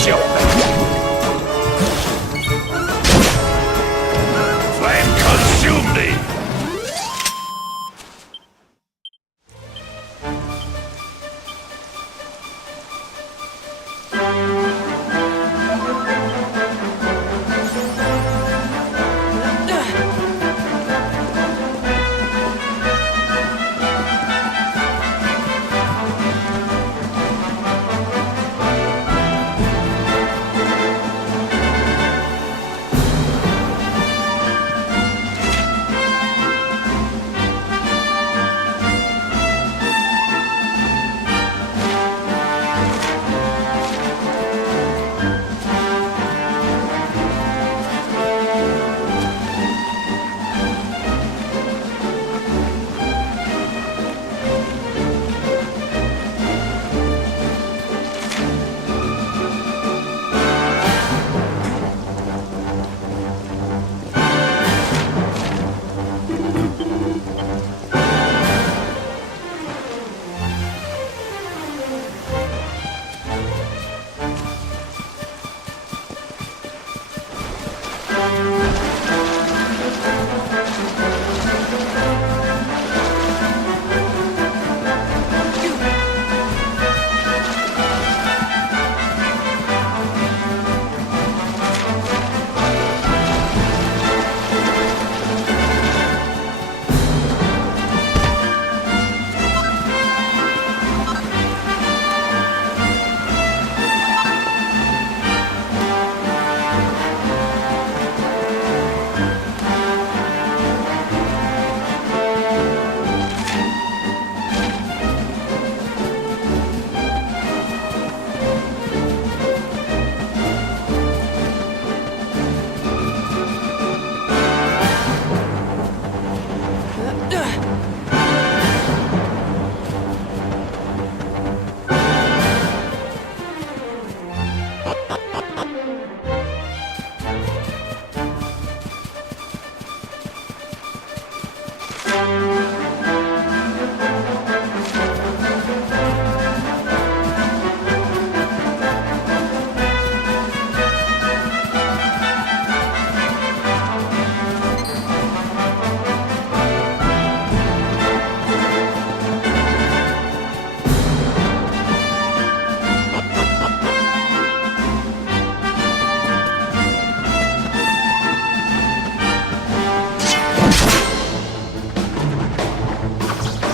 Accept your fate. Flame consume thee!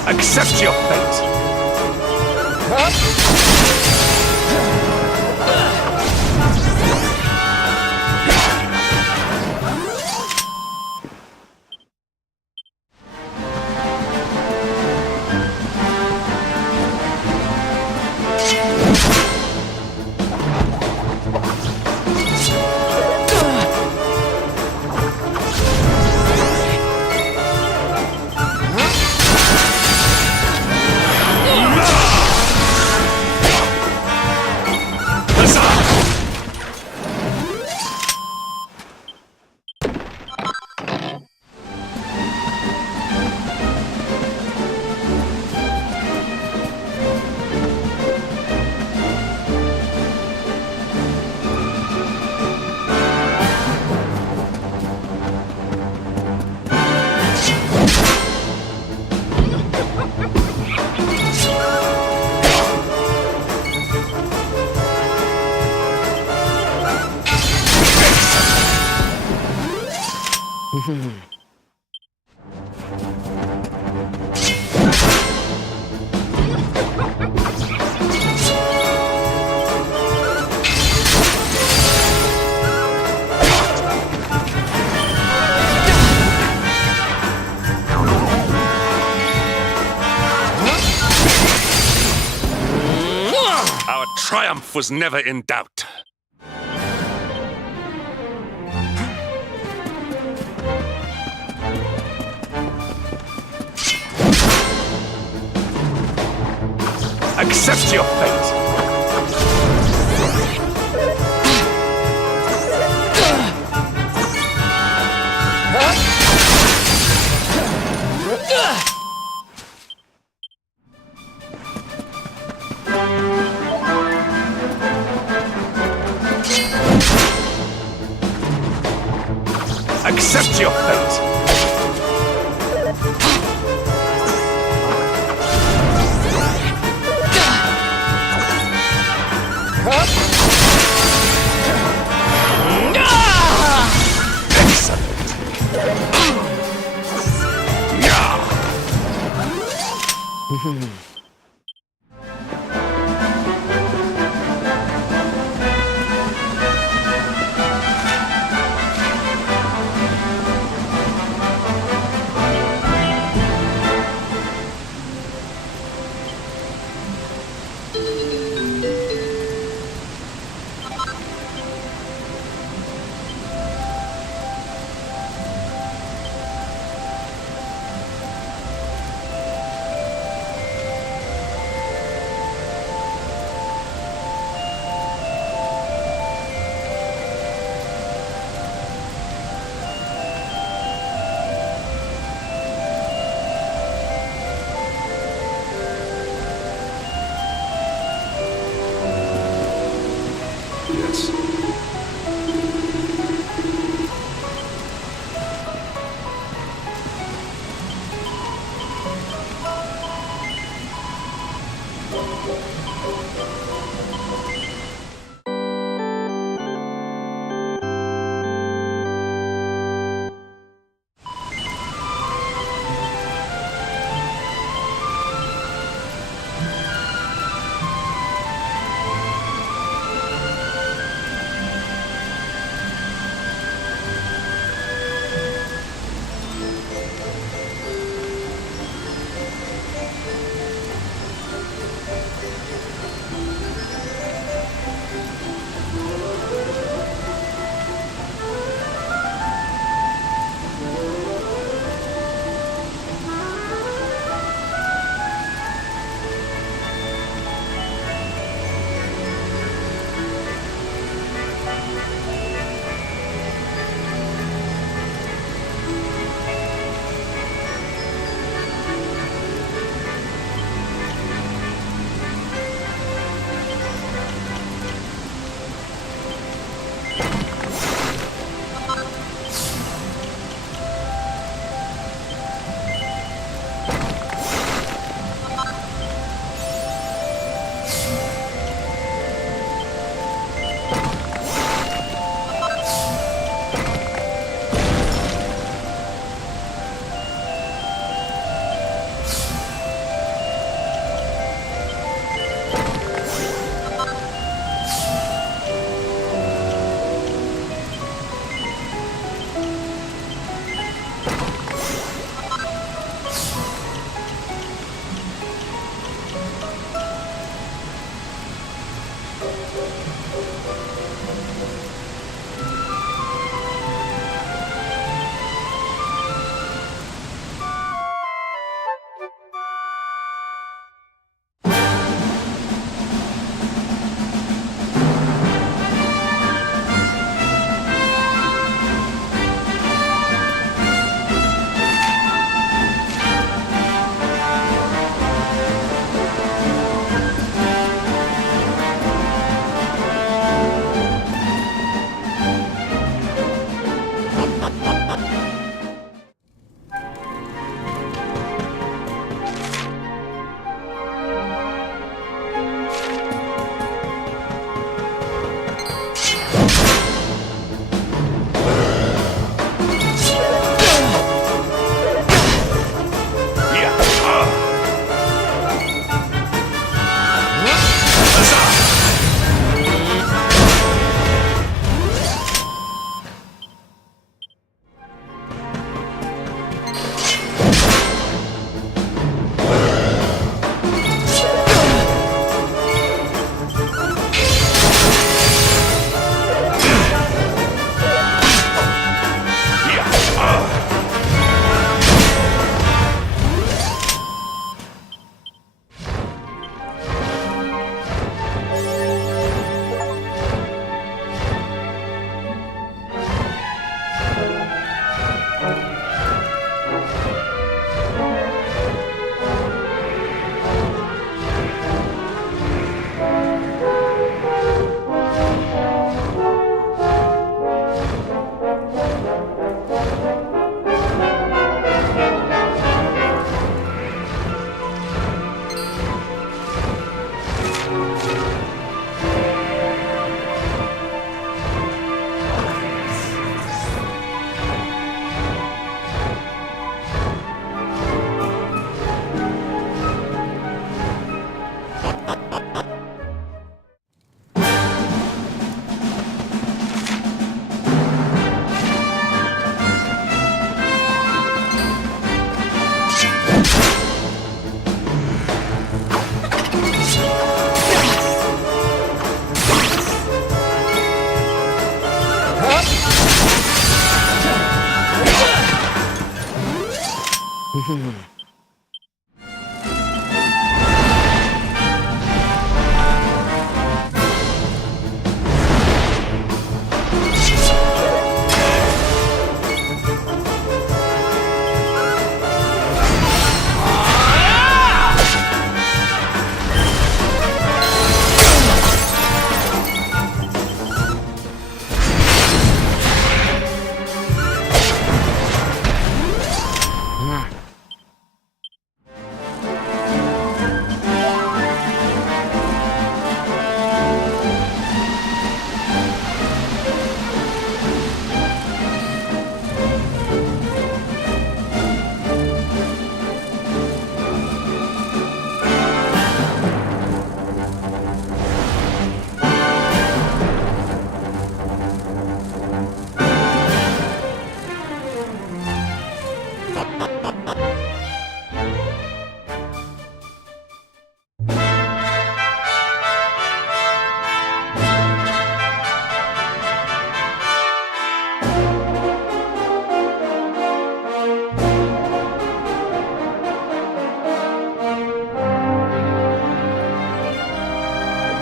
Accept your fate! Our triumph was never in doubt. Accept your fate! Accept your fate.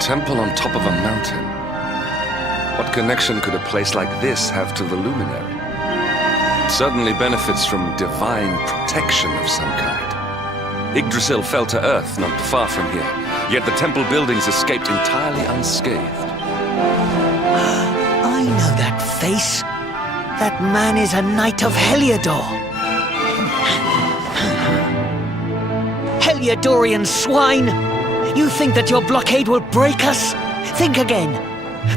Temple on top of a mountain. What connection could a place like this have to the luminary? It certainly benefits from divine protection of some kind. Yggdrasil fell to earth not far from here, yet the temple buildings escaped entirely unscathed. I know that face. That man is a knight of Heliodor. Heliodorian swine! You think that your blockade will break us? Think again.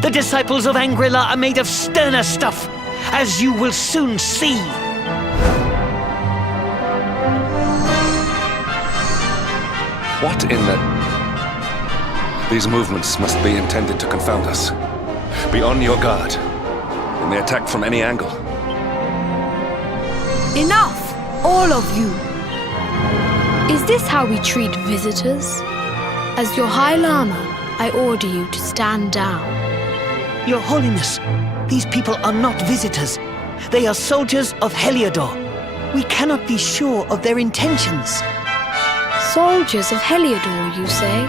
The disciples of Angrila are made of sterner stuff, as you will soon see. What in the... These movements must be intended to confound us. Be on your guard. They may attack from any angle. Enough! All of you! Is this how we treat visitors? As your High Lama, I order you to stand down. Your Holiness, these people are not visitors. They are soldiers of Heliodor. We cannot be sure of their intentions. Soldiers of Heliodor, you say?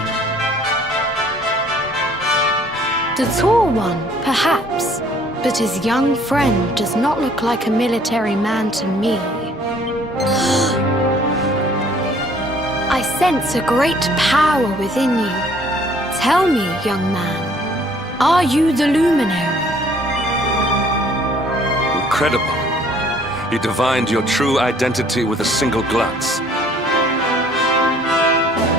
The tall one, perhaps, but his young friend does not look like a military man to me. I sense a great power within you. Tell me, young man, are you the luminary? Incredible. You divined your true identity with a single glance.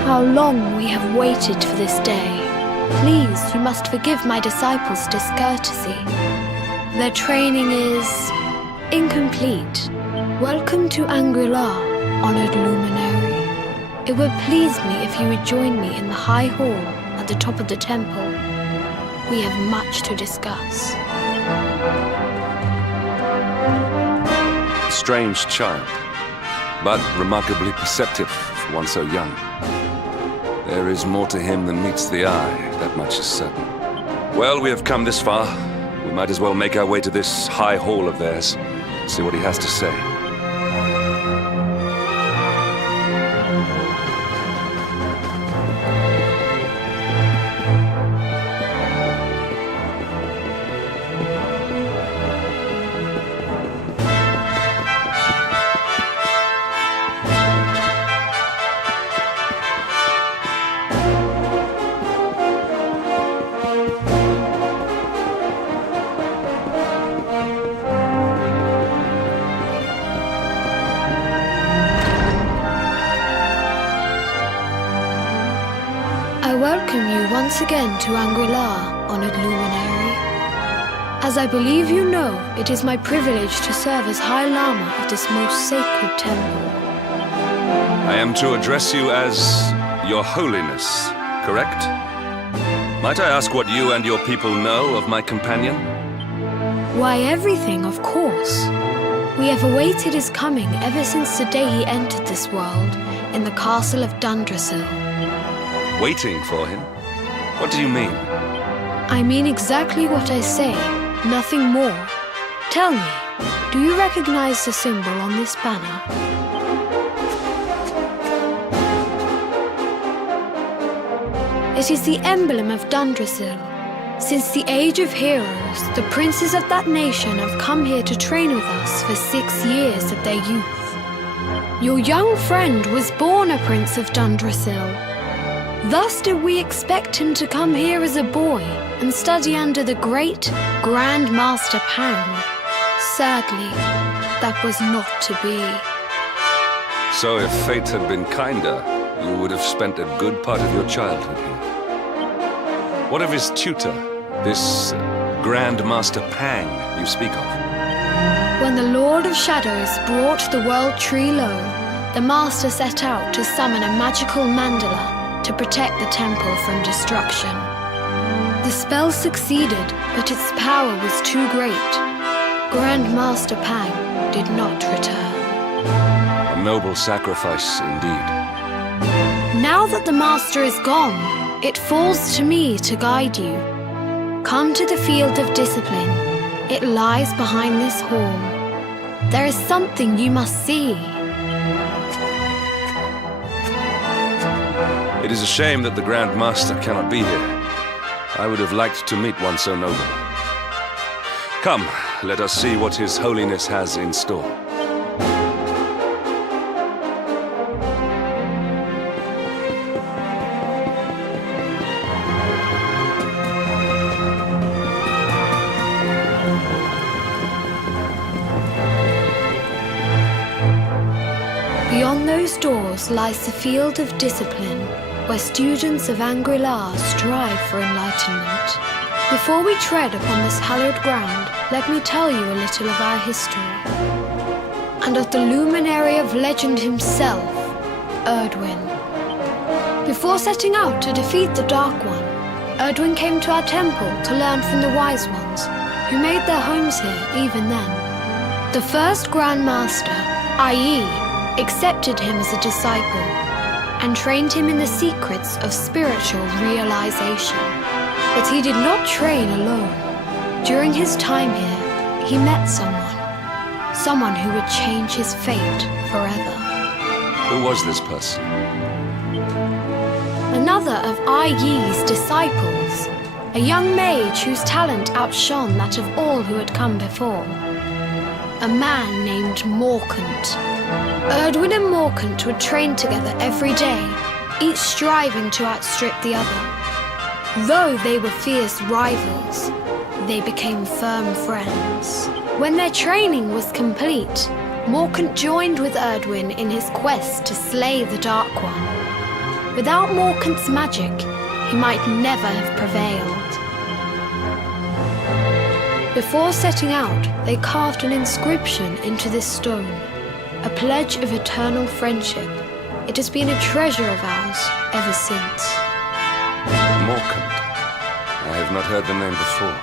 How long we have waited for this day. Please, you must forgive my disciples' discourtesy. Their training is incomplete. Welcome to Angrila, honored luminary. It would please me if you would join me in the high hall at the top of the temple. We have much to discuss. Strange child, but remarkably perceptive for one so young. There is more to him than meets the eye, that much is certain. Well, we have come this far. We might as well make our way to this high hall of theirs, see what he has to say. I welcome you once again to Angrila, honored luminary. As I believe you know, it is my privilege to serve as High Lama of this most sacred temple. I am to address you as Your Holiness, correct? Might I ask what you and your people know of my companion? Why, everything, of course. We have awaited his coming ever since the day he entered this world in the castle of Dundrasil. Waiting for him? What do you mean? I mean exactly what I say, nothing more. Tell me, do you recognize the symbol on this banner? It is the emblem of Dundrasil. Since the Age of Heroes, the princes of that nation have come here to train with us for 6 years of their youth. Your young friend was born a prince of Dundrasil. Thus did we expect him to come here as a boy and study under the great Grand Master Pang. Sadly, that was not to be. So if fate had been kinder, you would have spent a good part of your childhood here. What of his tutor, this Grand Master Pang you speak of? When the Lord of Shadows brought the world tree low, the Master set out to summon a magical mandala to protect the temple from destruction. The spell succeeded, but its power was too great. Grand Master Pang did not return. A noble sacrifice indeed. Now that the Master is gone, it falls to me to guide you. Come to the field of discipline. It lies behind this hall. There is something you must see. It is a shame that the Grand Master cannot be here. I would have liked to meet one so noble. Come, let us see what His Holiness has in store. Beyond those doors lies the field of discipline, where students of Angri-La strive for enlightenment. Before we tread upon this hallowed ground, let me tell you a little of our history. And of the luminary of legend himself, Erdwin. Before setting out to defeat the Dark One, Erdwin came to our temple to learn from the Wise Ones, who made their homes here even then. The first Grand Master, i.e., accepted him as a disciple and trained him in the secrets of spiritual realization. But he did not train alone. During his time here, he met someone who would change his fate forever. Who was this person? Another of Ai Yi's disciples, a young mage whose talent outshone that of all who had come before. A man named Morkant. Erdwin and Morkant would train together every day, each striving to outstrip the other. Though they were fierce rivals, they became firm friends. When their training was complete, Morkant joined with Erdwin in his quest to slay the Dark One. Without Morkant's magic, he might never have prevailed. Before setting out, they carved an inscription into this stone, a pledge of eternal friendship. It has been a treasure of ours ever since. Morkant. I have not heard the name before.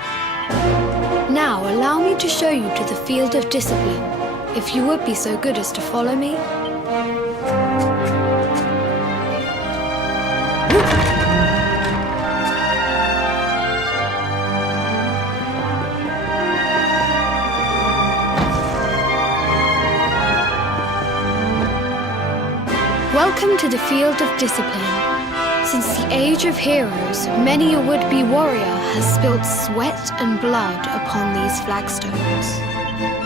Now allow me to show you to the field of discipline, if you would be so good as to follow me. Welcome to the field of discipline. Since the Age of Heroes, many a would-be warrior has spilt sweat and blood upon these flagstones.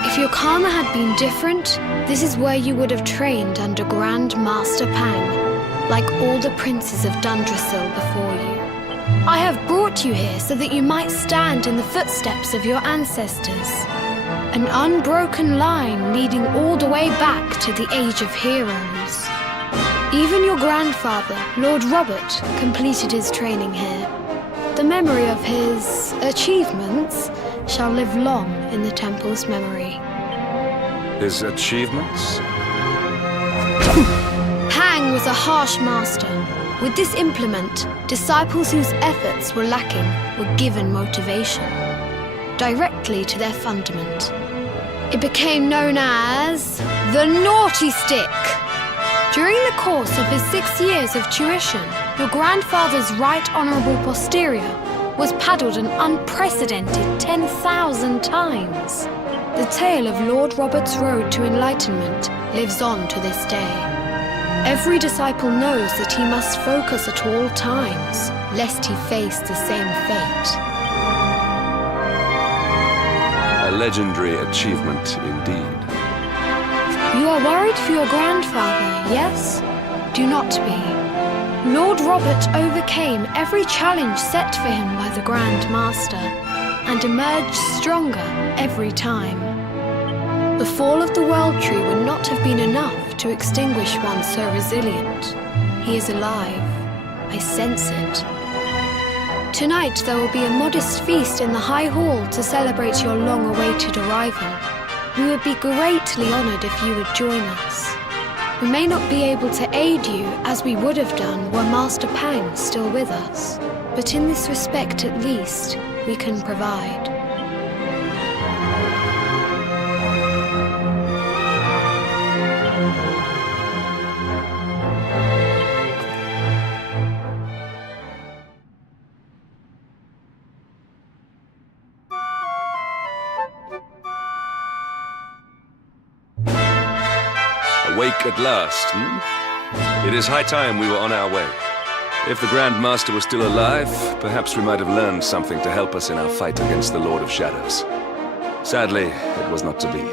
If your karma had been different, this is where you would have trained under Grand Master Pang, like all the princes of Dundrasil before you. I have brought you here so that you might stand in the footsteps of your ancestors. An unbroken line leading all the way back to the Age of Heroes. Even your grandfather, Lord Robert, completed his training here. The memory of his achievements shall live long in the temple's memory. His achievements? Pang was a harsh master. With this implement, disciples whose efforts were lacking were given motivation, directly to their fundament. It became known as the Naughty Stick. During the course of his 6 years of tuition, your grandfather's right honourable posterior was paddled an unprecedented 10,000 times. The tale of Lord Robert's road to enlightenment lives on to this day. Every disciple knows that he must focus at all times, lest he face the same fate. A legendary achievement indeed. You are worried for your grandfather, yes? Do not be. Lord Robert overcame every challenge set for him by the Grand Master and emerged stronger every time. The fall of the World Tree would not have been enough to extinguish one so resilient. He is alive. I sense it. Tonight there will be a modest feast in the High Hall to celebrate your long-awaited arrival. We would be greatly honored if you would join us. We may not be able to aid you as we would have done were Master Pang still with us, but in this respect at least, we can provide. Awake at last, hmm? It is high time we were on our way. If the Grand Master was still alive, perhaps we might have learned something to help us in our fight against the Lord of Shadows. Sadly, it was not to be.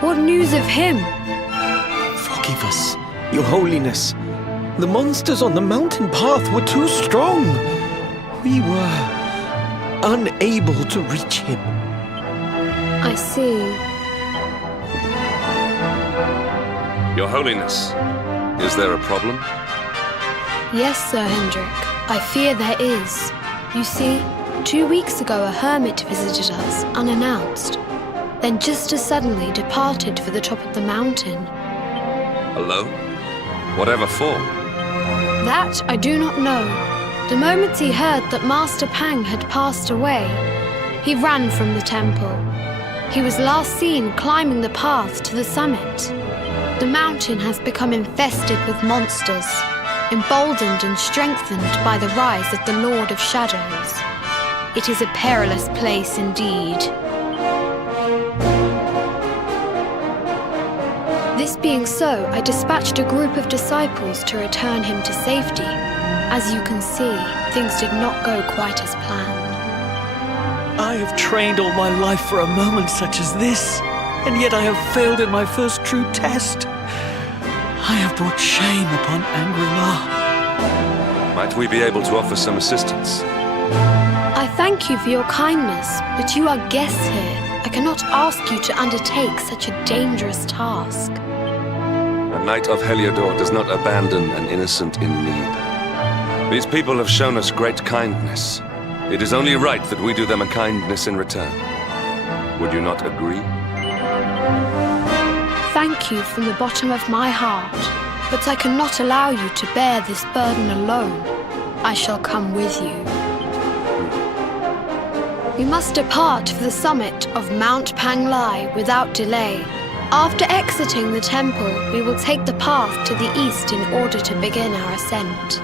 What news of him? Forgive us, Your Holiness. The monsters on the mountain path were too strong. We were unable to reach him. I see. Your Holiness, is there a problem? Yes, Sir Hendrik. I fear there is. You see, 2 weeks ago a hermit visited us, unannounced. Then just as suddenly departed for the top of the mountain. Alone? Whatever for? That I do not know. The moment he heard that Master Pang had passed away, he ran from the temple. He was last seen climbing the path to the summit. The mountain has become infested with monsters, emboldened and strengthened by the rise of the Lord of Shadows. It is a perilous place indeed. This being so, I dispatched a group of disciples to return him to safety. As you can see, things did not go quite as planned. I have trained all my life for a moment such as this, and yet I have failed in my first true test. I have brought shame upon Angri-La. Might we be able to offer some assistance? I thank you for your kindness, but you are guests here. I cannot ask you to undertake such a dangerous task. A knight of Heliodor does not abandon an innocent in need. These people have shown us great kindness. It is only right that we do them a kindness in return. Would you not agree? Thank you from the bottom of my heart, but I cannot allow you to bear this burden alone. I shall come with you. We must depart for the summit of Mount Panglai without delay. After exiting the temple, we will take the path to the east in order to begin our ascent.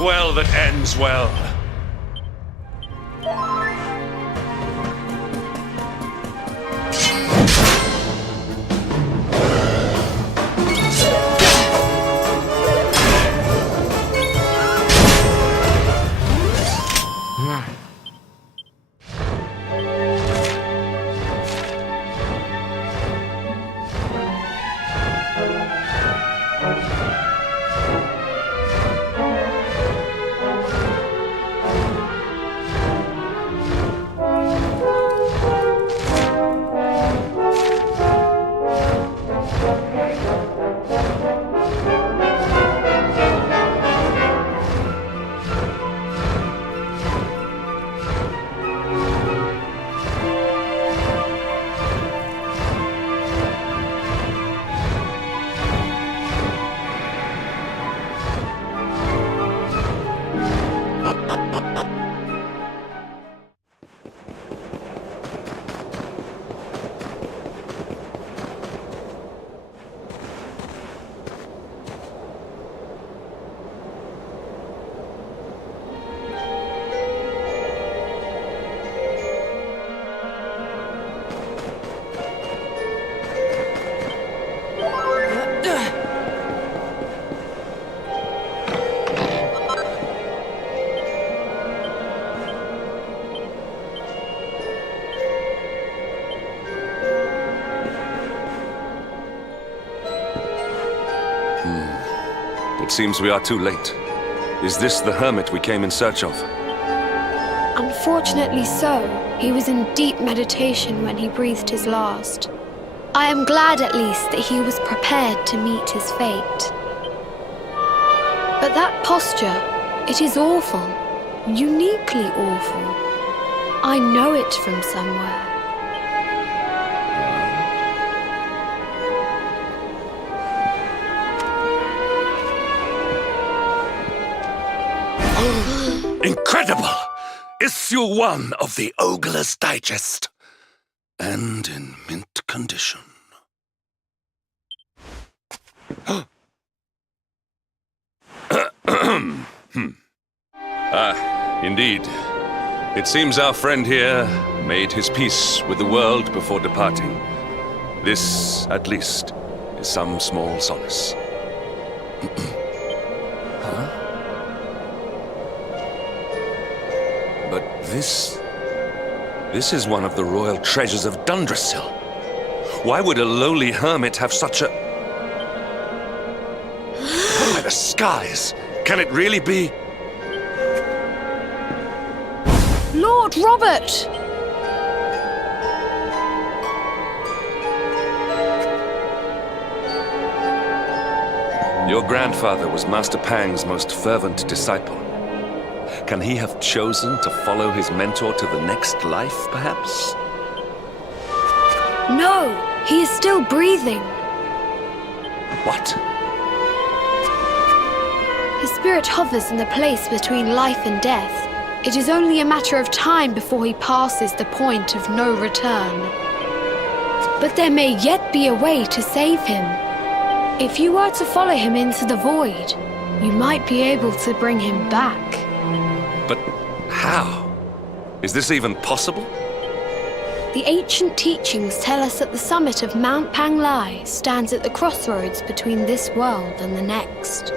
well that ends well. It seems we are too late. Is this the hermit we came in search of? Unfortunately so. He was in deep meditation when he breathed his last. I am glad at least that he was prepared to meet his fate. But that posture, it is awful. Uniquely awful. I know it from somewhere. Incredible! Issue 1 of the Ogler's Digest. And in mint condition. Indeed. It seems our friend here made his peace with the world before departing. This, at least, is some small solace. But this is one of the royal treasures of Dundrasil. Why would a lowly hermit have such a... By the skies! Can it really be? Lord Robert! Your grandfather was Master Pang's most fervent disciple. Can he have chosen to follow his mentor to the next life, perhaps? No, he is still breathing. What? His spirit hovers in the place between life and death. It is only a matter of time before he passes the point of no return. But there may yet be a way to save him. If you were to follow him into the void, you might be able to bring him back. But how? Is this even possible? The ancient teachings tell us that the summit of Mount Panglai stands at the crossroads between this world and the next.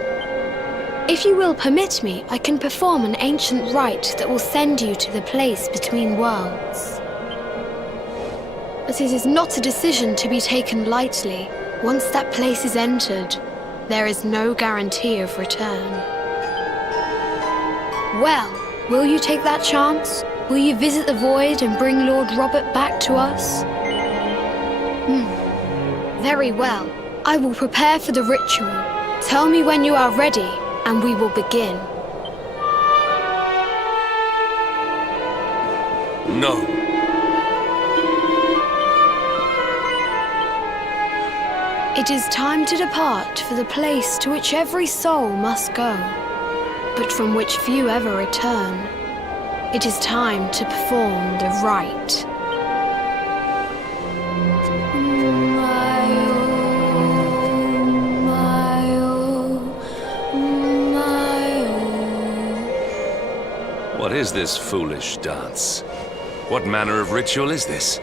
If you will permit me, I can perform an ancient rite that will send you to the place between worlds. But it is not a decision to be taken lightly. Once that place is entered, there is no guarantee of return. Well, will you take that chance? Will you visit the void and bring Lord Robert back to us? Very well. I will prepare for the ritual. Tell me when you are ready, and we will begin. No. It is time to depart for the place to which every soul must go, but from which few ever return. It is time to perform the rite. What is this foolish dance? What manner of ritual is this?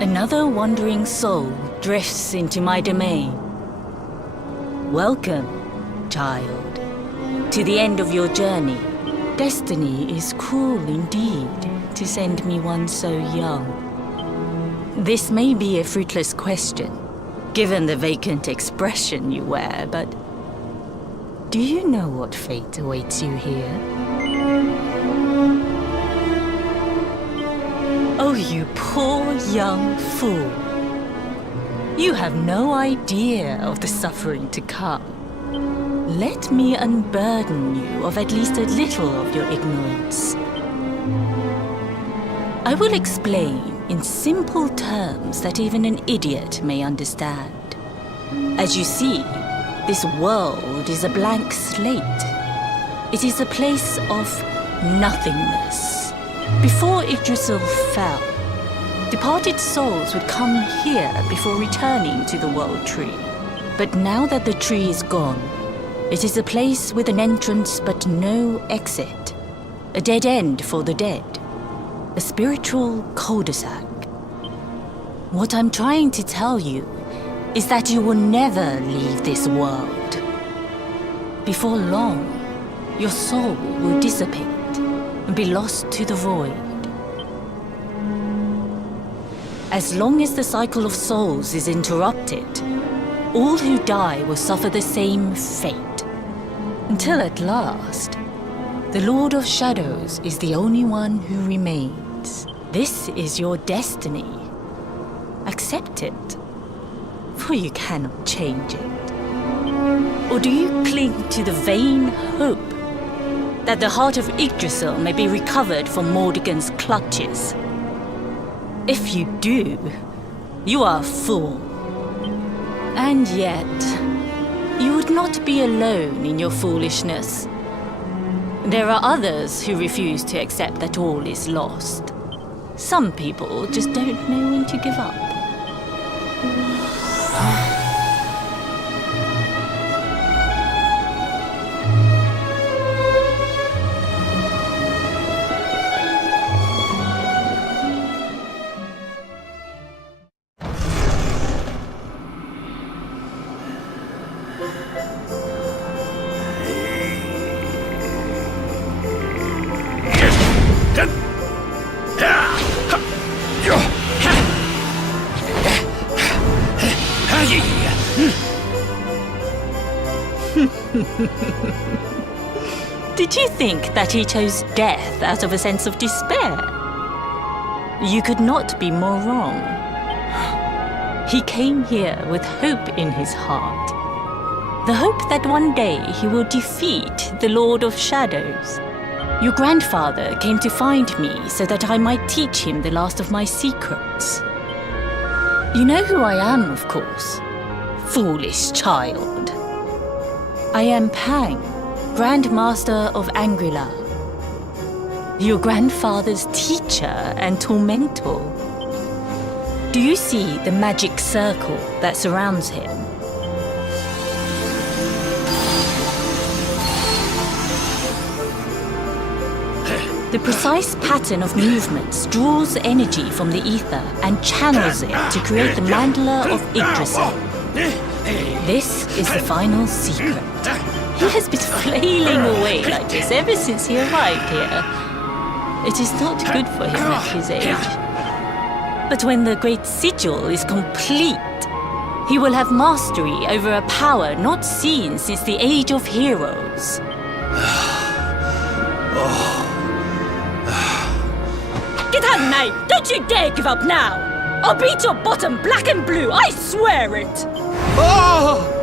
Another wandering soul drifts into my domain. Welcome, child, to the end of your journey. Destiny is cruel indeed to send me one so young. This may be a fruitless question, given the vacant expression you wear, but do you know what fate awaits you here? Oh, you poor young fool. You have no idea of the suffering to come. Let me unburden you of at least a little of your ignorance. I will explain in simple terms that even an idiot may understand. As you see, this world is a blank slate. It is a place of nothingness. Before Yggdrasil fell, departed souls would come here before returning to the World Tree. But now that the tree is gone, it is a place with an entrance but no exit. A dead end for the dead. A spiritual cul-de-sac. What I'm trying to tell you is that you will never leave this world. Before long, your soul will dissipate and be lost to the void. As long as the cycle of souls is interrupted, all who die will suffer the same fate. Until at last, the Lord of Shadows is the only one who remains. This is your destiny. Accept it, for you cannot change it. Or do you cling to the vain hope that the heart of Yggdrasil may be recovered from Mordegon's clutches? If you do, you are a fool. And yet, you would not be alone in your foolishness. There are others who refuse to accept that all is lost. Some people just don't know when to give up. Did you think that he chose death out of a sense of despair? You could not be more wrong. He came here with hope in his heart. The hope that one day he will defeat the Lord of Shadows. Your grandfather came to find me so that I might teach him the last of my secrets. You know who I am, of course. Foolish child. I am Pang, Grand Master of Angrila. Your grandfather's teacher and tormentor. Do you see the magic circle that surrounds him? The precise pattern of movements draws energy from the ether and channels it to create the mandala of Yggdrasil. This is the final secret. He has been flailing away like this ever since he arrived here. It is not good for him at his age. But when the great sigil is complete, he will have mastery over a power not seen since the Age of Heroes. Get out! on, mate! Don't you dare give up now! I'll beat your bottom black and blue, I swear it! Oh!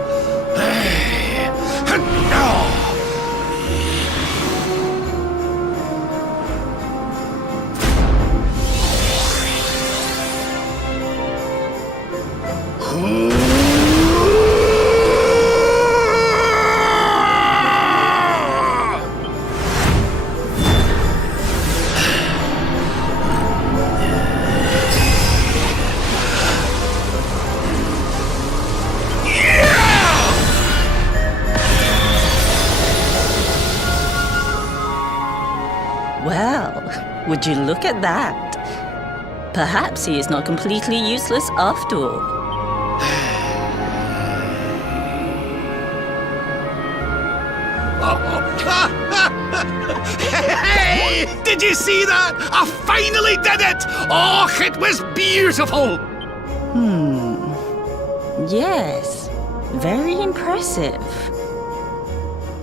Well, would you look at that? Perhaps he is not completely useless after all. Hey! Did you see that? I finally did it! Oh, it was beautiful! Yes, very impressive.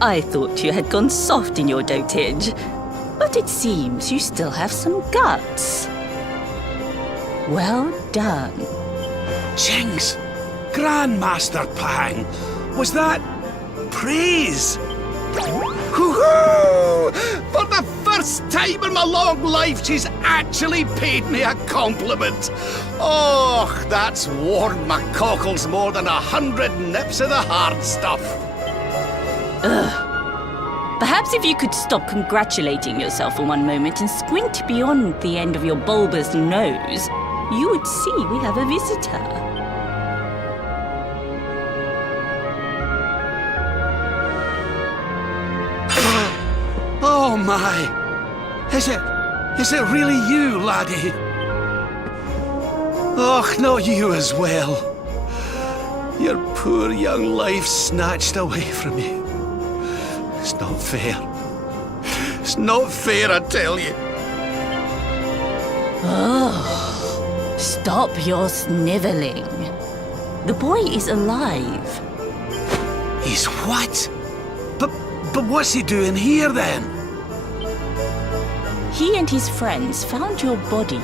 I thought you had gone soft in your dotage, but it seems you still have some guts. Well done. Jinx! Grandmaster Pang! Was that praise? Hoo-hoo! For the first time in my long life, she's actually paid me a compliment. Oh, that's warmed my cockles more than 100 nips of the hard stuff. Perhaps if you could stop congratulating yourself for one moment and squint beyond the end of your bulbous nose, you would see we have a visitor. Oh my! Is it really you, laddie? Och, not you as well. Your poor young life snatched away from you. It's not fair. It's not fair, I tell you. Oh, stop your sniveling. The boy is alive. He's what? But what's he doing here then? He and his friends found your body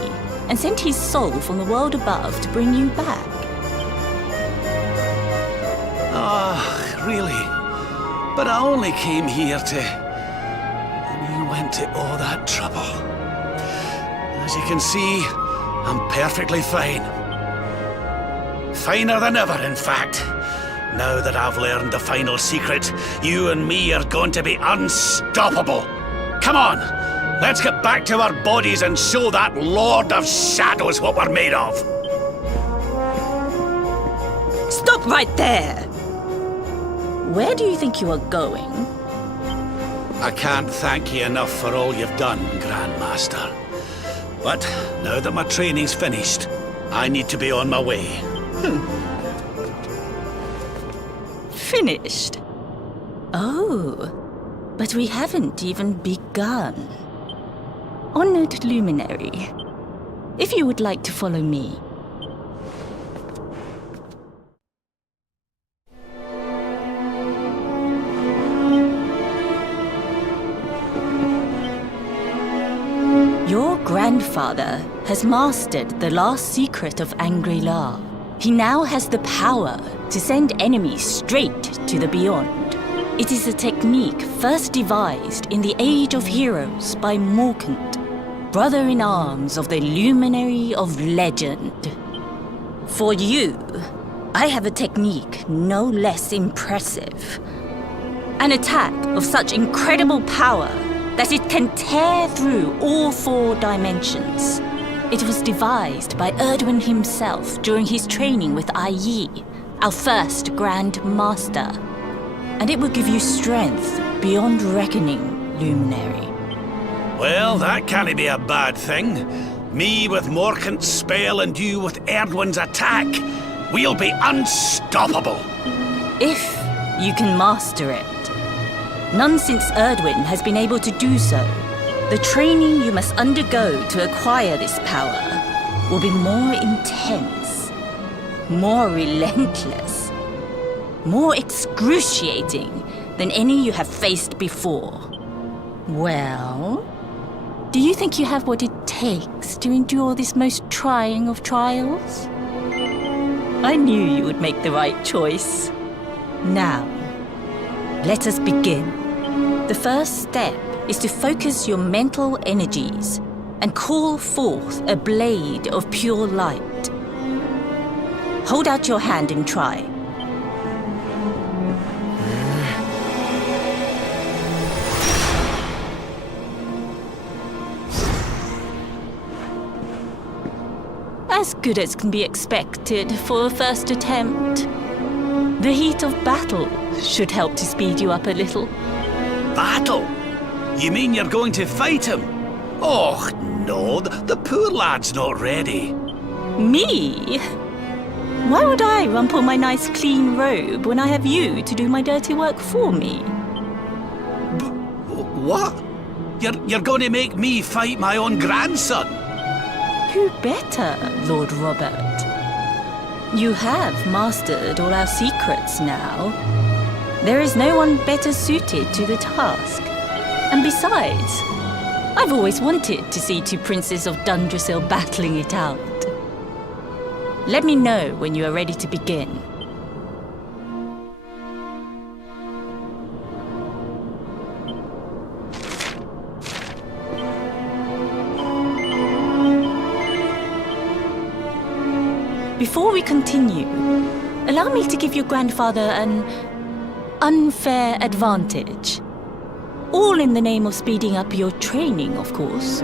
and sent his soul from the world above to bring you back. Ah, really? But I only came here to... And you went to all that trouble. As you can see, I'm perfectly fine. Finer than ever, in fact. Now that I've learned the final secret, you and me are going to be unstoppable. Come on, let's get back to our bodies and show that Lord of Shadows what we're made of. Stop right there! Where do you think you are going? I can't thank you enough for all you've done, Grandmaster. But now that my training's finished, I need to be on my way. Finished? Oh, but we haven't even begun. Honored Luminary, if you would like to follow me. Your grandfather has mastered the last secret of Angri-La. He now has the power to send enemies straight to the beyond. It is a technique first devised in the Age of Heroes by Morkant, brother-in-arms of the Luminary of Legend. For you, I have a technique no less impressive. An attack of such incredible power that it can tear through all 4 dimensions. It was devised by Erdwin himself during his training with Yi, our first Grand Master. And it will give you strength beyond reckoning, Luminary. Well, that can't be a bad thing. Me with Morkant's spell and you with Erdwin's attack. We'll be unstoppable. If you can master it. None since Erdwin has been able to do so. The training you must undergo to acquire this power will be more intense, more relentless, more excruciating than any you have faced before. Well, Do you think you have what it takes to endure this most trying of trials? I knew you would make the right choice. Now, let us begin. The first step is to focus your mental energies and call forth a blade of pure light. Hold out your hand and try. As good as can be expected for a first attempt. The heat of battle should help to speed you up a little. Battle? You mean you're going to fight him? Oh, no, the poor lad's not ready. Me? Why would I rumple my nice clean robe when I have you to do my dirty work for me? What? You're going to make me fight my own grandson? Who better, Lord Robert? You have mastered all our secrets now. There is no one better suited to the task. And besides, I've always wanted to see two princes of Dundrasil battling it out. Let me know when you are ready to begin. Before we continue, allow me to give your grandfather an unfair advantage. All in the name of speeding up your training, of course.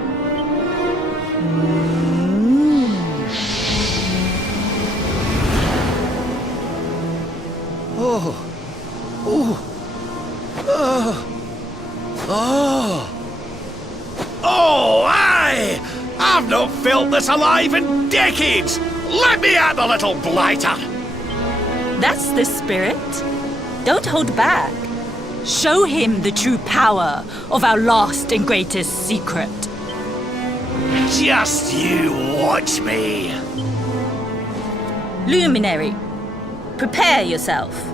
Oh, aye! I've not felt this alive in decades! Let me at the little blighter! That's the spirit. Don't hold back. Show him the true power of our last and greatest secret. Just you watch me. Luminary, prepare yourself.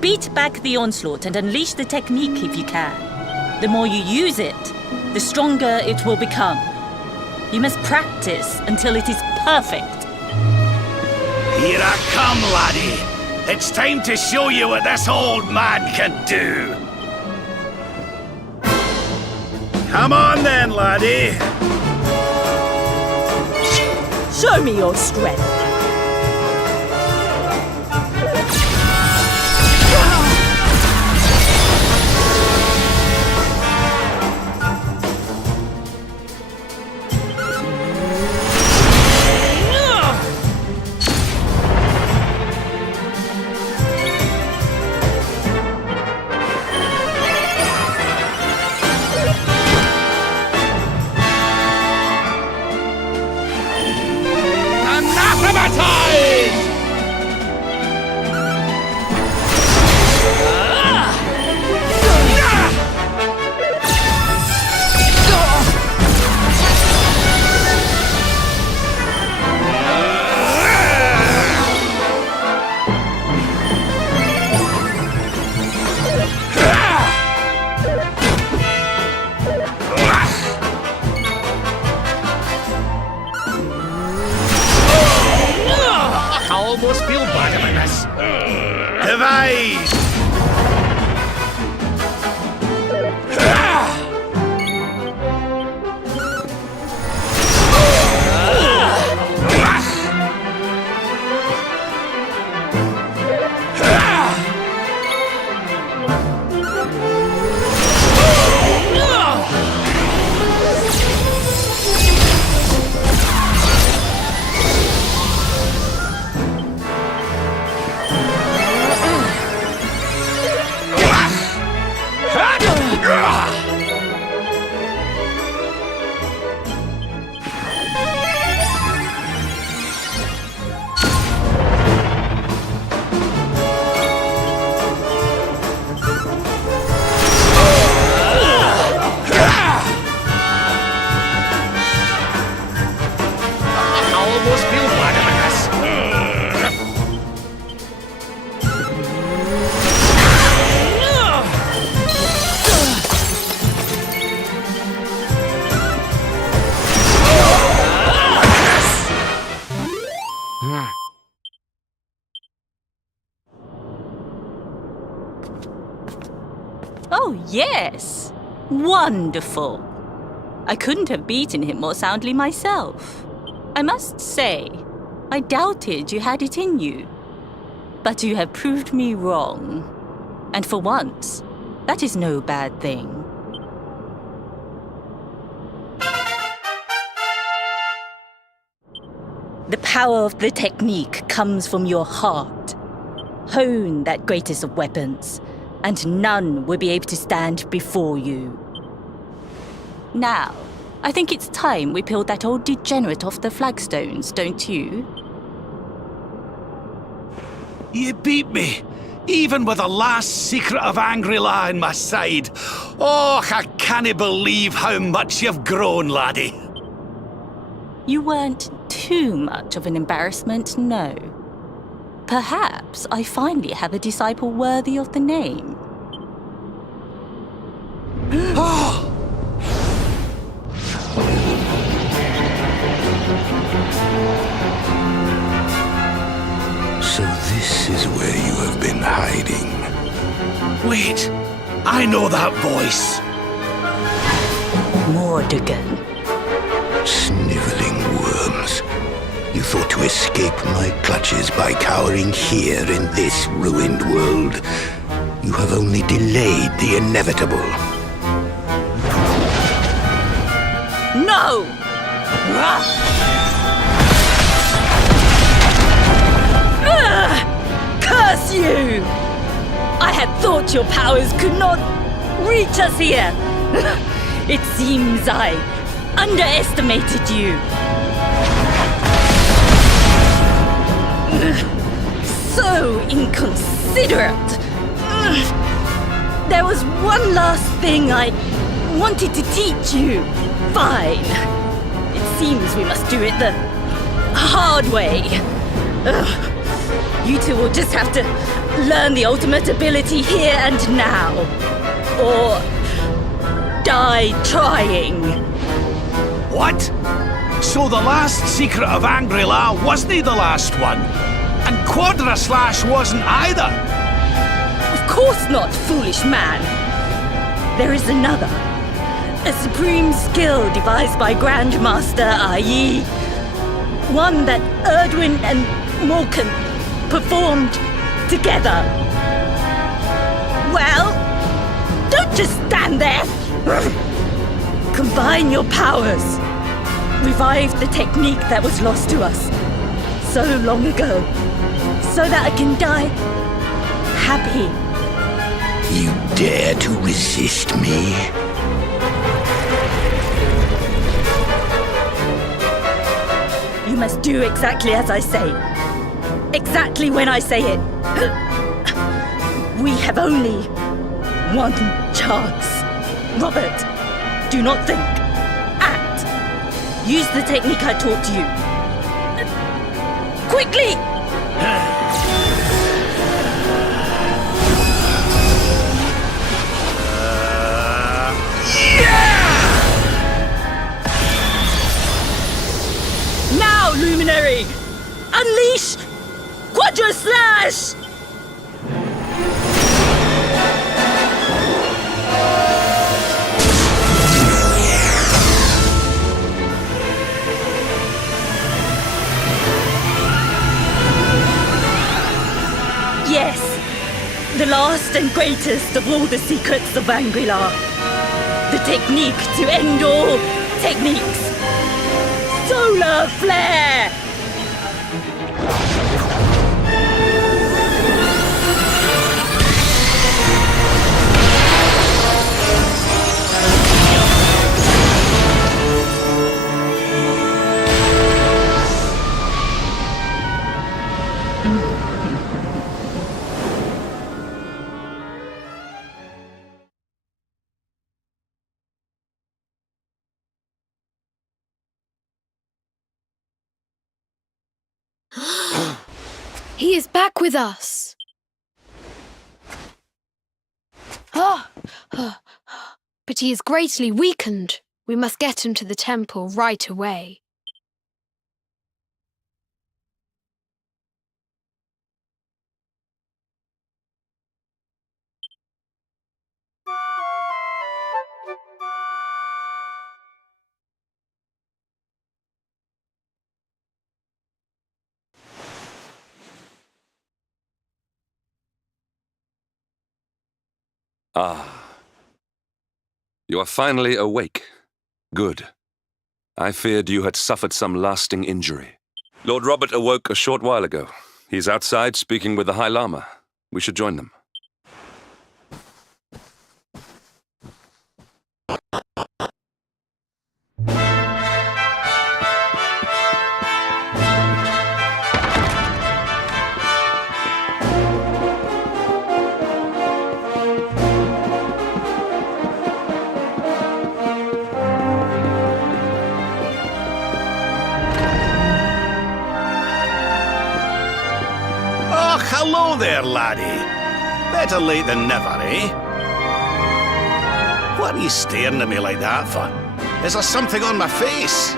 Beat back the onslaught and unleash the technique if you can. The more you use it, the stronger it will become. You must practice until it is perfect. Here I come, laddie. It's time to show you what this old man can do. Come on then, laddie. Show me your strength. Almost feel bad about this. Divide! Yes! Wonderful! I couldn't have beaten him more soundly myself. I must say, I doubted you had it in you. But you have proved me wrong. And for once, that is no bad thing. The power of the technique comes from your heart. Hone that greatest of weapons, and none will be able to stand before you. Now, I think it's time we peeled that old degenerate off the flagstones, don't you? You beat me, even with the last secret of Angry-La in my side. Oh, I can't believe how much you've grown, laddie. You weren't too much of an embarrassment, no. Perhaps I finally have a disciple worthy of the name. So this is where you have been hiding. Wait, I know that voice. Mordegon. Sniveling worms. You thought to escape my clutches by cowering here in this ruined world. You have only delayed the inevitable. No! Curse you! I had thought your powers could not reach us here. It seems I underestimated you. So inconsiderate. There was one last thing I wanted to teach you. Fine. It seems we must do it the hard way. You two will just have to learn the ultimate ability here and now. Or die trying. What? So the last secret of Angry-La wasn't the last one? And Quadra Slash wasn't either? Of course not, foolish man. There is another. A supreme skill devised by Grandmaster i.e. one that Erdwin and Morkan performed together. Well, don't just stand there. Combine your powers. Revive the technique that was lost to us so long ago, so that I can die happy. You dare to resist me? You must do exactly as I say. Exactly when I say it. We have only one chance. Robert, do not think. Act. Use the technique I taught you. Quickly! Now, Luminary! Unleash Quadra Slash! Yes, the last and greatest of all the secrets of Angry-La. The technique to end all techniques. Solar Flare! He is back with us. But he is greatly weakened. We must get him to the temple right away. Ah. You are finally awake. Good. I feared you had suffered some lasting injury. Lord Robert awoke a short while ago. He's outside speaking with the High Lama. We should join them. Oh, hello there, laddie. Better late than never, eh? What are you staring at me like that for? Is there something on my face?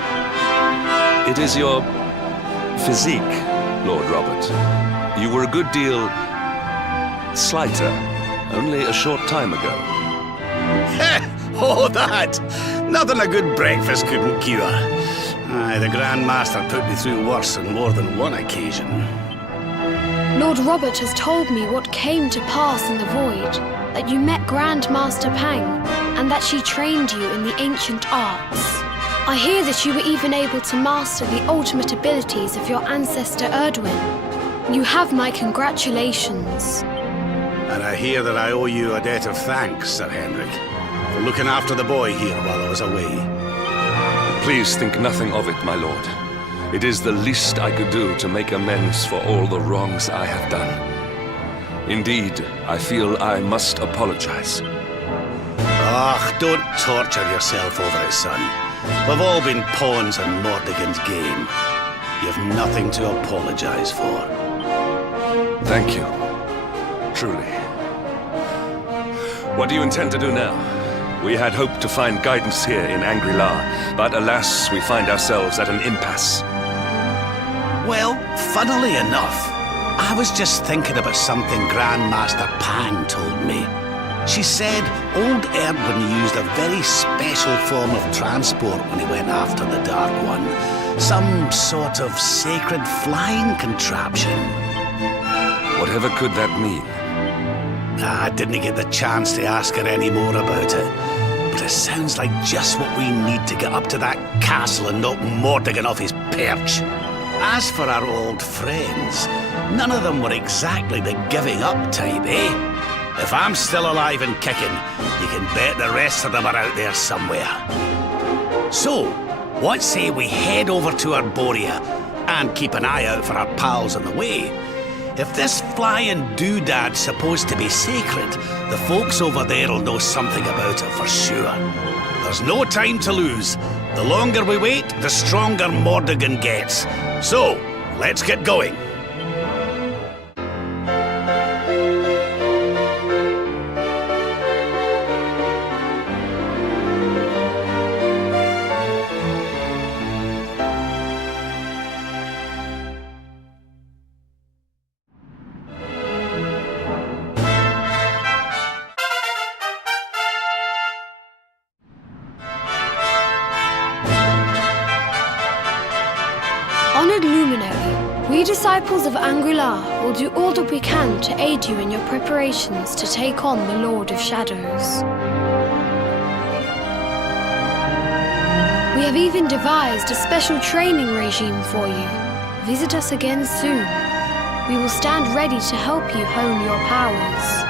It is your physique, Lord Robert. You were a good deal slighter only a short time ago. Oh, that! Nothing a good breakfast couldn't cure. Aye, the Grand Master put me through worse on more than one occasion. Lord Robert has told me what came to pass in the void, that you met Grand Master Pang, and that she trained you in the ancient arts. I hear that you were even able to master the ultimate abilities of your ancestor Erdwin. You have my congratulations. And I hear that I owe you a debt of thanks, Sir Henrik, for looking after the boy here while I was away. Please think nothing of it, my lord. It is the least I could do to make amends for all the wrongs I have done. Indeed, I feel I must apologize. Ah, don't torture yourself over it, son. We've all been pawns in Mordigan's game. You've nothing to apologize for. Thank you. Truly. What do you intend to do now? We had hoped to find guidance here in Angri-La, but alas, we find ourselves at an impasse. Well, funnily enough, I was just thinking about something Grandmaster Pang told me. She said old Erdwin used a very special form of transport when he went after the Dark One. Some sort of sacred flying contraption. Whatever could that mean? I didn't get the chance to ask her any more about it. But it sounds like just what we need to get up to that castle and knock Mordigan off his perch. As for our old friends, none of them were exactly the giving up type, eh? If I'm still alive and kicking, you can bet the rest of them are out there somewhere. So, what say we head over to Arborea and keep an eye out for our pals on the way? If this flying doodad's supposed to be sacred, the folks over there'll know something about it for sure. There's no time to lose. The longer we wait, the stronger Mordigan gets. So, let's get going. Honored Luminary, we disciples of Angri-La will do all that we can to aid you in your preparations to take on the Lord of Shadows. We have even devised a special training regime for you. Visit us again soon. We will stand ready to help you hone your powers.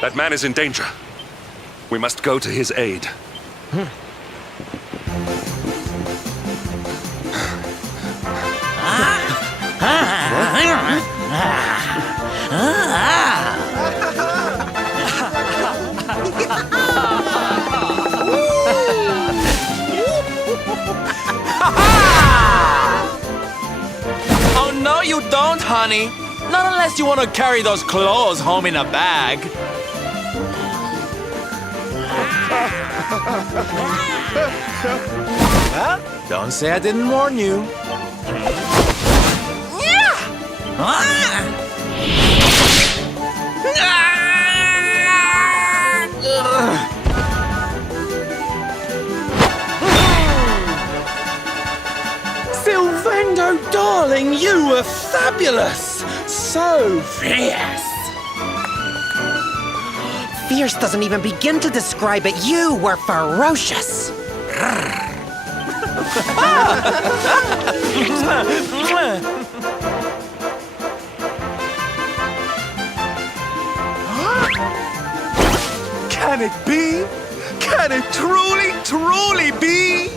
That man is in danger. We must go to his aid. Oh, no, you don't, honey. Not unless you want to carry those clothes home in a bag. Well, don't say I didn't warn you. Sylvando, darling, you were fabulous! So fierce! Fierce doesn't even begin to describe it. You were ferocious! Can it be? Can it truly, truly be?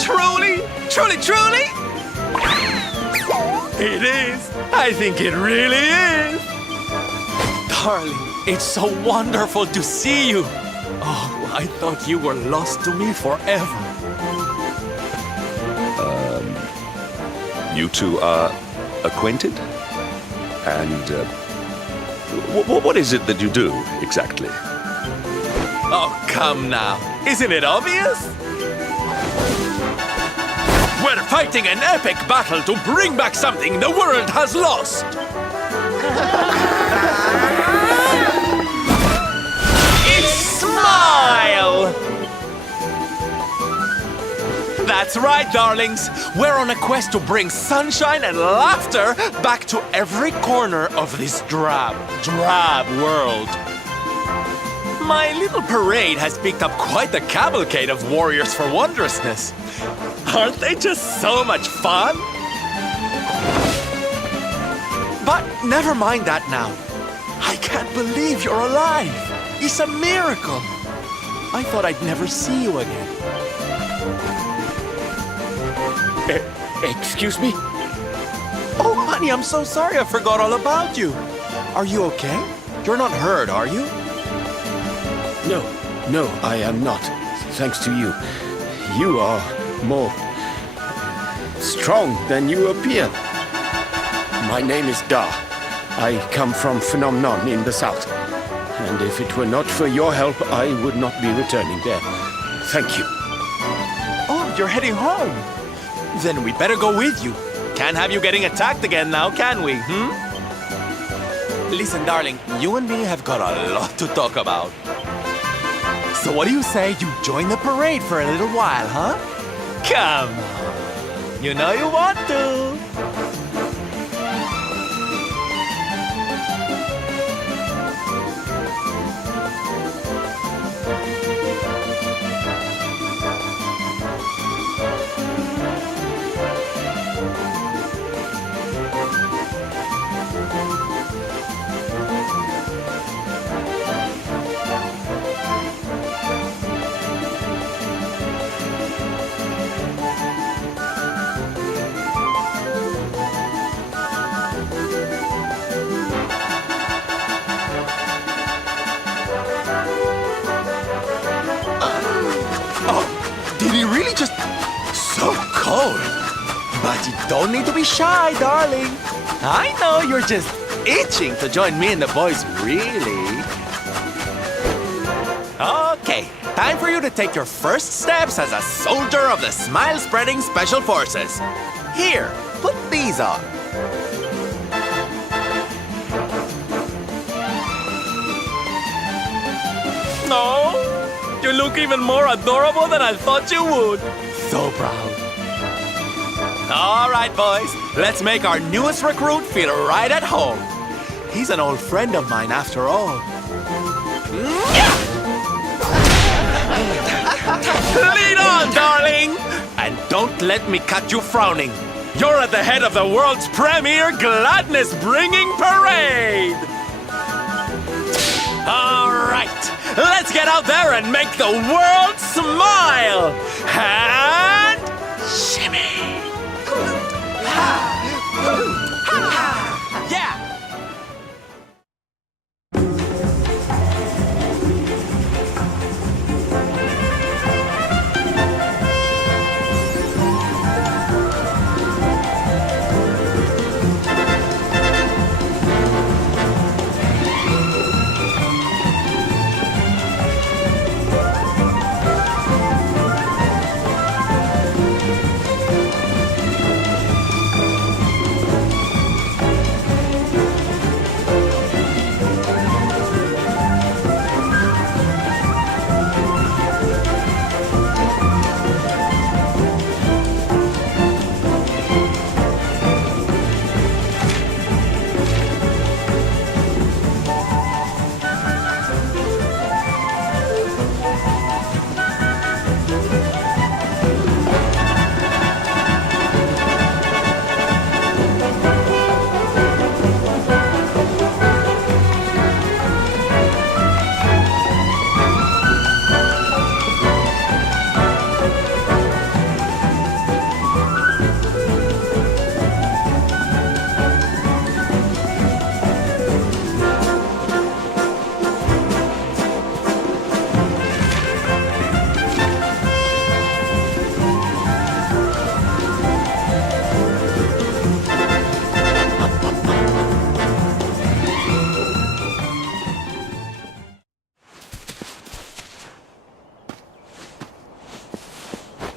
Truly, truly, truly? It is. I think it really is. Darling, it's so wonderful to see you. Oh, I thought you were lost to me forever. You two are acquainted? And what is it that you do, exactly? Oh, come now. Isn't it obvious? We're fighting an epic battle to bring back something the world has lost. It's Smile! That's right, darlings. We're on a quest to bring sunshine and laughter back to every corner of this drab world. My little parade has picked up quite the cavalcade of warriors for wondrousness. Aren't they just so much fun? But never mind that now. I can't believe you're alive. It's a miracle. I thought I'd never see you again. Excuse me? Oh, honey, I'm so sorry I forgot all about you. Are you okay? You're not hurt, are you? No, I am not. Thanks to you. You are more strong than you appear. My name is Da. I come from Phenomenon in the south. And if it were not for your help, I would not be returning there. Thank you. Oh, you're heading home. Then we better go with you. Can't have you getting attacked again now, can we, Listen, darling, you and me have got a lot to talk about. So what do you say you join the parade for a little while, huh? Come on. You know you want to. Did he really just... So cold. But you don't need to be shy, darling. I know you're just itching to join me and the boys, really. Okay, time for you to take your first steps as a soldier of the Smile-Spreading Special Forces. Here, put these on. No, you look even more adorable than I thought you would. So proud. All right, boys, let's make our newest recruit feel right at home. He's an old friend of mine after all. Lead on, darling! And don't let me catch you frowning. You're at the head of the world's premier gladness-bringing parade! All right, let's get out there and make the world smile! And shimmy! Yeah!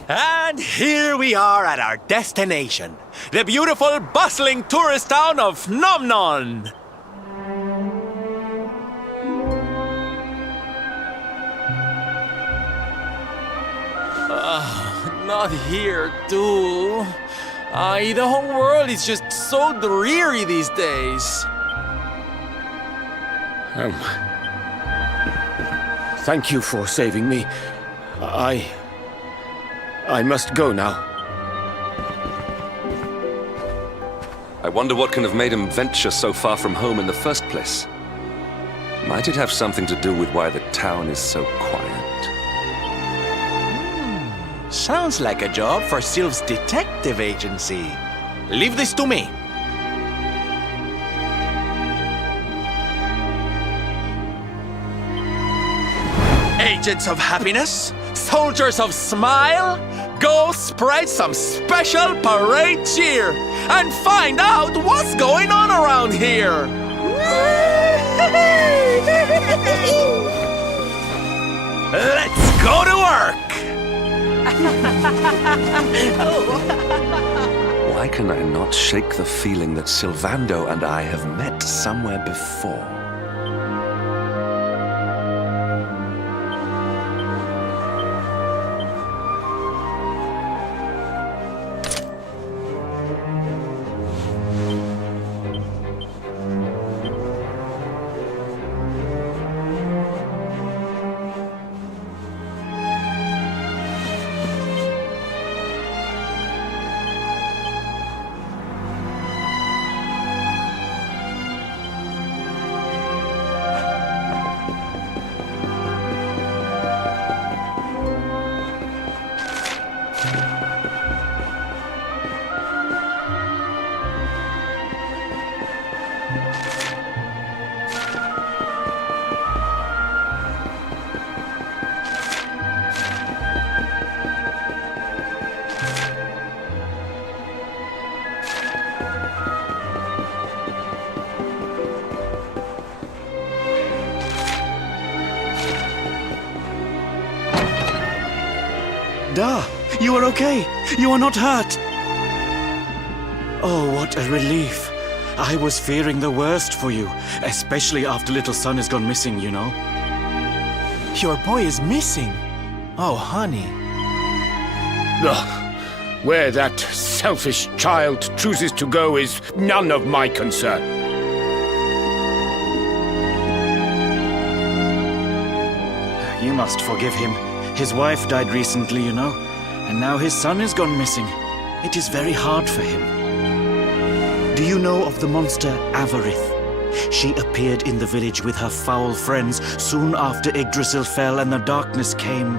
And here we are at our destination, the beautiful, bustling tourist town of Nomnon. Not here, too. The whole world is just so dreary these days. Thank you for saving me. I must go now. I wonder what can have made him venture so far from home in the first place. Might it have something to do with why the town is so quiet? Sounds like a job for Sylph's detective agency. Leave this to me. Agents of happiness, soldiers of smile, go spread some special parade cheer and find out what's going on around here. Let's go to work. Why can I not shake the feeling that Sylvando and I have met somewhere before? Da, you are okay. You are not hurt. Oh, what a relief. I was fearing the worst for you, especially after little son has gone missing, you know. Your boy is missing. Oh, honey. Ugh. Where that selfish child chooses to go is none of my concern. You must forgive him. His wife died recently, you know, and now his son has gone missing. It is very hard for him. Do you know of the monster Avarith? She appeared in the village with her foul friends soon after Yggdrasil fell and the darkness came.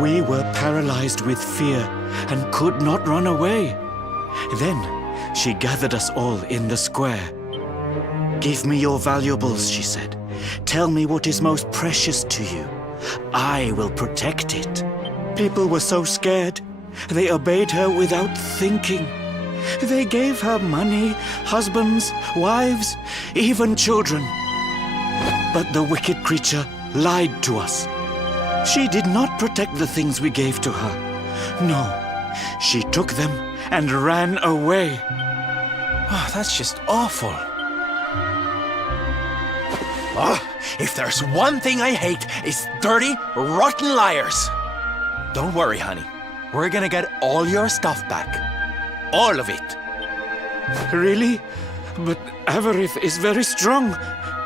We were paralyzed with fear and could not run away. Then she gathered us all in the square. "Give me your valuables," she said. "Tell me what is most precious to you. I will protect it." People were so scared. They obeyed her without thinking. They gave her money, husbands, wives, even children. But the wicked creature lied to us. She did not protect the things we gave to her. No, she took them and ran away. Oh, that's just awful. Oh, if there's one thing I hate, it's dirty, rotten liars. Don't worry, honey. We're gonna get all your stuff back. All of it. Really? But Avarith is very strong,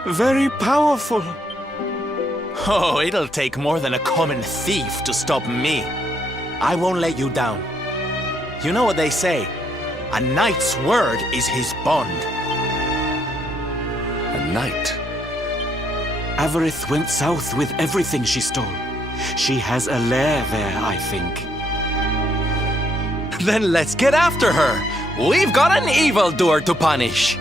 very powerful. Oh, it'll take more than a common thief to stop me. I won't let you down. You know what they say? A knight's word is his bond. A knight? Avarith went south with everything she stole. She has a lair there, I think. Then let's get after her. We've got an evildoer to punish.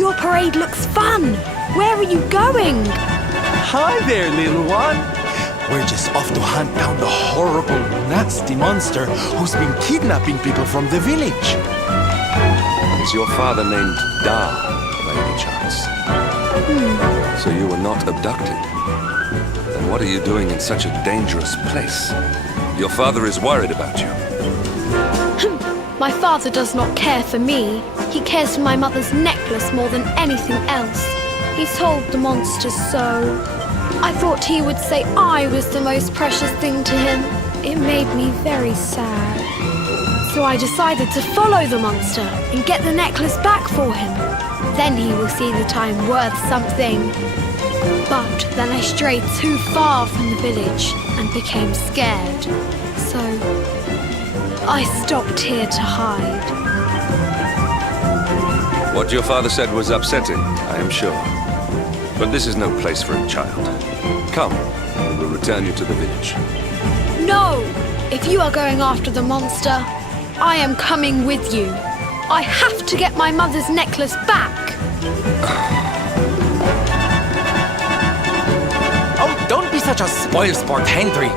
Your parade looks fun. Where are you going? Hi there, little one. We're just off to hunt down the horrible, nasty monster who's been kidnapping people from the village. Is your father named Da, by any chance? So you were not abducted? Then what are you doing in such a dangerous place? Your father is worried about you. My father does not care for me. He cares for my mother's necklace more than anything else. He told the monsters so. I thought he would say I was the most precious thing to him. It made me very sad. So I decided to follow the monster and get the necklace back for him. Then he will see that I'm worth something. But then I strayed too far from the village and became scared. So I stopped here to hide. What your father said was upsetting, I am sure. But this is no place for a child. Come, we will return you to the village. No! If you are going after the monster, I am coming with you. I have to get my mother's necklace back. Oh, don't be such a spoilsport, Hendrik.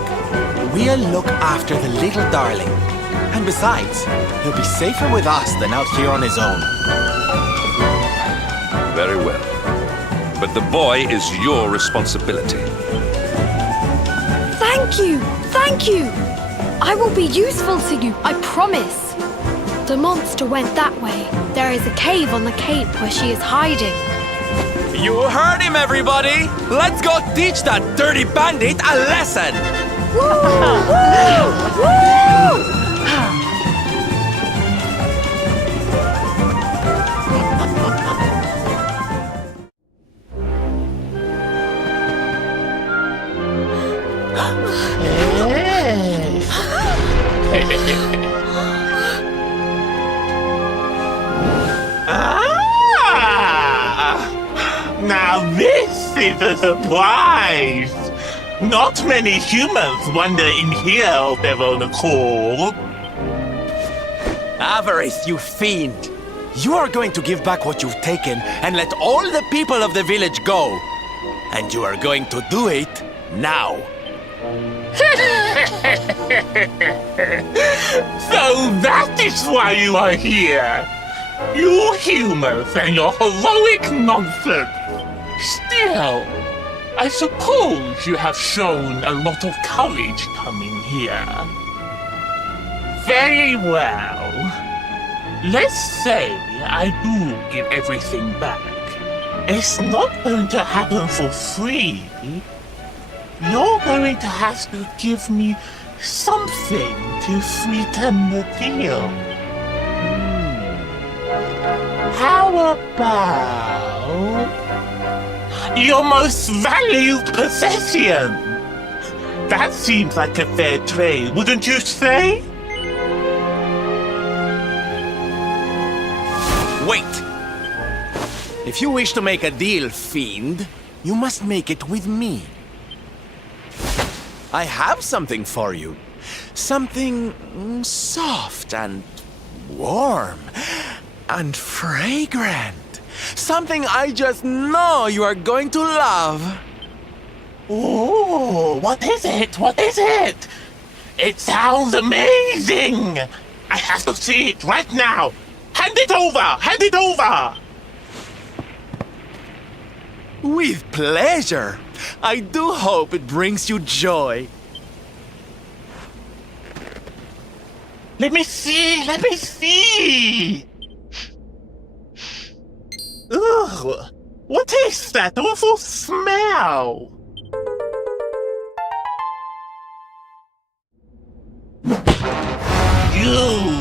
We'll look after the little darling. And besides, he'll be safer with us than out here on his own. Very well. But the boy is your responsibility. Thank you! Thank you! I will be useful to you, I promise. The monster went that way. There is a cave on the cape where she is hiding. You heard him, everybody! Let's go teach that dirty bandit a lesson! Woo! Woo! Woo! Now this is a surprise! Not many humans wander in here of their own accord. Avarice, you fiend! You are going to give back what you've taken and let all the people of the village go. And you are going to do it now. So that is why you are here! You humans and your heroic nonsense! Still, I suppose you have shown a lot of courage coming here. Very well. Let's say I do give everything back. It's not going to happen for free. You're going to have to give me something to sweeten the deal. How about your most valued possession? That seems like a fair trade, wouldn't you say? Wait! If you wish to make a deal, fiend, you must make it with me. I have something for you. Something soft and warm and fragrant. Something I just know you are going to love. Oh, what is it? What is it? It sounds amazing! I have to see it right now! Hand it over! Hand it over! With pleasure. I do hope it brings you joy. Let me see! Let me see! Ugh! What is that awful smell? You!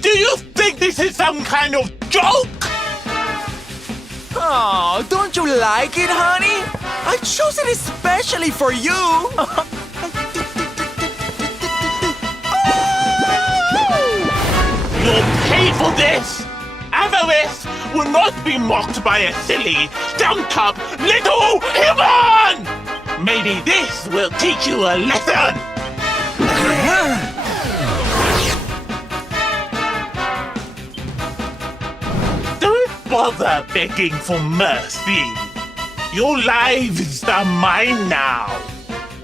Do you think this is some kind of joke? Oh, don't you like it, honey? I chose it especially for you. You'll pay for this! Avarice will not be mocked by a silly, stumped-up little human! Maybe this will teach you a lesson! bother begging for mercy. Your lives are mine now,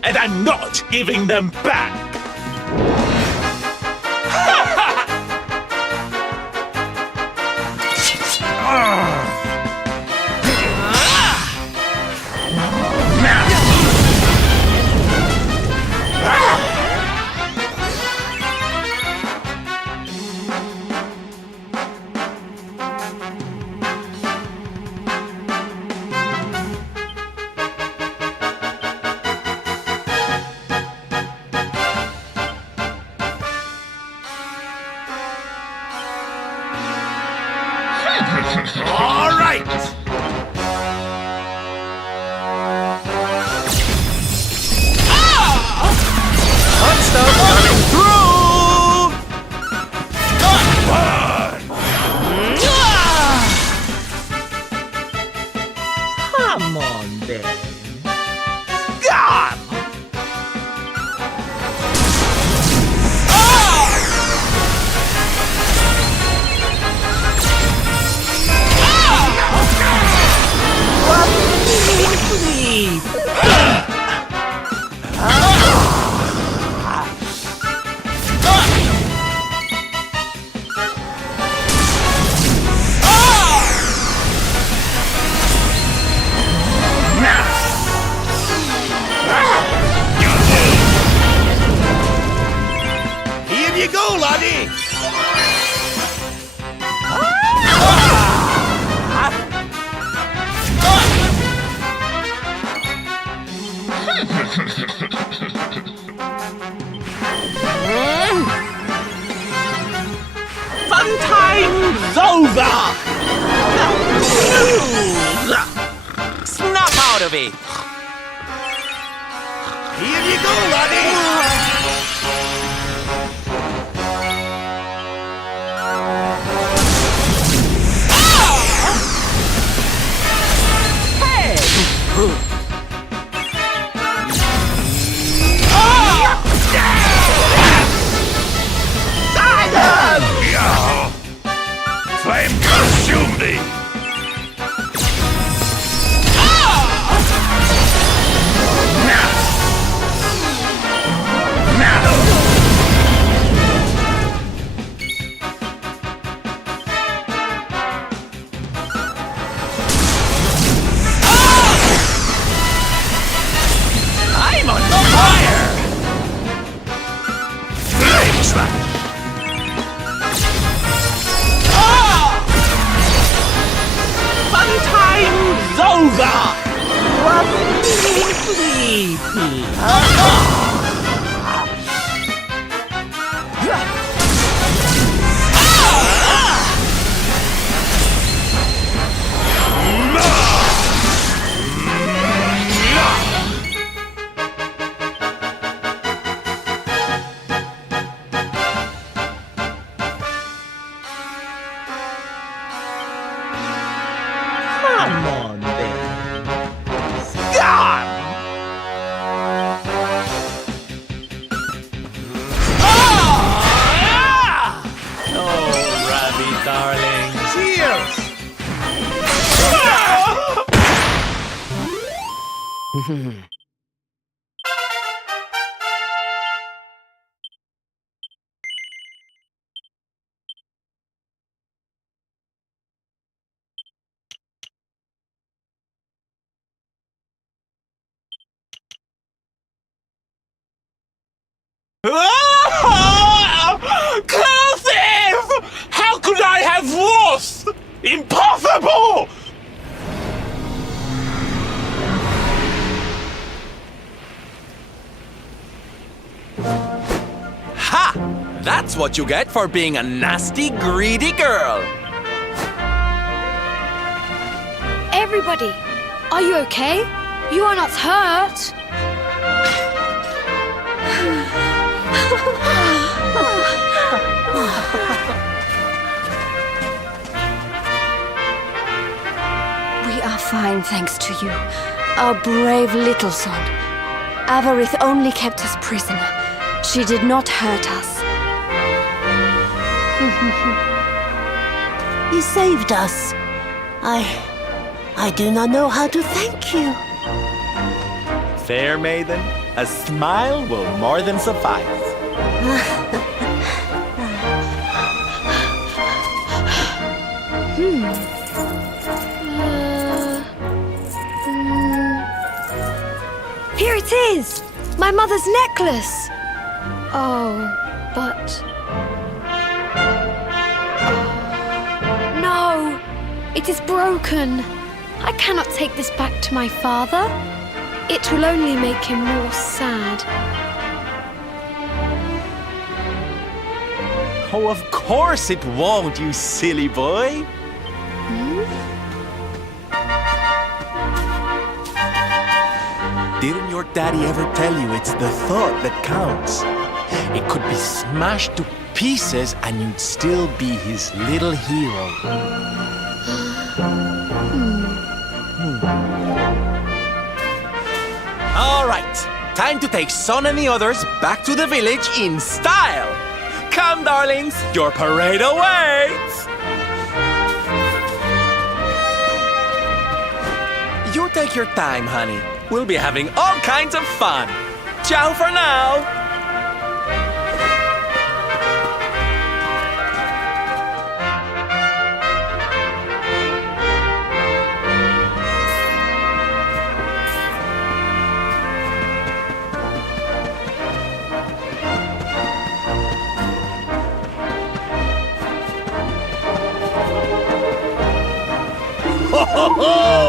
and I'm not giving them back. All right! Come on, then. Here you go, laddie! Fun time's over! Snap out of it! Here you go, laddie! Flame consume thee! I'm on fire! Flame slap! Fun time's over! Come on, then. Scum! Oh, Rabbit darling. Cheers! Cursive! How could I have lost? Impossible! Ha! That's what you get for being a nasty, greedy girl. Everybody, are you okay? You are not hurt. We are fine, thanks to you. Our brave little son. Avarith only kept us prisoner. She did not hurt us. You saved us. I do not know how to thank you. Fair maiden, a smile will more than suffice. Here it is! My mother's necklace! Oh, but... Oh, no! It is broken! I cannot take this back to my father. It will only make him more sad. Oh, of course it won't, you silly boy. Didn't your daddy ever tell you it's the thought that counts? It could be smashed to pieces and you'd still be his little hero. All right, time to take Son and the others back to the village in style. Come, darlings, your parade awaits. You take your time, honey. We'll be having all kinds of fun. Ciao for now. Ho, ho, ho!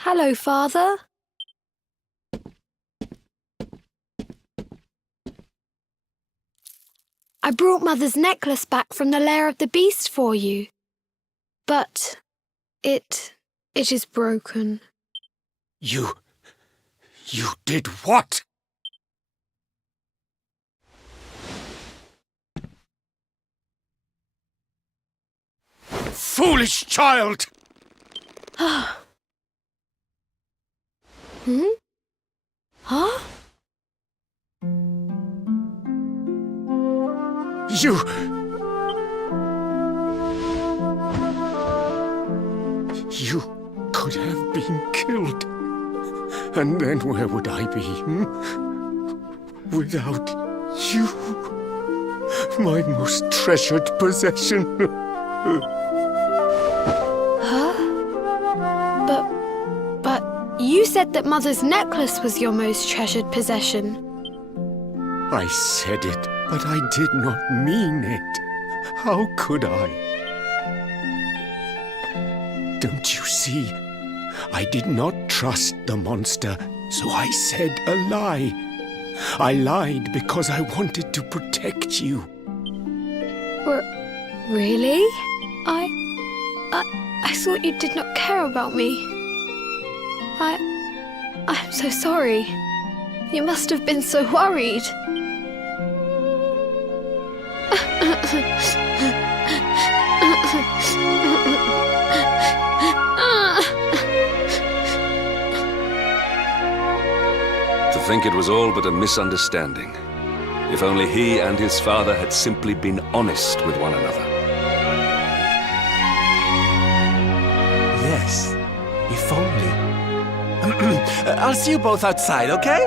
Hello, Father. I brought Mother's necklace back from the lair of the beast for you. But it is broken. You did what? Foolish child! Huh? You could have been killed. And then where would I be, without you? My most treasured possession. But you said that Mother's necklace was your most treasured possession. I said it, but I did not mean it. How could I? Don't you see? I did not trust the monster, so I said a lie. I lied because I wanted to protect you. Really? I thought you did not care about me. I'm so sorry. You must have been so worried. To think it was all but a misunderstanding. If only he and his father had simply been honest with one another. Yes, if only. I'll see you both outside, okay?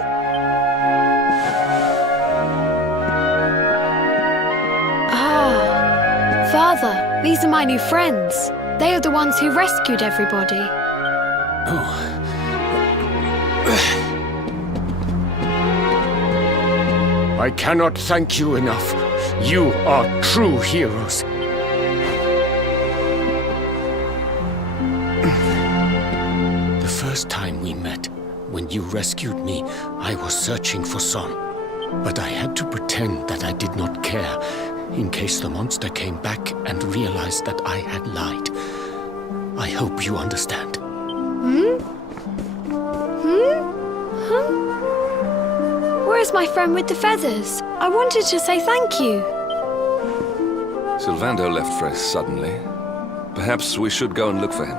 Ah, Father, these are my new friends. They are the ones who rescued everybody. I cannot thank you enough. You are true heroes. The first time we met, when you rescued me, I was searching for Son. But I had to pretend that I did not care, in case the monster came back and realized that I had lied. I hope you understand. Where's my friend with the feathers? I wanted to say thank you. Sylvando left for us suddenly. Perhaps we should go and look for him.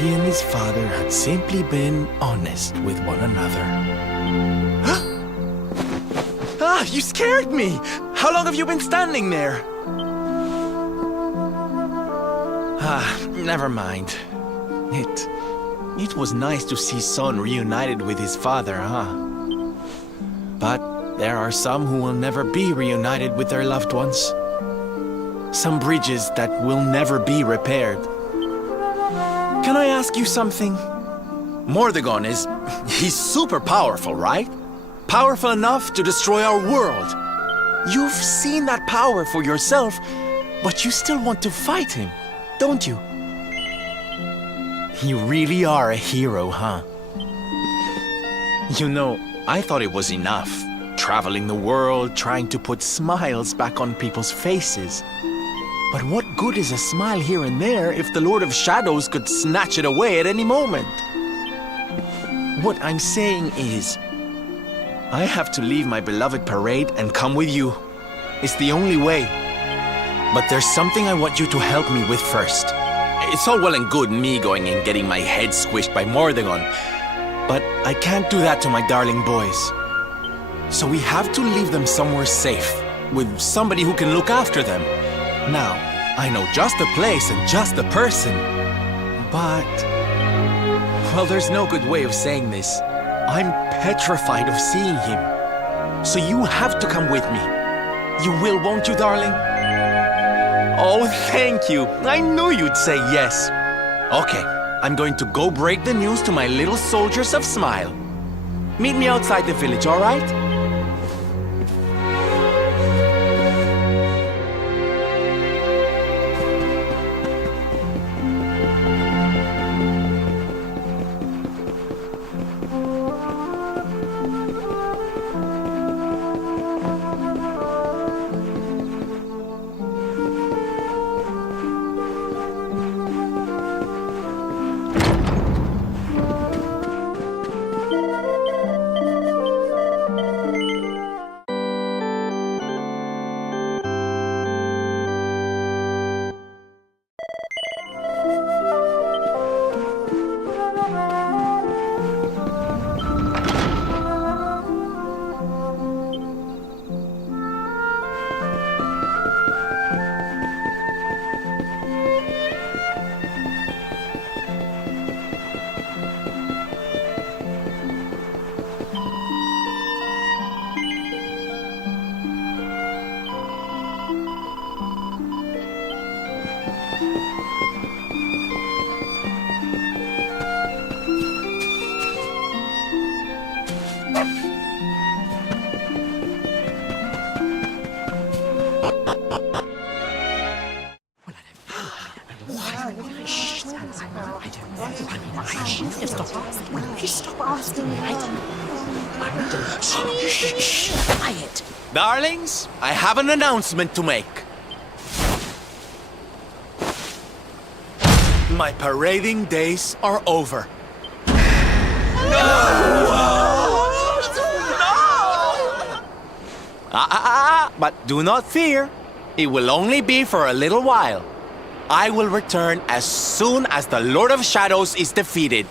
he and his father had simply been honest with one another. Ah, you scared me! How long have you been standing there? Ah, never mind. It was nice to see Son reunited with his father, huh? But there are some who will never be reunited with their loved ones. Some bridges that will never be repaired. Can I ask you something? Mordegon he's super powerful, right? Powerful enough to destroy our world. You've seen that power for yourself, but you still want to fight him, don't you? You really are a hero, huh? You know, I thought it was enough. Traveling the world, trying to put smiles back on people's faces. But what good is a smile here and there if the Lord of Shadows could snatch it away at any moment? What I'm saying is, I have to leave my beloved parade and come with you. It's the only way. But there's something I want you to help me with first. It's all well and good me going and getting my head squished by Mordegon, but I can't do that to my darling boys. So we have to leave them somewhere safe, with somebody who can look after them. Now, I know just the place and just the person, but... well, there's no good way of saying this. I'm petrified of seeing him. So you have to come with me. You will, won't you, darling? Oh, thank you. I knew you'd say yes. Okay, I'm going to go break the news to my little soldiers of Smile. Meet me outside the village, all right? Quiet. Darlings, I have an announcement to make. My parading days are over. But do not fear. It will only be for a little while. I will return as soon as the Lord of Shadows is defeated.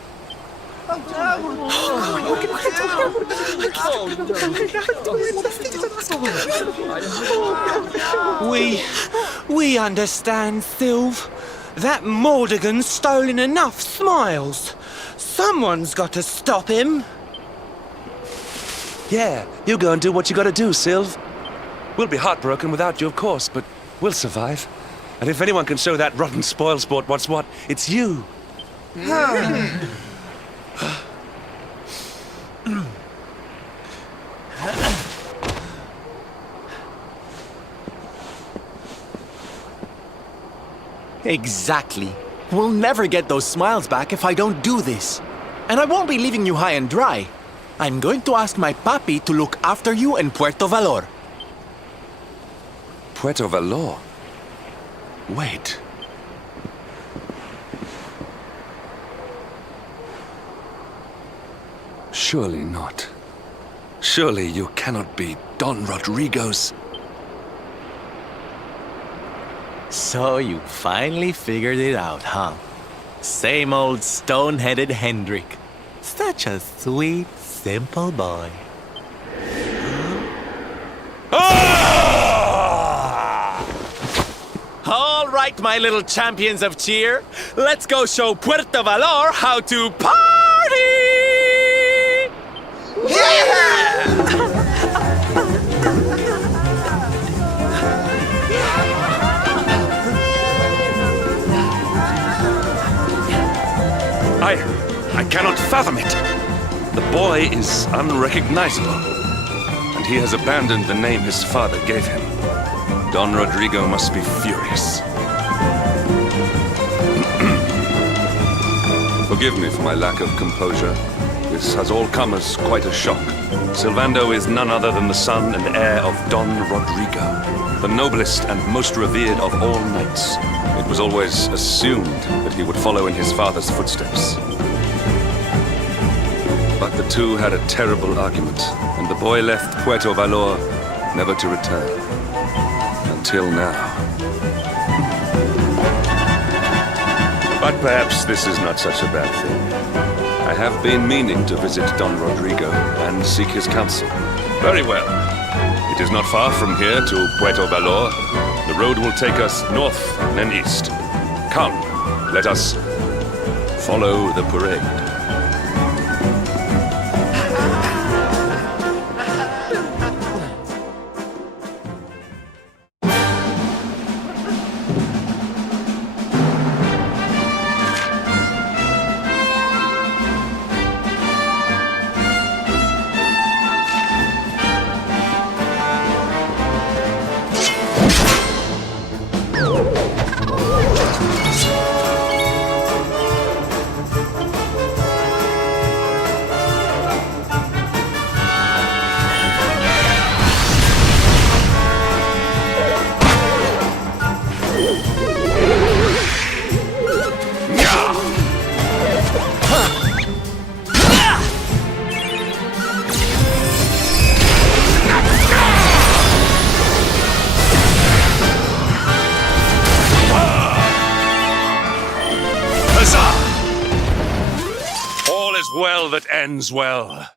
We understand, Sylve. That Mordegon's stolen enough smiles. Someone's got to stop him. Yeah, you go and do what you gotta do, Sylve. We'll be heartbroken without you, of course, but we'll survive. And if anyone can show that rotten spoilsport what's what, it's you. Exactly. We'll never get those smiles back if I don't do this. And I won't be leaving you high and dry. I'm going to ask my papi to look after you in Puerto Valor. Puerto Valor? Wait. Surely not. Surely you cannot be Don Rodrigo's... So you finally figured it out, huh? Same old stone-headed Hendrik. Such a sweet, simple boy. All right, my little champions of cheer. Let's go show Puerto Valor how to party! Yeah! The boy is unrecognizable, and he has abandoned the name his father gave him. Don Rodrigo must be furious. Forgive me for my lack of composure. This has all come as quite a shock. Sylvando is none other than the son and heir of Don Rodrigo, the noblest and most revered of all knights. It was always assumed that he would follow in his father's footsteps. But the two had a terrible argument, and the boy left Puerto Valor never to return. Until now. But perhaps this is not such a bad thing. I have been meaning to visit Don Rodrigo and seek his counsel. Very well. It is not far from here to Puerto Valor. The road will take us north and then east. Come, let us follow the parade. All is well that ends well.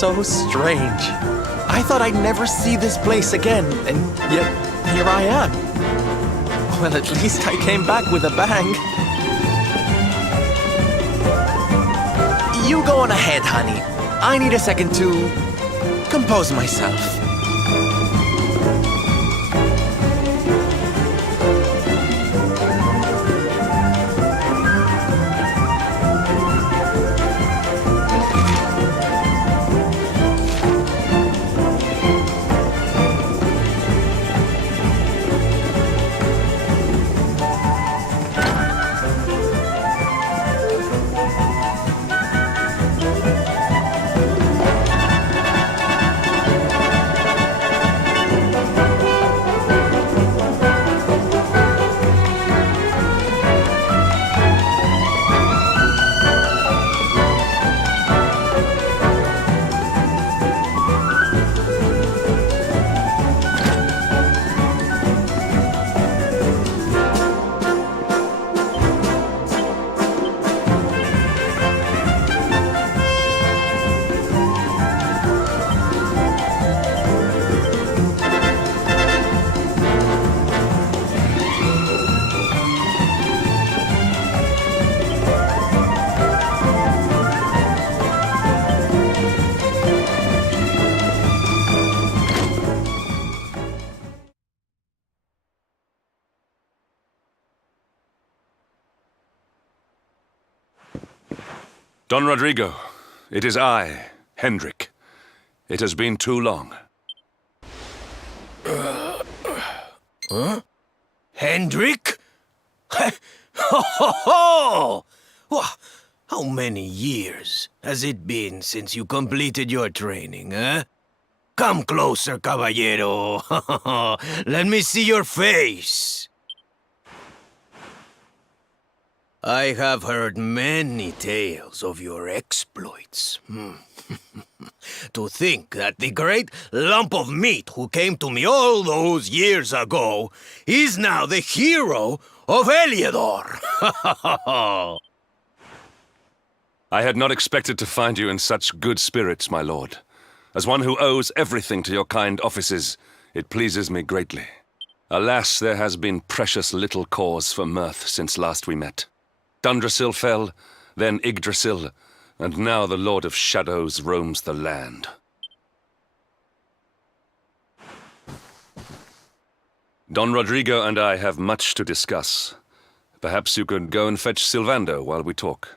so strange. I thought I'd never see this place again, and yet here I am. Well, at least I came back with a bang. You go on ahead, honey. I need a second to compose myself. Don Rodrigo, it is I, Hendrik. It has been too long. Huh? Hendrik? Ho ho ho! How many years has it been since you completed your training, eh? Come closer, caballero. Let me see your face. I have heard many tales of your exploits. To think that the great lump of meat who came to me all those years ago is now the hero of Heliodor. I had not expected to find you in such good spirits, my lord. As one who owes everything to your kind offices, it pleases me greatly. Alas, there has been precious little cause for mirth since last we met. Dundrasil fell, then Yggdrasil, and now the Lord of Shadows roams the land. Don Rodrigo and I have much to discuss. Perhaps you could go and fetch Sylvando while we talk.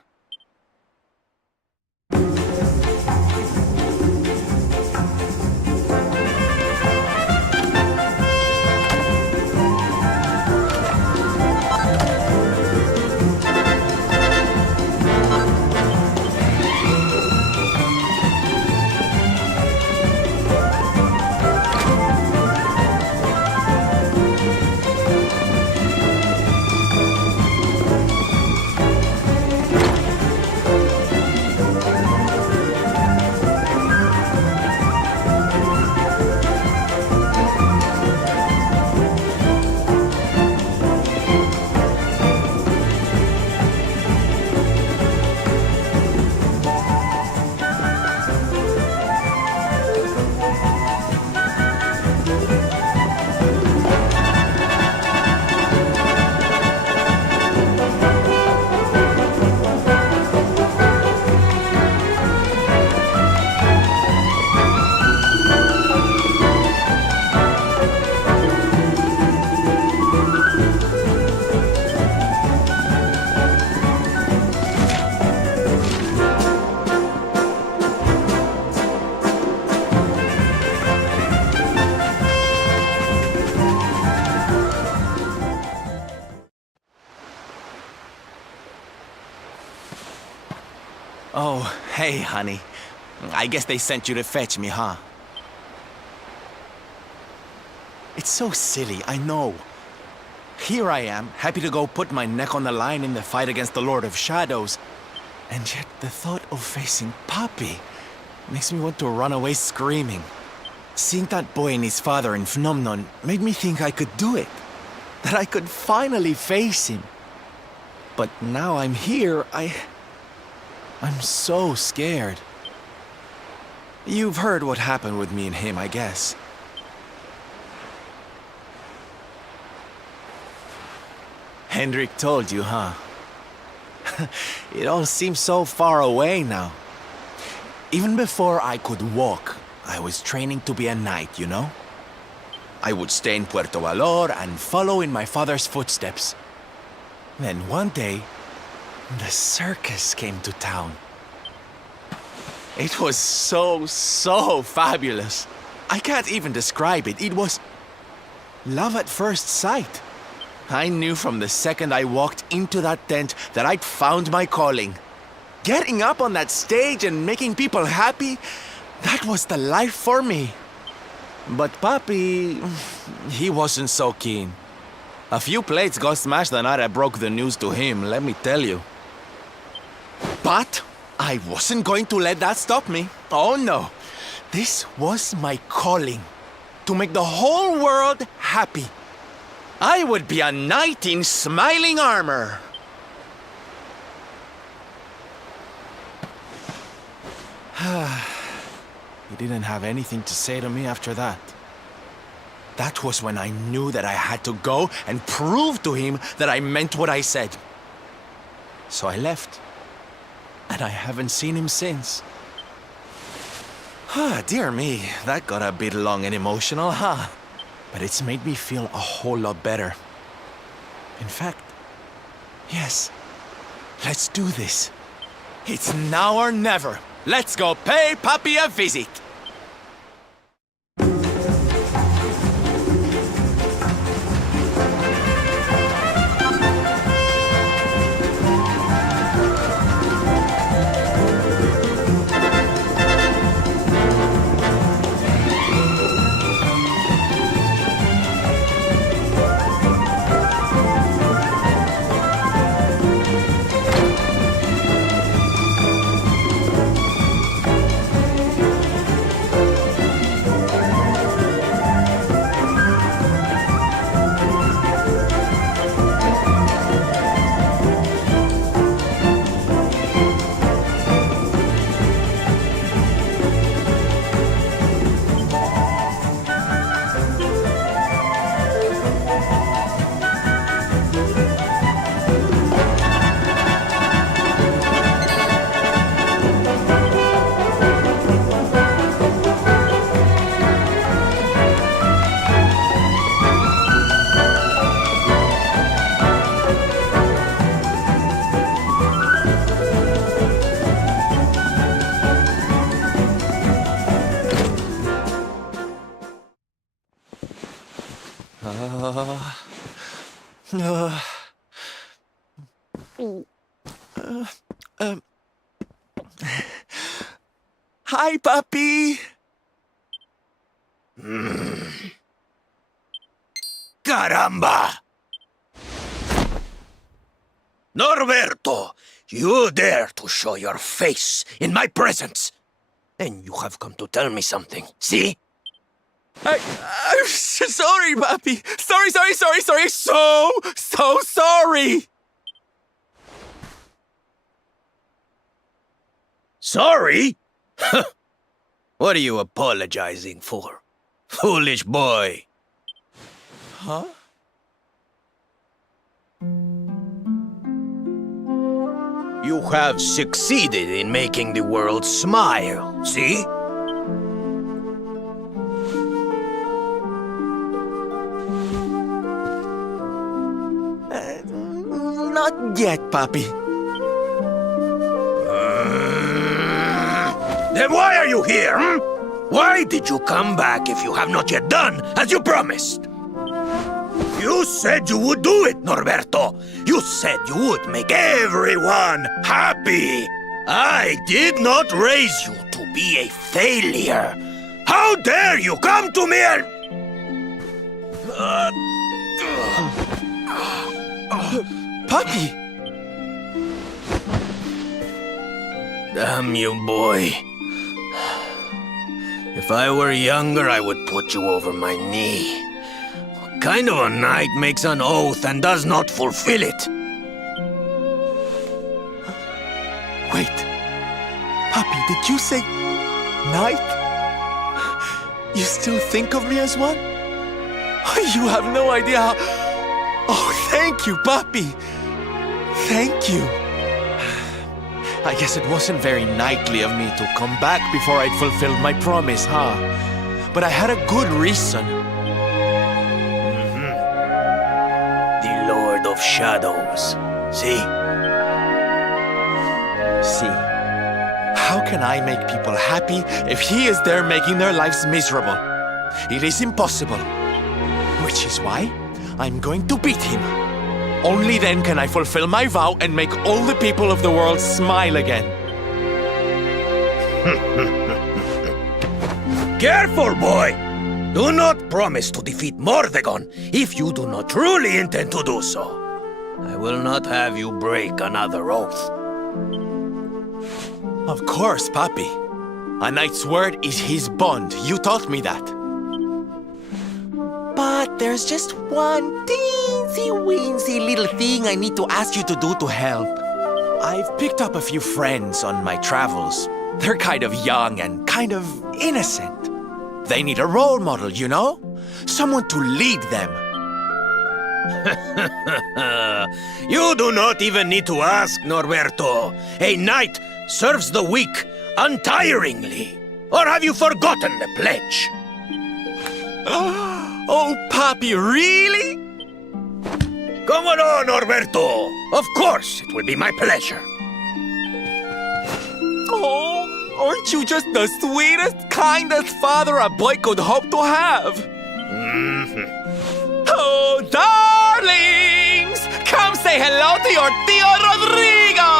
Oh, hey, honey. I guess they sent you to fetch me, huh? It's so silly, I know. Here I am, happy to go put my neck on the line in the fight against the Lord of Shadows. And yet the thought of facing Papi makes me want to run away screaming. Seeing that boy and his father in Phnomnon made me think I could do it. That I could finally face him. But now I'm here, I'm so scared. You've heard what happened with me and him, I guess. Hendrik told you, huh? It all seems so far away now. Even before I could walk, I was training to be a knight, you know? I would stay in Puerto Valor and follow in my father's footsteps. Then one day, the circus came to town. It was so fabulous. I can't even describe it. It was love at first sight. I knew from the second I walked into that tent that I'd found my calling. Getting up on that stage and making people happy, that was the life for me. But Papi, he wasn't so keen. A few plates got smashed the night I broke the news to him, let me tell you. But I wasn't going to let that stop me. Oh no. This was my calling. To make the whole world happy. I would be a knight in smiling armor. He didn't have anything to say to me after that. That was when I knew that I had to go and prove to him that I meant what I said. So I left. And I haven't seen him since. Dear me, that got a bit long and emotional, huh? But it's made me feel a whole lot better. In fact, yes, let's do this. It's now or never. Let's go pay Papi a visit. Hi, Papi! Caramba! Norberto, you dare to show your face in my presence. And you have come to tell me something, see? I'm sorry, Papi. Sorry. So sorry. Sorry? What are you apologizing for? Foolish boy. Huh? You have succeeded in making the world smile, see? Not yet, Papi. Then why are you here, hmm? Why did you come back if you have not yet done as you promised? You said you would do it, Norberto. You said you would make everyone happy. I did not raise you to be a failure. How dare you come to me and... Papi! Damn you, boy. If I were younger, I would put you over my knee. What kind of a knight makes an oath and does not fulfill it? Wait. Papi, did you say Knight? You still think of me as one? You have no idea how... Oh, thank you, Papi. Thank you. I guess it wasn't very knightly of me to come back before I'd fulfilled my promise, huh? But I had a good reason. The Lord of Shadows. See? See? How can I make people happy if he is there making their lives miserable? It is impossible. Which is why I'm going to beat him. Only then can I fulfill my vow and make all the people of the world smile again. Careful, boy! Do not promise to defeat Mordegon if you do not truly intend to do so. I will not have you break another oath. Of course, Papi. A knight's word is his bond. You taught me that. But there's just one teensy-weensy little thing I need to ask you to do to help. I've picked up a few friends on my travels. They're kind of young and kind of innocent. They need a role model, you know? Someone to lead them. You do not even need to ask, Norberto. A knight serves the weak untiringly. Or have you forgotten the pledge? Oh, Papi, really? Come on, Norberto. Of course, it will be my pleasure. Oh, aren't you just the sweetest, kindest father a boy could hope to have? Oh, darlings! Come say hello to your Tío Rodrigo!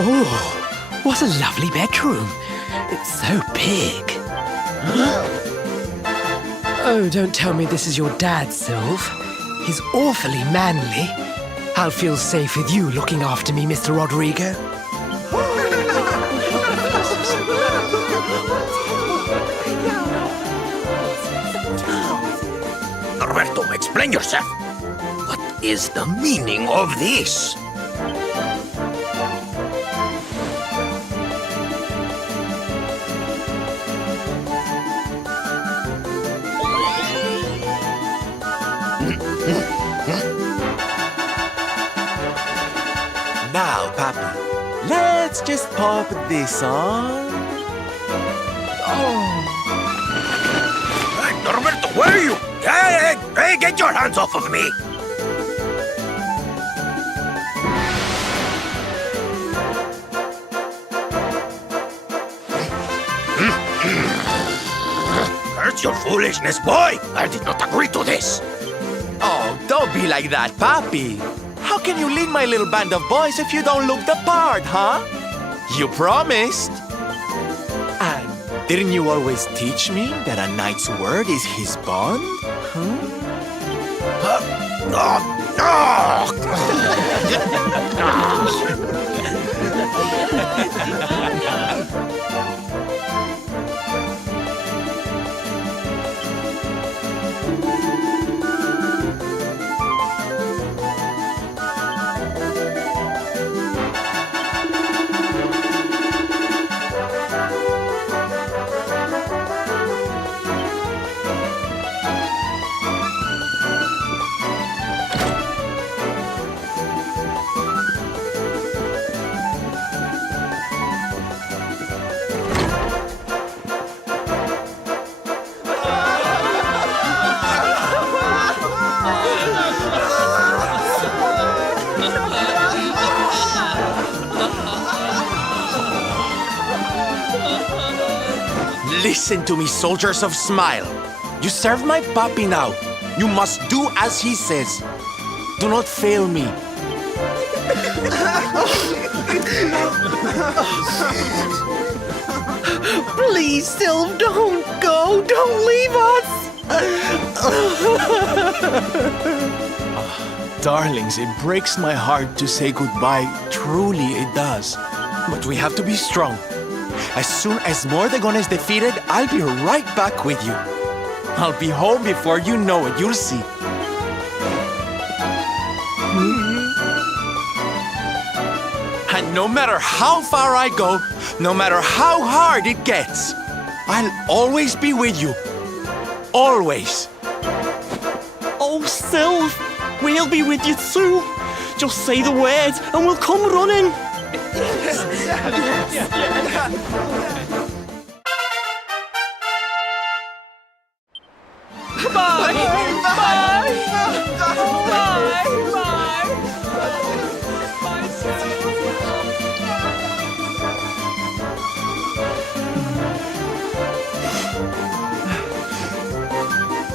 Oh, what a lovely bedroom. It's so big. Oh, don't tell me this is your dad, Sylve. He's awfully manly. I'll feel safe with you looking after me, Mr. Rodrigo. Norberto, explain yourself. What is the meaning of this? Now, Papi, let's just pop this on. Oh. Hey, Norberto, where are you? Hey, get your hands off of me! Curse your foolishness, boy! I did not agree to this! Oh, don't be like that, Papi. How can you lead my little band of boys if you don't look the part, huh? You promised. And didn't you always teach me that a knight's word is his bond? Listen to me, soldiers of Smile. You serve my papi now. You must do as he says. Do not fail me. Please, Sylve, don't go. Don't leave us. Darlings, it breaks my heart to say goodbye. Truly, it does. But we have to be strong. As soon as Mordegon is defeated, I'll be right back with you. I'll be home before you know it, you'll see. And no matter how far I go, no matter how hard it gets, I'll always be with you. Always. Oh, Sylv, we'll be with you too. Just say the word and we'll come running.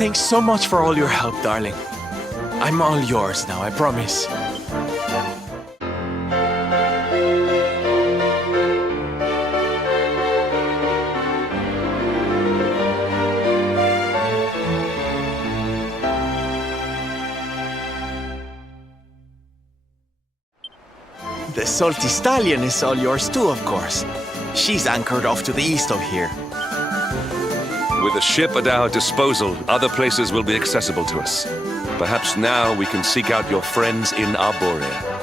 Thanks so much for all your help, darling. I'm all yours now, I promise. The salty stallion is all yours too, of course. She's anchored off to the east of here. With a ship at our disposal, other places will be accessible to us. Perhaps now we can seek out your friends in Arborea.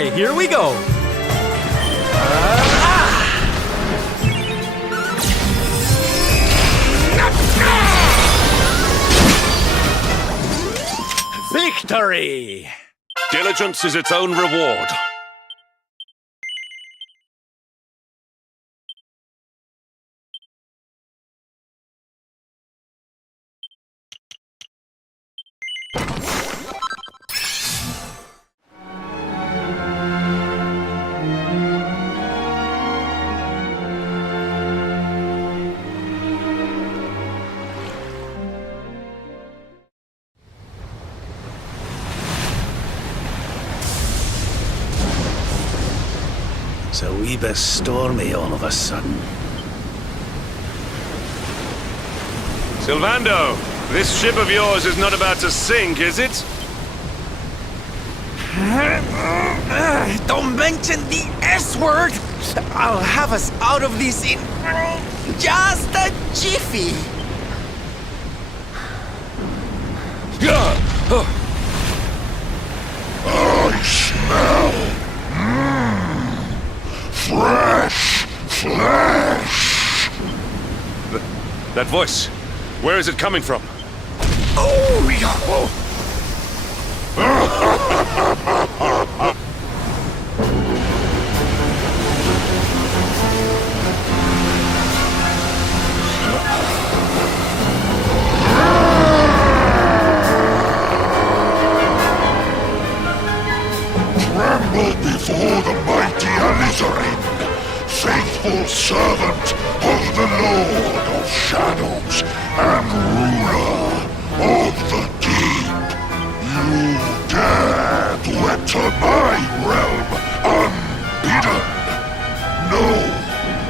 Okay, here we go. Victory! Diligence is its own reward. It's a wee bit stormy all of a sudden. Sylvando, this ship of yours is not about to sink, is it? Don't mention the S word! I'll have us out of this in just a jiffy! I smell fresh flesh. That voice, where is it coming from? Oh, yeah. Tremble before the mighty Alizarin, faithful servant of the Lord of Shadows and ruler of the deep. You dare to enter my realm unbidden. Know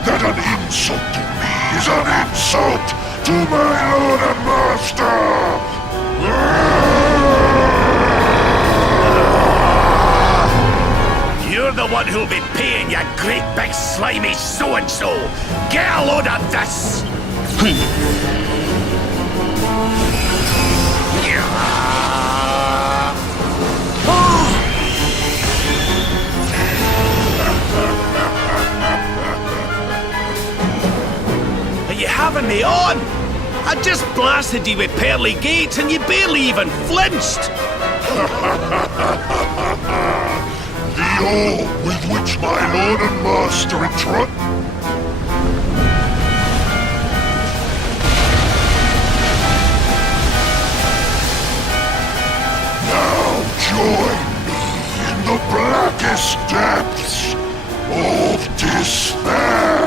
that an insult to me is an insult to my lord and master. You're the one who'll be paying, you great big slimy so-and-so! Get a load of this! Are you having me on? I just blasted you with pearly gates and you barely even flinched! The awe with which my lord and master entrust. Now join me in the blackest depths of despair.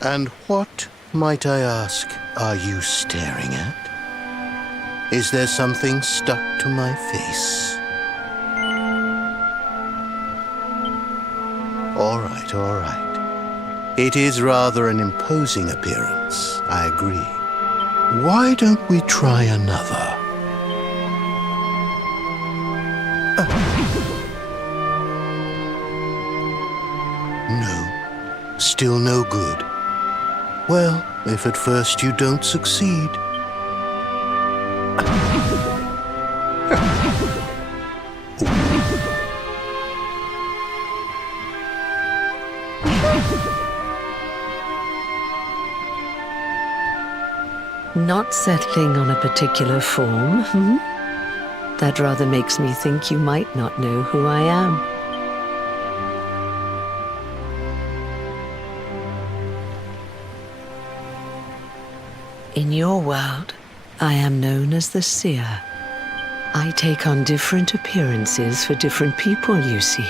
And what, might I ask, are you staring at? Is there something stuck to my face? All right, all right. It is rather an imposing appearance, I agree. Why don't we try another? No, still no good. Well, if at first you don't succeed. Not settling on a particular form, hmm? That rather makes me think you might not know who I am. In your world, I am known as the Seer. I take on different appearances for different people, you see.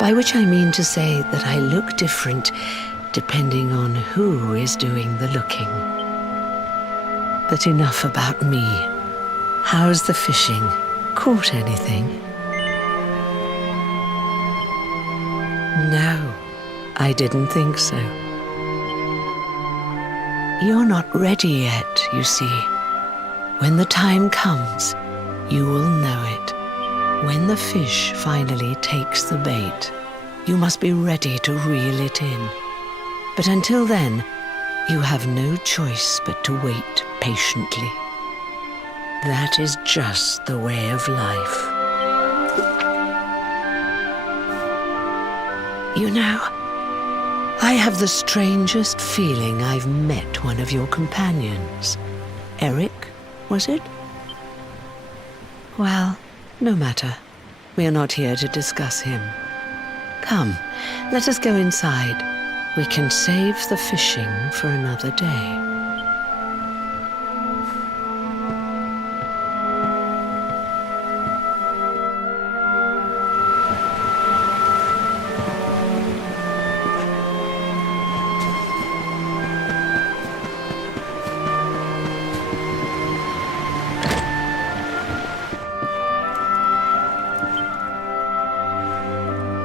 By which I mean to say that I look different depending on who is doing the looking. But enough about me. How's the fishing? Caught anything? No, I didn't think so. You're not ready yet, you see. When the time comes, you will know it. When the fish finally takes the bait, you must be ready to reel it in. But until then, you have no choice but to wait patiently. That is just the way of life. You know, I have the strangest feeling I've met one of your companions. Eric, was it? Well, no matter. We are not here to discuss him. Come, let us go inside. We can save the fishing for another day.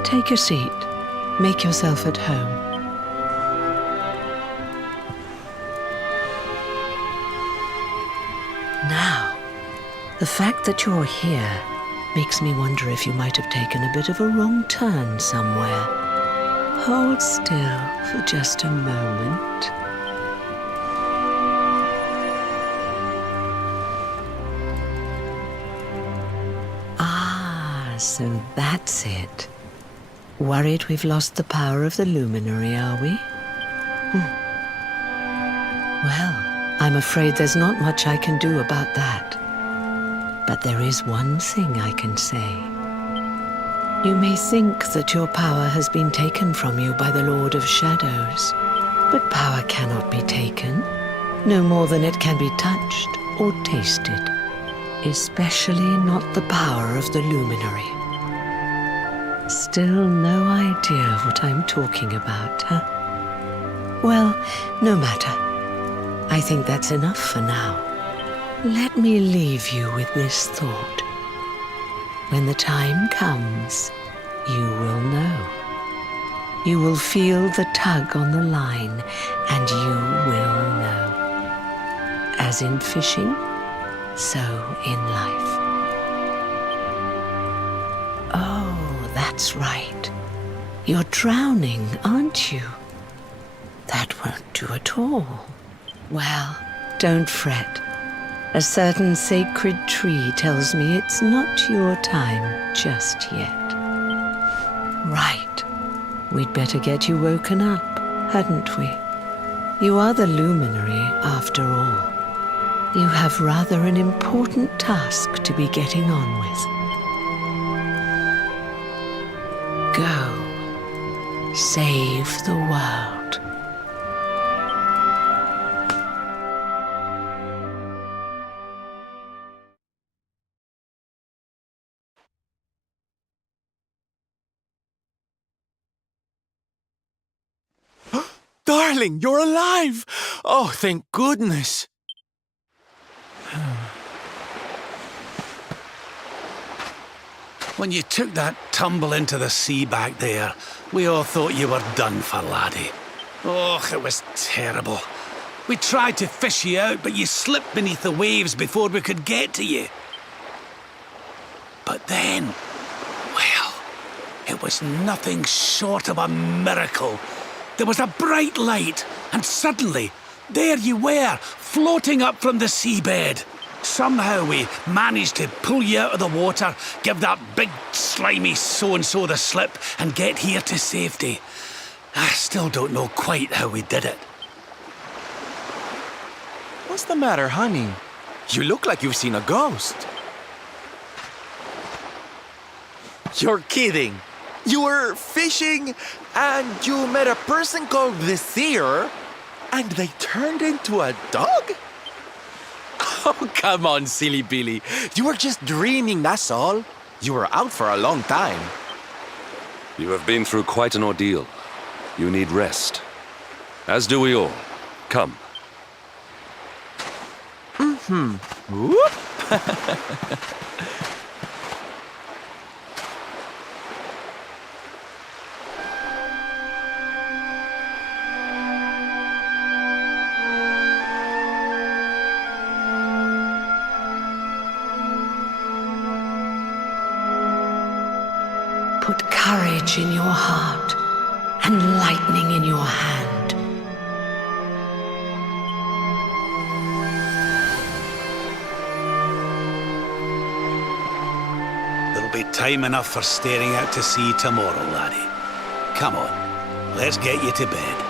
Take a seat. Make yourself at home. Now, the fact that you're here makes me wonder if you might have taken a bit of a wrong turn somewhere. Hold still for just a moment. Ah, so that's it. Worried we've lost the power of the luminary, are we? Well, I'm afraid there's not much I can do about that. But there is one thing I can say. You may think that your power has been taken from you by the Lord of Shadows, but power cannot be taken, no more than it can be touched or tasted, especially not the power of the luminary. Still no idea what I'm talking about, huh? Well, no matter. I think that's enough for now. Let me leave you with this thought. When the time comes, you will know. You will feel the tug on the line, and you will know. As in fishing, so in life. Oh, that's right. You're drowning, aren't you? That won't do at all. Well, don't fret. A certain sacred tree tells me it's not your time just yet. Right. We'd better get you woken up, hadn't we? You are the luminary, after all. You have rather an important task to be getting on with. Go. Save the world. Darling, you're alive! Oh, thank goodness! When you took that tumble into the sea back there, we all thought you were done for, laddie. Oh, it was terrible. We tried to fish you out, but you slipped beneath the waves before we could get to you. But then, well, it was nothing short of a miracle. There was a bright light, and suddenly, there you were, floating up from the seabed. Somehow we managed to pull you out of the water, give that big slimy so-and-so the slip, and get here to safety. I still don't know quite how we did it. What's the matter, honey? You look like you've seen a ghost. You're kidding. You were fishing and you met a person called the Seer and they turned into a dog? Oh, come on, silly Billy. You were just dreaming, that's all. You were out for a long time. You have been through quite an ordeal. You need rest. As do we all. Come. Whoop. Put courage in your heart and lightning in your hand. There'll be time enough for staring out to sea tomorrow, laddie. Come on, let's get you to bed.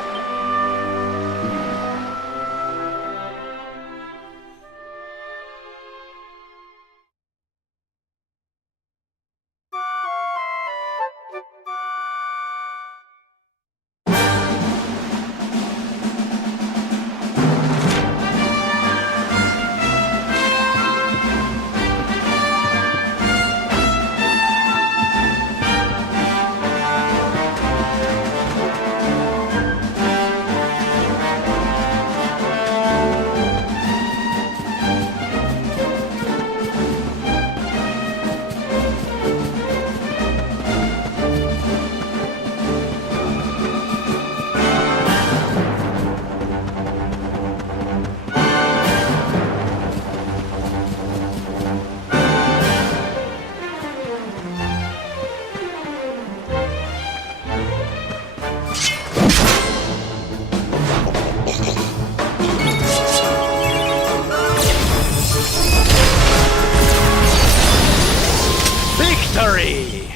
Victory!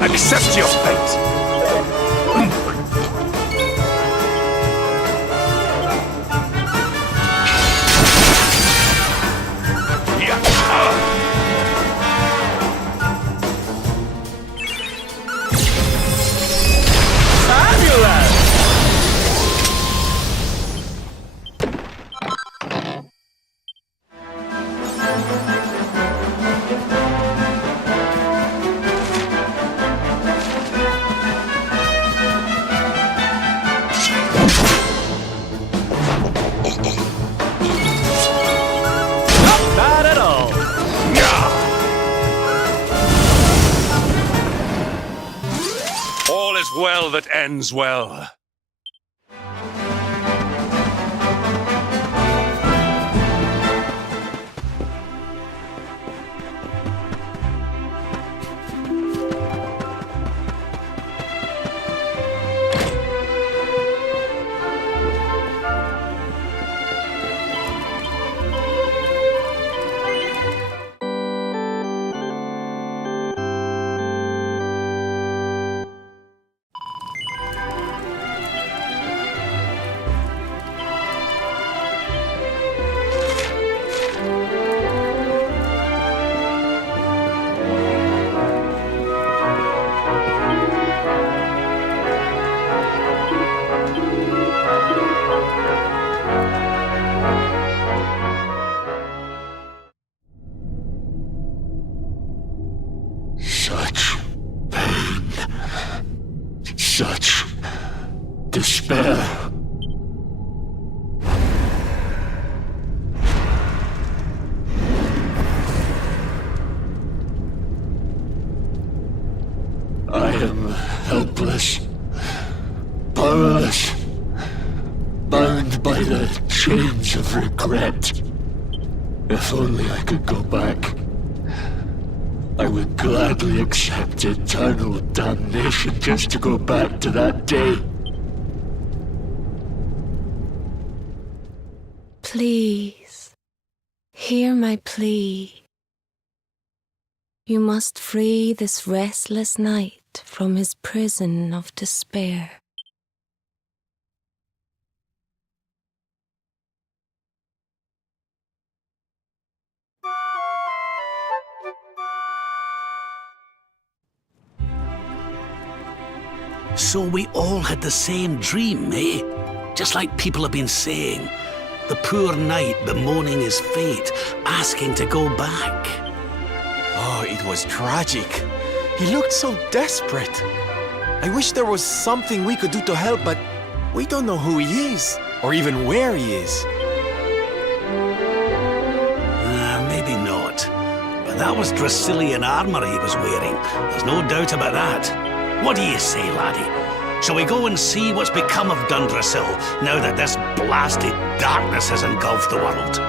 Accept your fate! Not at all. All is well that ends well. Such pain. Such despair. am helpless, powerless, bound by the chains of regret. If only I could go back, I would gladly accept eternal damnation just to go back to that day. Please, hear my plea. You must free this restless knight from his prison of despair. So we all had the same dream, eh? Just like people have been saying. The poor knight bemoaning his fate, asking to go back. Oh, it was tragic. He looked so desperate. I wish there was something we could do to help, but we don't know who he is, or even where he is. Maybe not. But that was Dracilian armor he was wearing. There's no doubt about that. What do you say, laddie? Shall we go and see what's become of Dundrasil now that this blasted darkness has engulfed the world?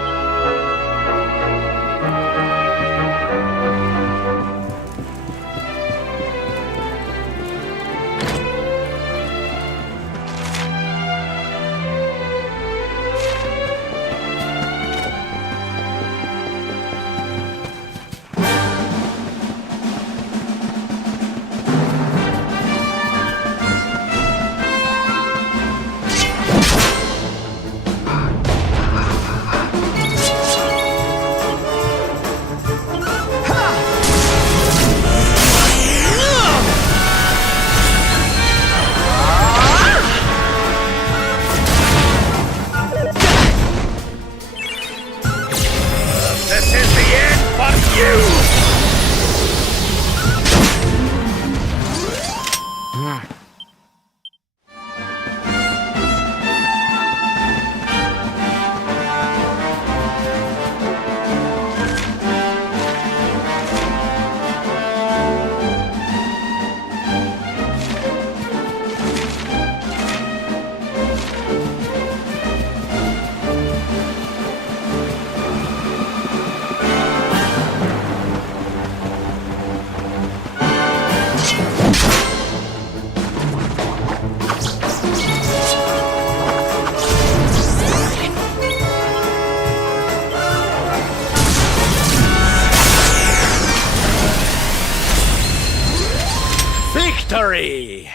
Victory!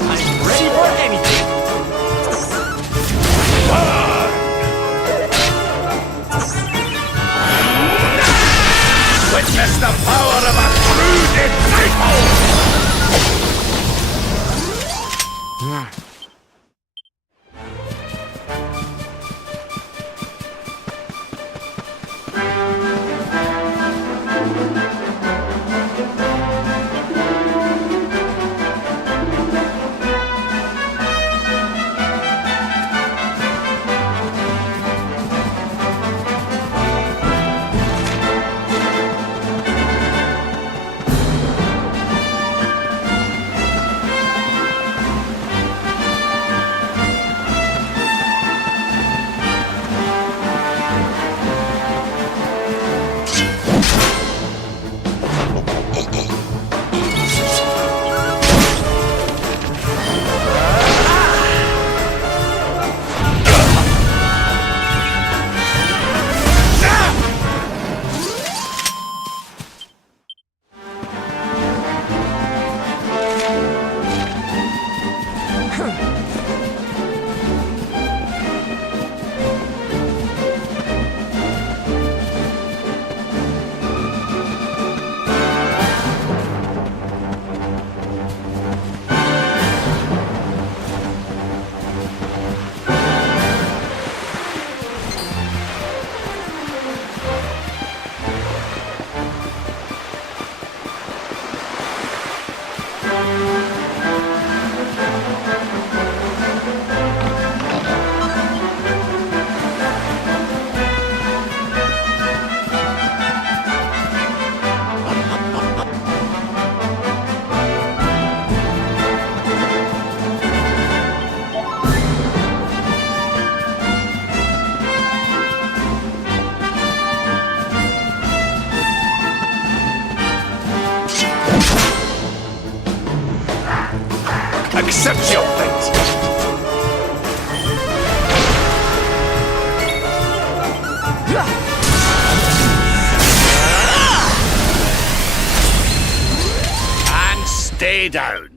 I'm ready for anything! Witness the power of a true disciple! Accept your fate! And stay down.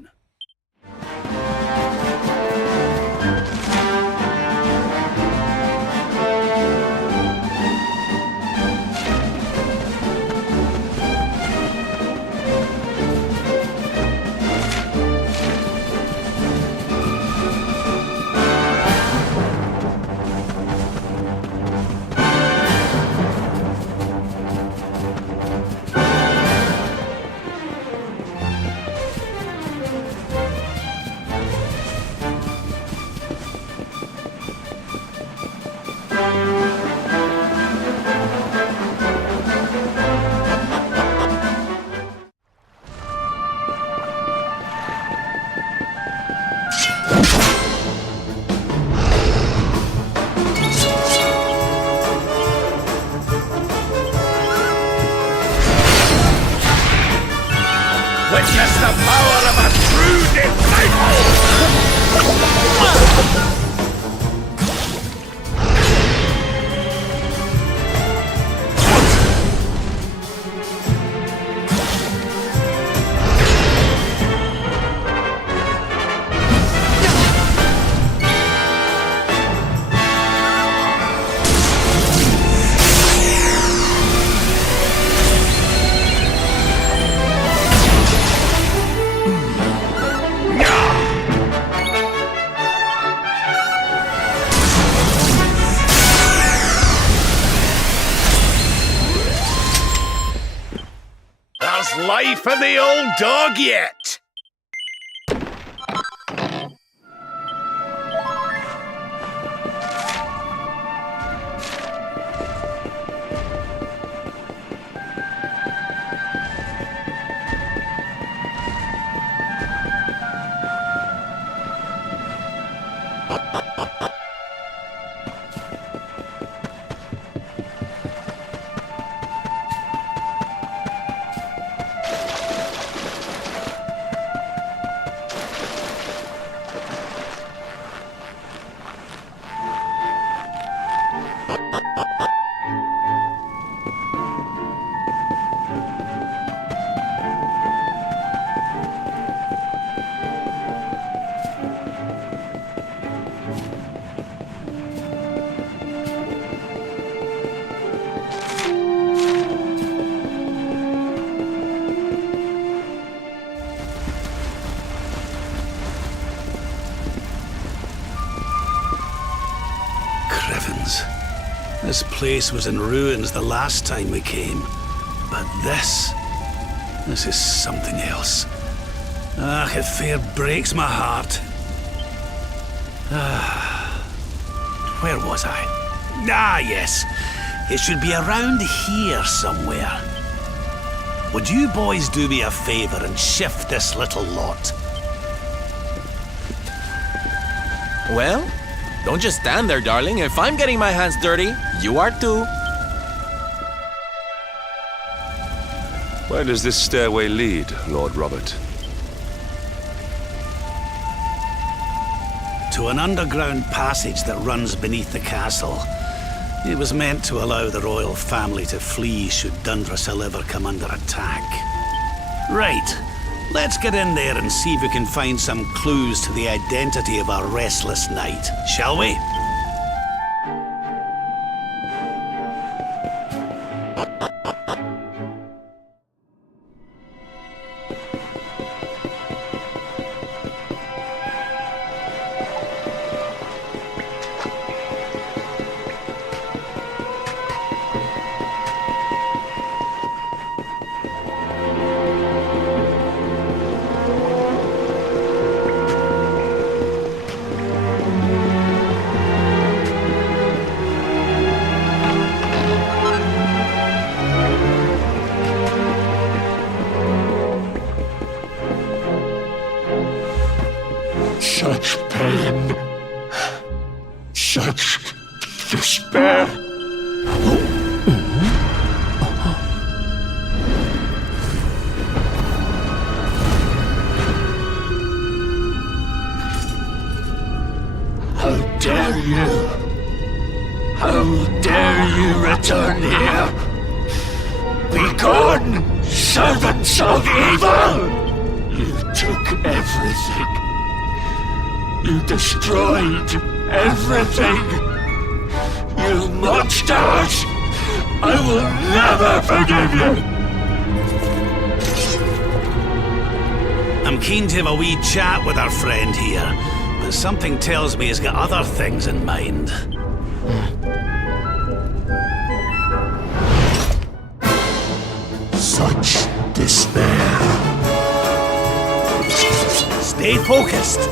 Witness the power of a true disciple! There's life in the old dog yet! This place was in ruins the last time we came. But this is something else. Ah, it fair breaks my heart. Where was I? Ah, yes. It should be around here somewhere. Would you boys do me a favor and shift this little lot? Well, don't just stand there, darling. If I'm getting my hands dirty, you are too. Where does this stairway lead, Lord Robert? To an underground passage that runs beneath the castle. It was meant to allow the royal family to flee should Dundrasil ever come under attack. Right. Let's get in there and see if we can find some clues to the identity of our restless knight, shall we? Such pain. Such despair. dare you? How dare you return here? Be gone, servants of evil! You took everything. You destroyed everything. You monsters! I will never forgive you! I'm keen to have a wee chat with our friend here, but something tells me he's got other things in mind. Such despair. Stay focused.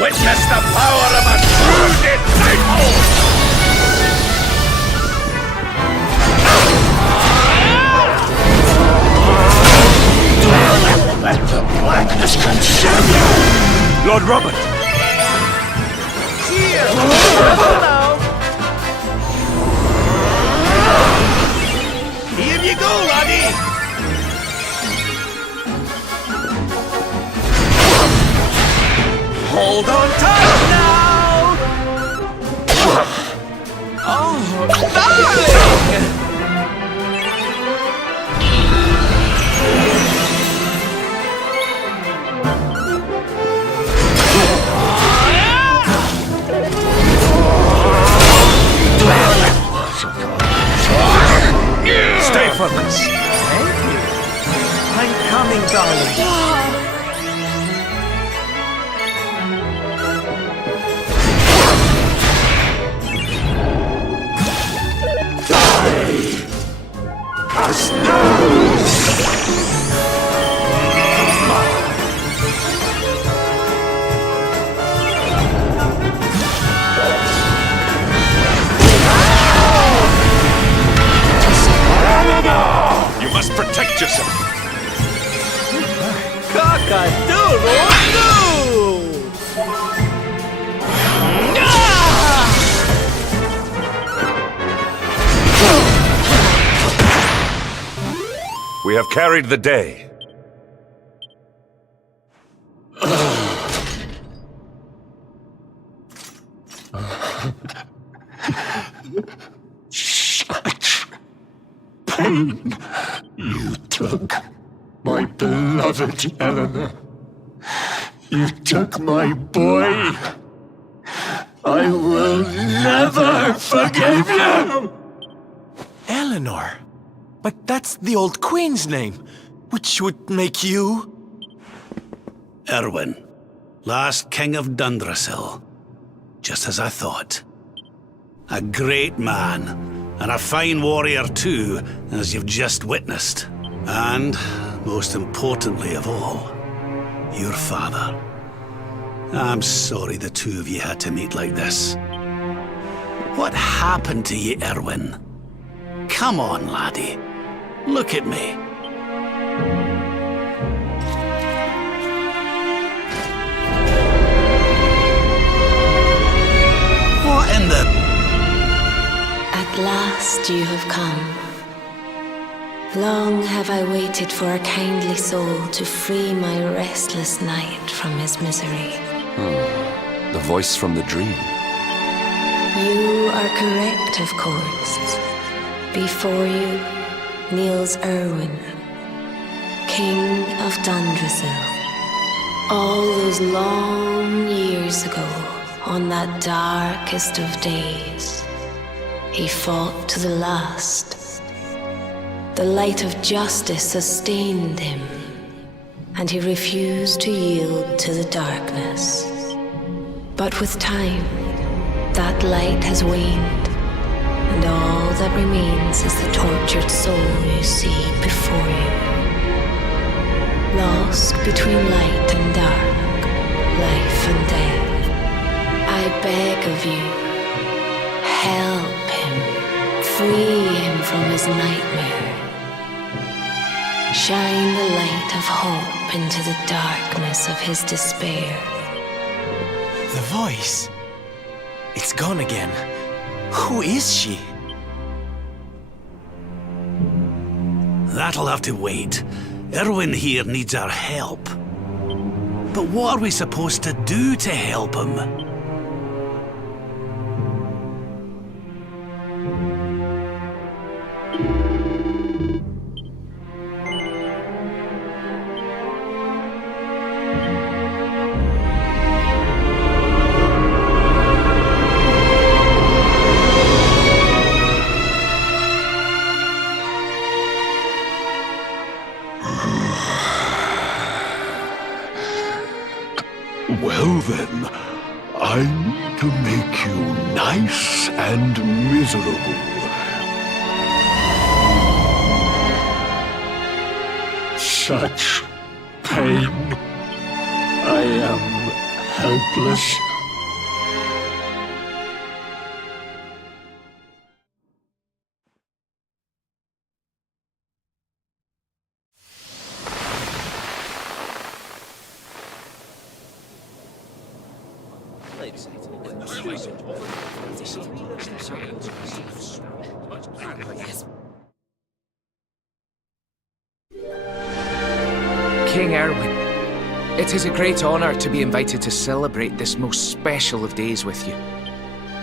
Witness the power of a true disciple! Let the blackness consume you! Lord Robert! Here! Here you go, laddie! Hold on tight now! Oh, darling! Stay focused. Thank you. I'm coming, darling. You must protect yourself. We have carried the day. Such pain. You took my beloved Eleanor. You took my boy. I will never forgive you! Eleanor? But that's the old queen's name, which would make you... Erwin, last king of Dundrasil. Just as I thought. A great man, and a fine warrior too, as you've just witnessed. And, most importantly of all, your father. I'm sorry the two of you had to meet like this. What happened to you, Erwin? Come on, laddie. Look at me. What in the... At last you have come. Long have I waited for a kindly soul to free my restless night from his misery. The voice from the dream. You are correct, of course. Before you kneels Erwin, King of Dundrasil. All those long years ago, on that darkest of days, he fought to the last. The light of justice sustained him, and he refused to yield to the darkness. But with time, that light has waned, and all that remains is the tortured soul you see before you. lost between light and dark, life and death. I beg of you, help him, free him from his nightmare. Shine the light of hope into the darkness of his despair. The voice. It's gone again. Who is she? That'll have to wait. Erwin here needs our help. But what are we supposed to do to help him? Well then, I need to make you nice and miserable. Such pain. I am helpless. King Erwin, it is a great honor to be invited to celebrate this most special of days with you.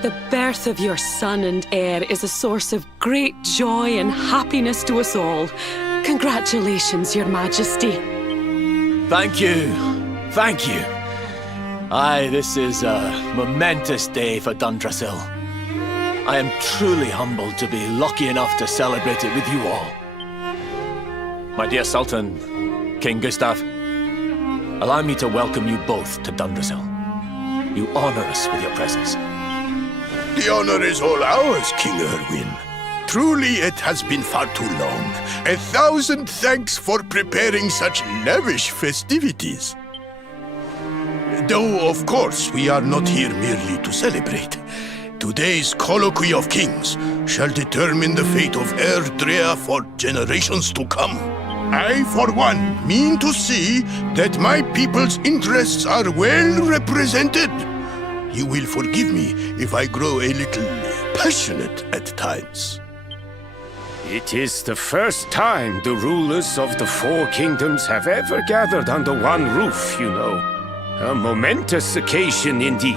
The birth of your son and heir is a source of great joy and happiness to us all. Congratulations, Your Majesty. Thank you. Thank you. Aye, this is a momentous day for Dundrasil. I am truly humbled to be lucky enough to celebrate it with you all. My dear Sultan, King Gustav, allow me to welcome you both to Dundrasil. You honor us with your presence. The honor is all ours, King Erwin. Truly, it has been far too long. 1,000 thanks for preparing such lavish festivities. Though, of course, we are not here merely to celebrate. Today's colloquy of kings shall determine the fate of Erdrea for generations to come. I, for one, mean to see that my people's interests are well represented. You will forgive me if I grow a little passionate at times. It is the first time the rulers of the four kingdoms have ever gathered under one roof, you know. A momentous occasion indeed.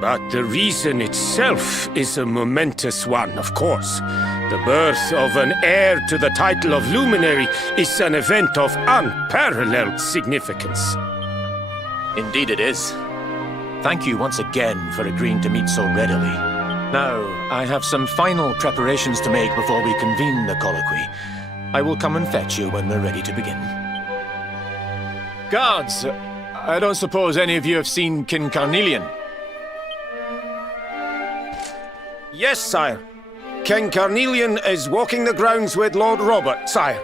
But the reason itself is a momentous one, of course. The birth of an heir to the title of luminary is an event of unparalleled significance. Indeed it is. Thank you once again for agreeing to meet so readily. Now, I have some final preparations to make before we convene the colloquy. I will come and fetch you when we're ready to begin. Guards, I don't suppose any of you have seen King Carnelian? Yes, sire. King Carnelian is walking the grounds with Lord Robert, sire.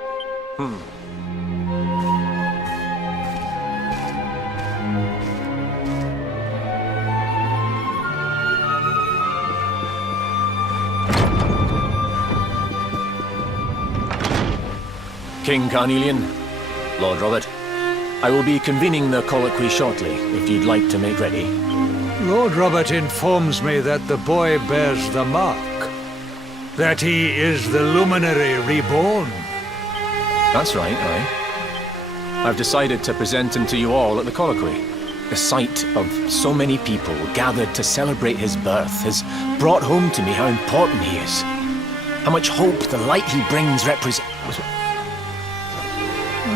King Carnelian, Lord Robert, I will be convening the colloquy shortly, if you'd like to make ready. Lord Robert informs me that the boy bears the mark. That he is the luminary reborn. That's right, aye. I've decided to present him to you all at the colloquy. The sight of so many people gathered to celebrate his birth has brought home to me how important he is. How much hope the light he brings represents.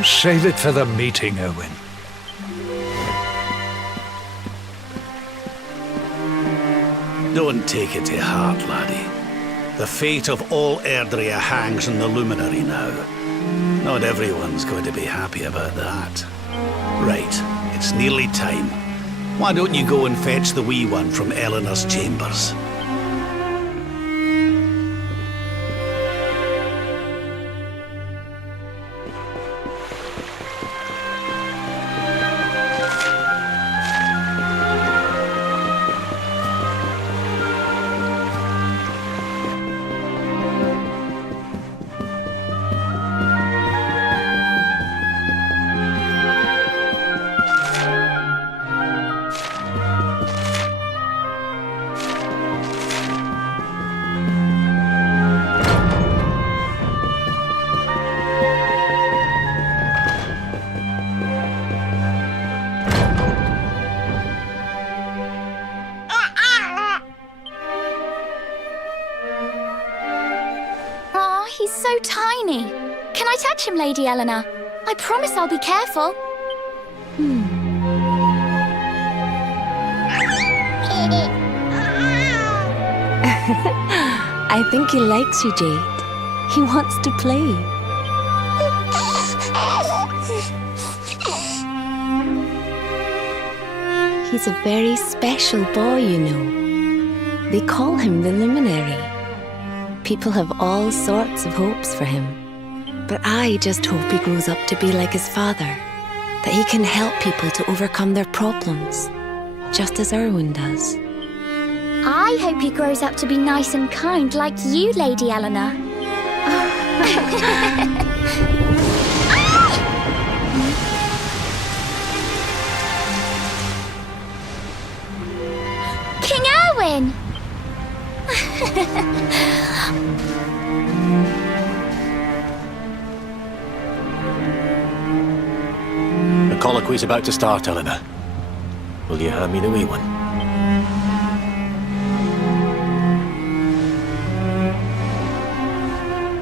Save it for the meeting, Owen. Don't take it to heart, laddie. The fate of all Erdrea hangs on the luminary now. Not everyone's going to be happy about that. Right, it's nearly time. Why don't you go and fetch the wee one from Eleanor's chambers? tiny. Can I touch him, Lady Eleanor? I promise I'll be careful. I think he likes you, Jade. He wants to play. He's a very special boy, you know. They call him the Luminary. People have all sorts of hopes for him. But I just hope he grows up to be like his father. That he can help people to overcome their problems. Just as Erwin does. I hope he grows up to be nice and kind like you, Lady Eleanor. King Erwin! The colloquy's about to start, Eleanor. Will you hand me the wee one?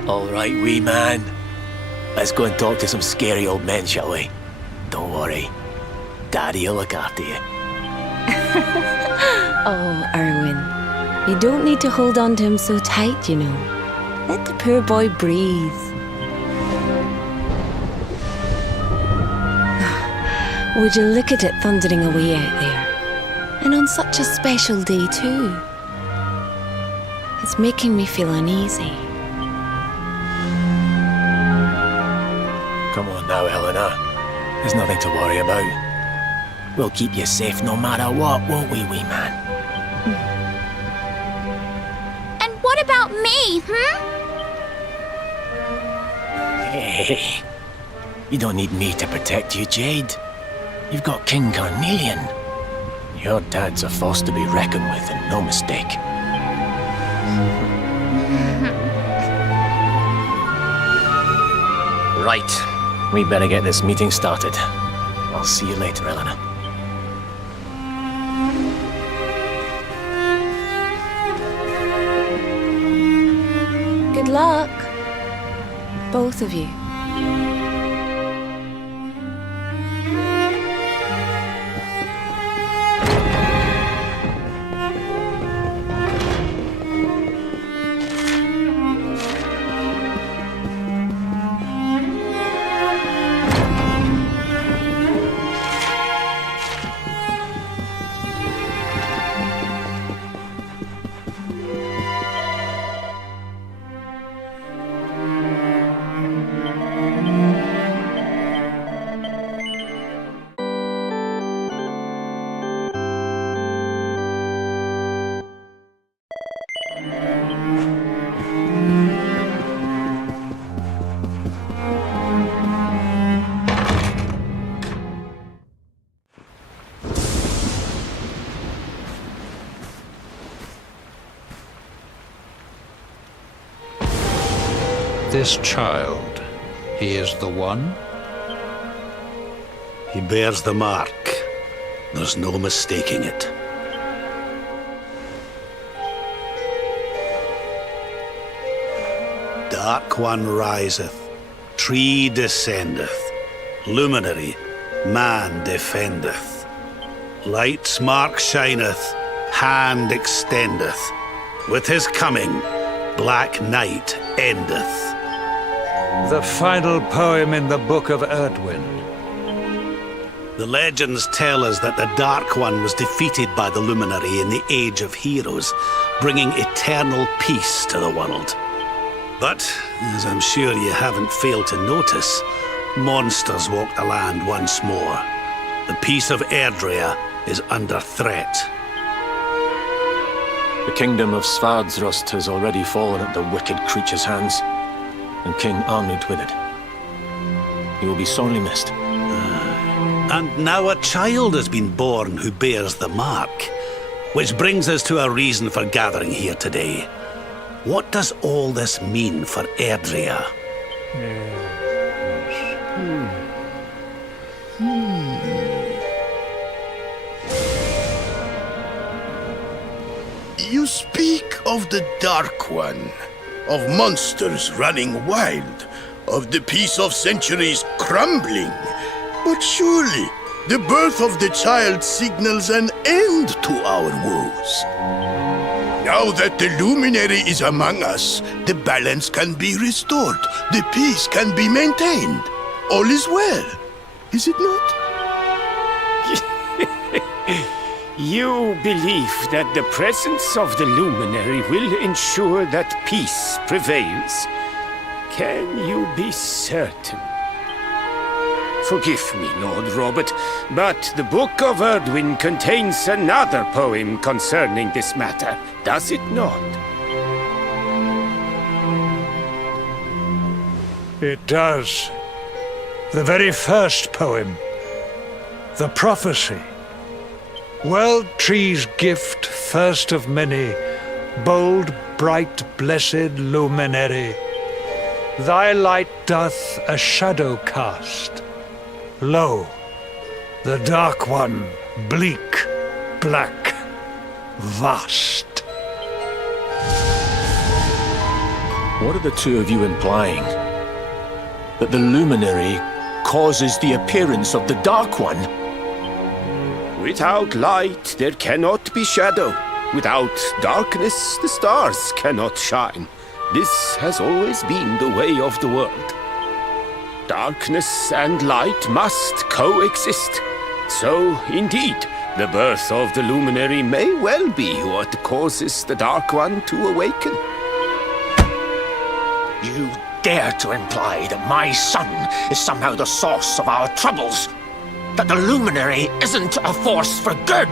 All right, wee man. Let's go and talk to some scary old men, shall we? Don't worry. Daddy'll look after you. Oh, Erwin. You don't need to hold on to him so tight, you know. Let the poor boy breathe. Would you look at it thundering away out there? And on such a special day, too. It's making me feel uneasy. Come on now, Eleanor. There's nothing to worry about. We'll keep you safe no matter what, won't we, wee man? And what about me, Hey, you don't need me to protect you, Jade. You've got King Carnelian. Your dad's a force to be reckoned with, and no mistake. Right. We better get this meeting started. I'll see you later, Eleanor. Good luck. Both of you. This child, he is the one? He bears the mark. There's no mistaking it. Dark One riseth, tree descendeth, luminary, man defendeth. Light's mark shineth, hand extendeth. With his coming, black night endeth. The final poem in the Book of Erdwin. The legends tell us that the Dark One was defeated by the Luminary in the Age of Heroes, bringing eternal peace to the world. But, as I'm sure you haven't failed to notice, monsters walk the land once more. The peace of Erdrea is under threat. The kingdom of Svardsrust has already fallen at the wicked creature's hands, and King Arnund with it. He will be sorely missed. And now a child has been born who bears the mark, which brings us to a reason for gathering here today. What does all this mean for Erdrea? You speak of the Dark One. of monsters running wild, of the peace of centuries crumbling. But surely, the birth of the child signals an end to our woes. Now that the luminary is among us, the balance can be restored, the peace can be maintained. All is well, is it not? You believe that the presence of the luminary will ensure that peace prevails. Can you be certain? Forgive me, Lord Robert, but the Book of Erdwin contains another poem concerning this matter, does it not? It does. The very first poem. The prophecy. World tree's gift, first of many, bold, bright, blessed luminary. Thy light doth a shadow cast. Lo, the dark one, bleak, black, vast. What are the two of you implying? That the luminary causes the appearance of the Dark One? Without light, there cannot be shadow. Without darkness, the stars cannot shine. This has always been the way of the world. Darkness and light must coexist. So, indeed, the birth of the luminary may well be what causes the Dark One to awaken. You dare to imply that my son is somehow the source of our troubles? That the luminary isn't a force for good?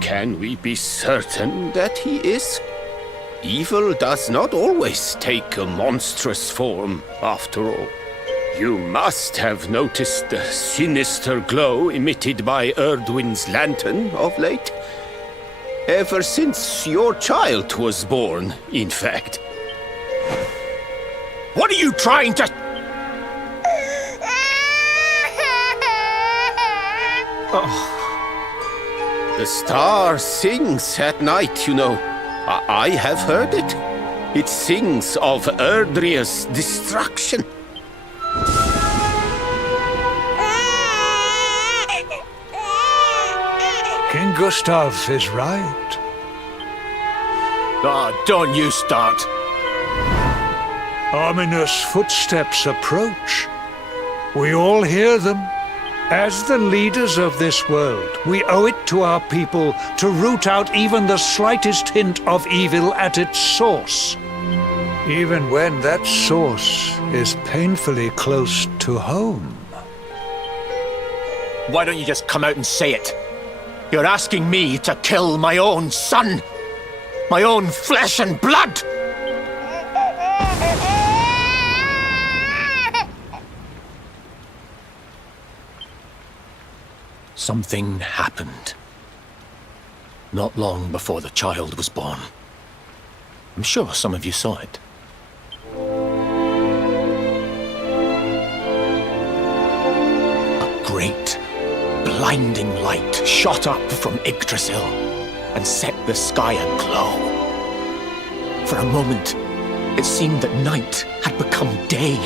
Can we be certain that he is? Evil does not always take a monstrous form, after all. You must have noticed the sinister glow emitted by Erdwin's lantern of late. Ever since your child was born, in fact. What are you trying to... Oh. The star sings at night, you know. I have heard it. It sings of Erdria's destruction. King Gustav is right. Don't you start. Ominous footsteps approach. We all hear them. As the leaders of this world, we owe it to our people to root out even the slightest hint of evil at its source. Even when that source is painfully close to home. Why don't you just come out and say it? You're asking me to kill my own son. My own flesh and blood. Something happened. Not long before the child was born. I'm sure some of you saw it. A great, blinding light shot up from Yggdrasil and set the sky aglow. For a moment, it seemed that night had become day.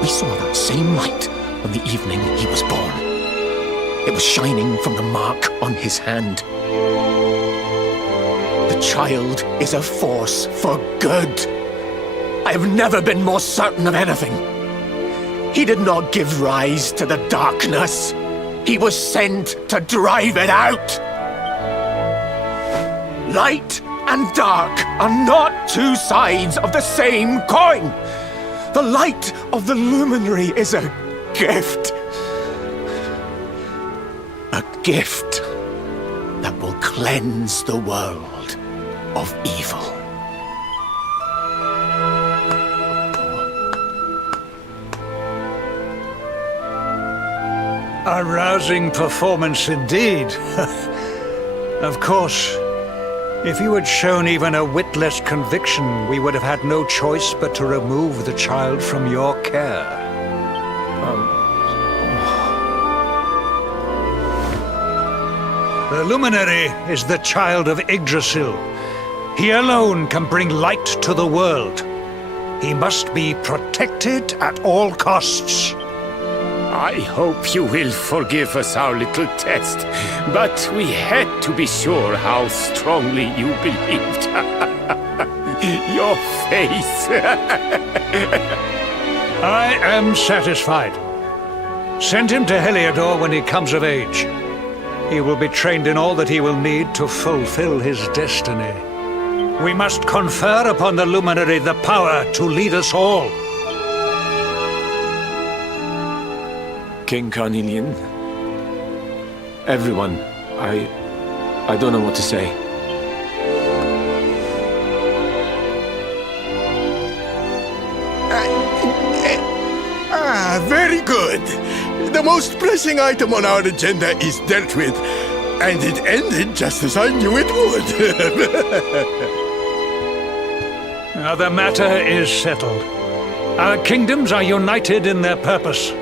We saw that same light on the evening he was born. It was shining from the mark on his hand. The child is a force for good. I have never been more certain of anything. He did not give rise to the darkness. He was sent to drive it out. Light and dark are not two sides of the same coin. The light of the luminary is a gift. A gift that will cleanse the world of evil. A rousing performance indeed. Of course, if you had shown even a whit less conviction, we would have had no choice but to remove the child from your care. The luminary is the child of Yggdrasil. He alone can bring light to the world. He must be protected at all costs. I hope you will forgive us our little test, but we had to be sure how strongly you believed. Your face. I am satisfied. Send him to Heliodor when he comes of age. He will be trained in all that he will need to fulfill his destiny. We must confer upon the Luminary the power to lead us all. King Carnelian, everyone, I don't know what to say. Very good. The most pressing item on our agenda is dealt with, and it ended just as I knew it would. Now the matter is settled. Our kingdoms are united in their purpose.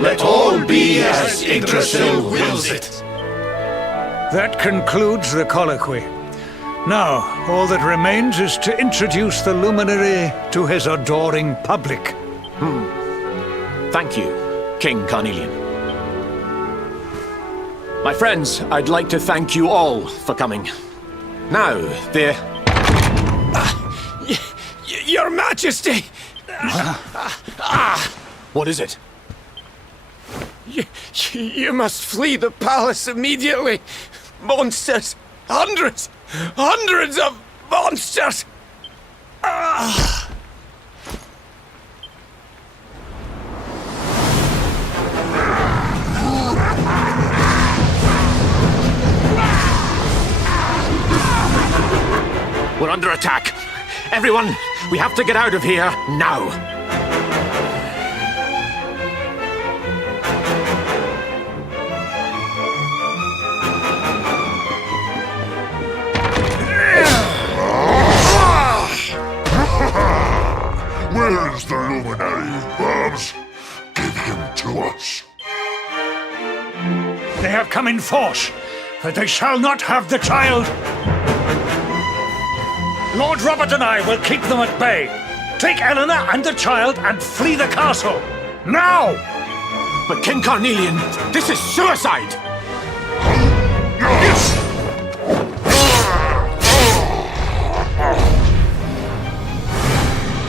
Let all be as Yggdrasil wills it. That concludes the colloquy. Now, all that remains is to introduce the Luminary to his adoring public. Thank you, King Carnelian. My friends, I'd like to thank you all for coming. Now, Your Majesty! What is it? You must flee the palace immediately. Monsters! Hundreds of monsters! We're under attack. Everyone, we have to get out of here now. Where's the Luminary, Babs? Give him to us. They have come in force, but they shall not have the child. Lord Robert and I will keep them at bay. Take Eleanor and the child and flee the castle. Now! But King Carnelian, this is suicide!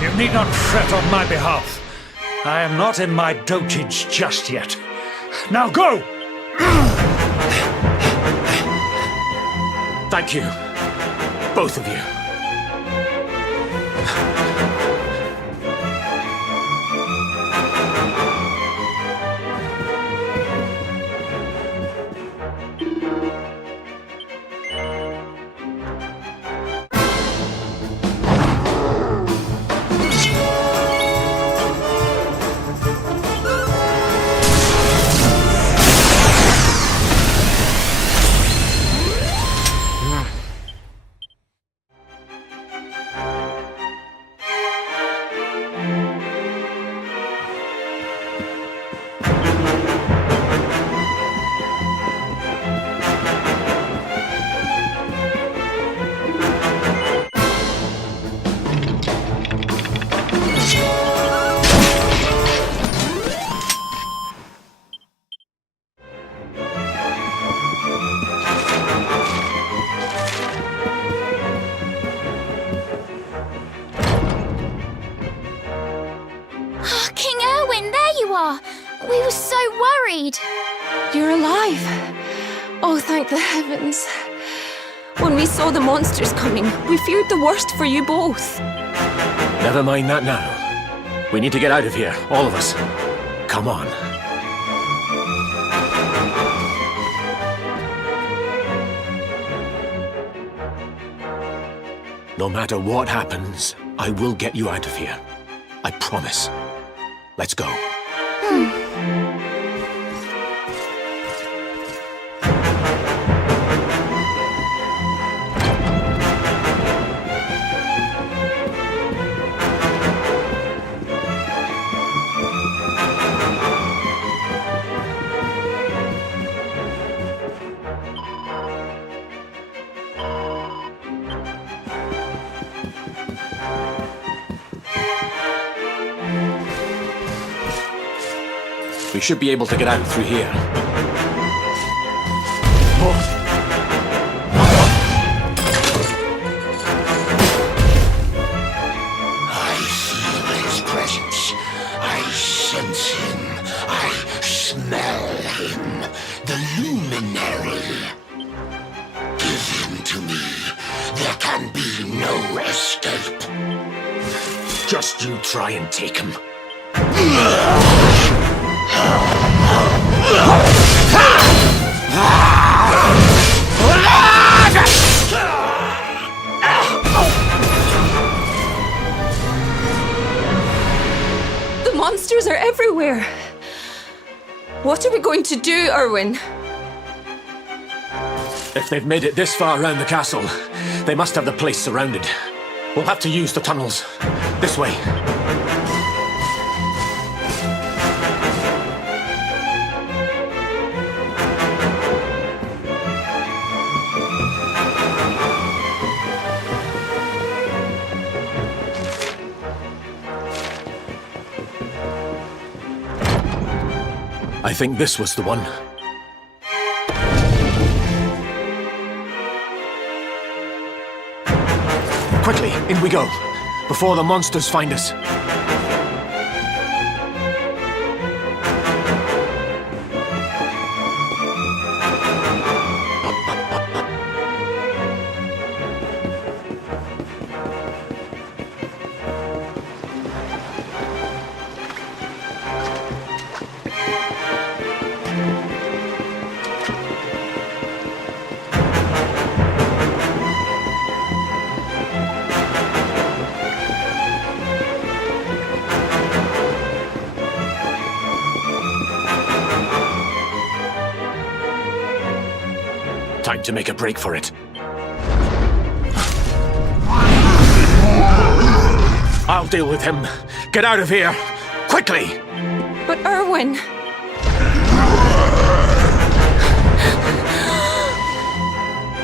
You need not fret on my behalf. I am not in my dotage just yet. Now go! Thank you, both of you. We were so worried. You're alive. Oh, thank the heavens. When we saw the monsters coming, we feared the worst for you both. Never mind that now. We need to get out of here, all of us. Come on. No matter what happens, I will get you out of here. I promise. Let's go. We should be able to get out through here. I feel his presence. I sense him. I smell him. The luminary. Give him to me. There can be no escape. Just you try and take him. The monsters are everywhere. What are we going to do, Erwin? If they've made it this far around the castle, they must have the place surrounded. We'll have to use the tunnels. This way. I think this was the one. Quickly, in we go, before the monsters find us. Time to make a break for it. I'll deal with him. Get out of here! Quickly! But Erwin...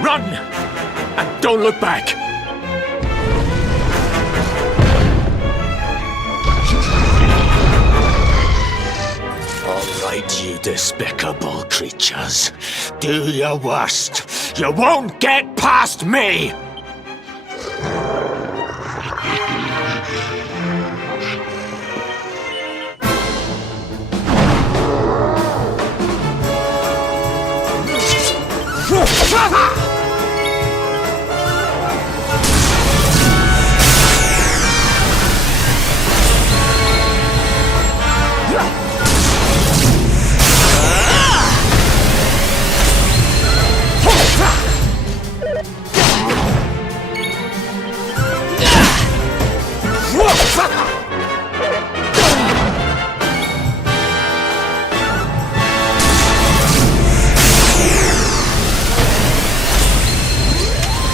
Run! And don't look back! All right, you despicable creatures. Do your worst. You won't get past me!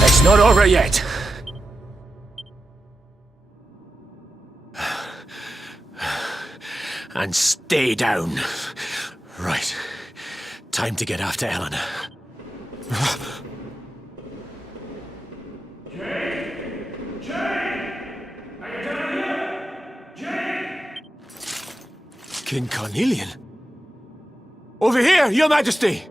It's not over yet. And stay down. Right. Time to get after Eleanor. King Carnelian? Over here, Your Majesty!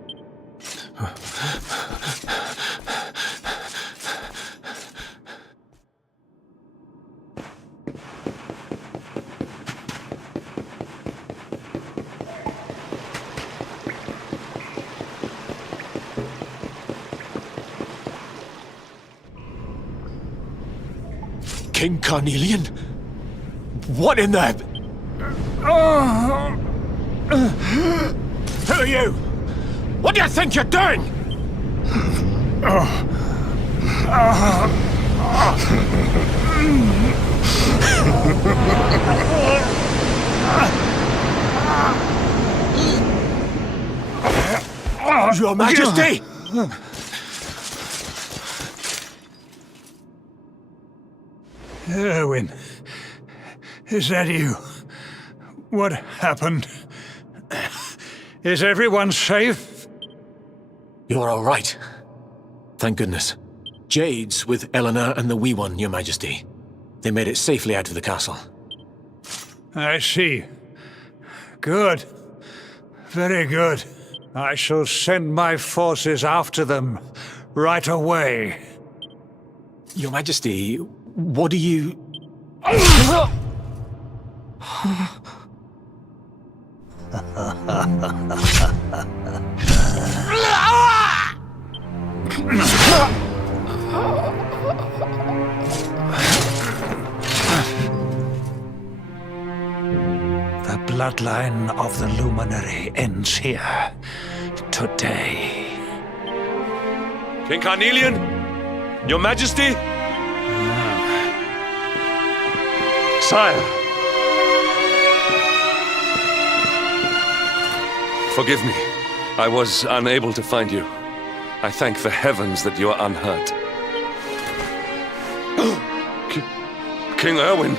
King Carnelian? What in the... Who are you? What do you think you're doing? Your Majesty! Erwin, is that you? What happened? Is everyone safe? You're all right. Thank goodness. Jade's with Eleanor and the wee one, Your Majesty. They made it safely out of the castle. I see. Good. Very good. I shall send my forces after them right away. Your Majesty, what do you... The bloodline of the Luminary ends here today. King Carnelian? Your Majesty? Sire. Forgive me. I was unable to find you. I thank the heavens that you are unhurt. King Erwin,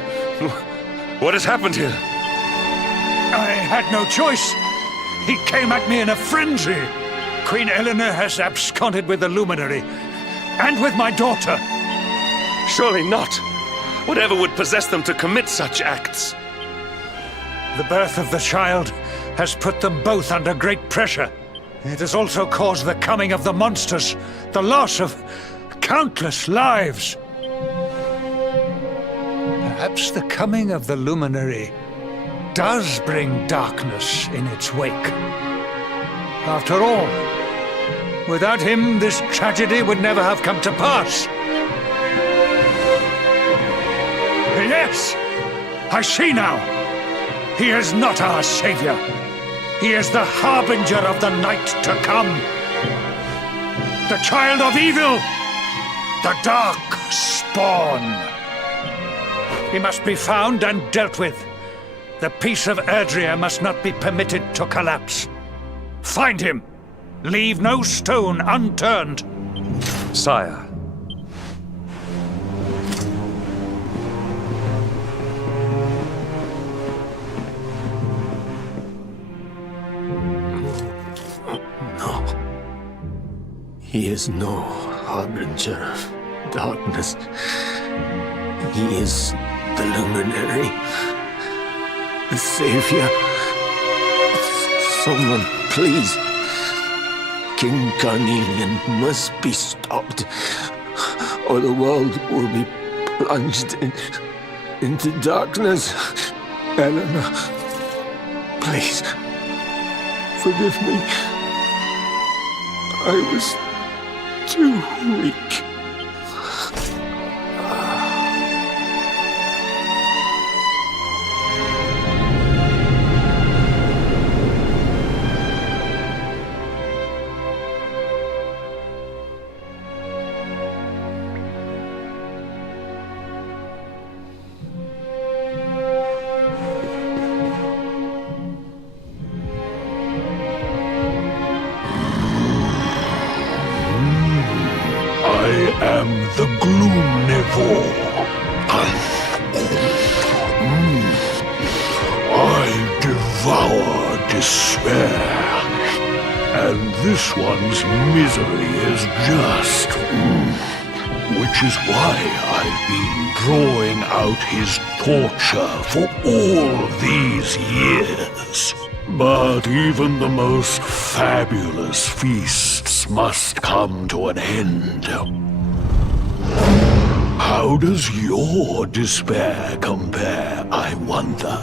what has happened here? I had no choice. He came at me in a frenzy. Queen Eleanor has absconded with the Luminary, and with my daughter. Surely not. Whatever would possess them to commit such acts? The birth of the child has put them both under great pressure. It has also caused the coming of the monsters, the loss of countless lives. Perhaps the coming of the Luminary does bring darkness in its wake. After all, without him, this tragedy would never have come to pass. Yes! I see now! He is not our savior. He is the harbinger of the night to come. The child of evil! The dark spawn! He must be found and dealt with. The peace of Erdrea must not be permitted to collapse. Find him! Leave no stone unturned. Sire. No. He is no harbinger of darkness. He is the Luminary. The Savior. Someone, please. King Carnelian must be stopped, or the world will be plunged into darkness. Eleanor, please, forgive me. I was too weak. I am the Gloomnivore. I devour despair. And this one's misery is just... which is why I've been drawing out his torture for all these years. But even the most fabulous feasts must come to an end. How does your despair compare, I wonder?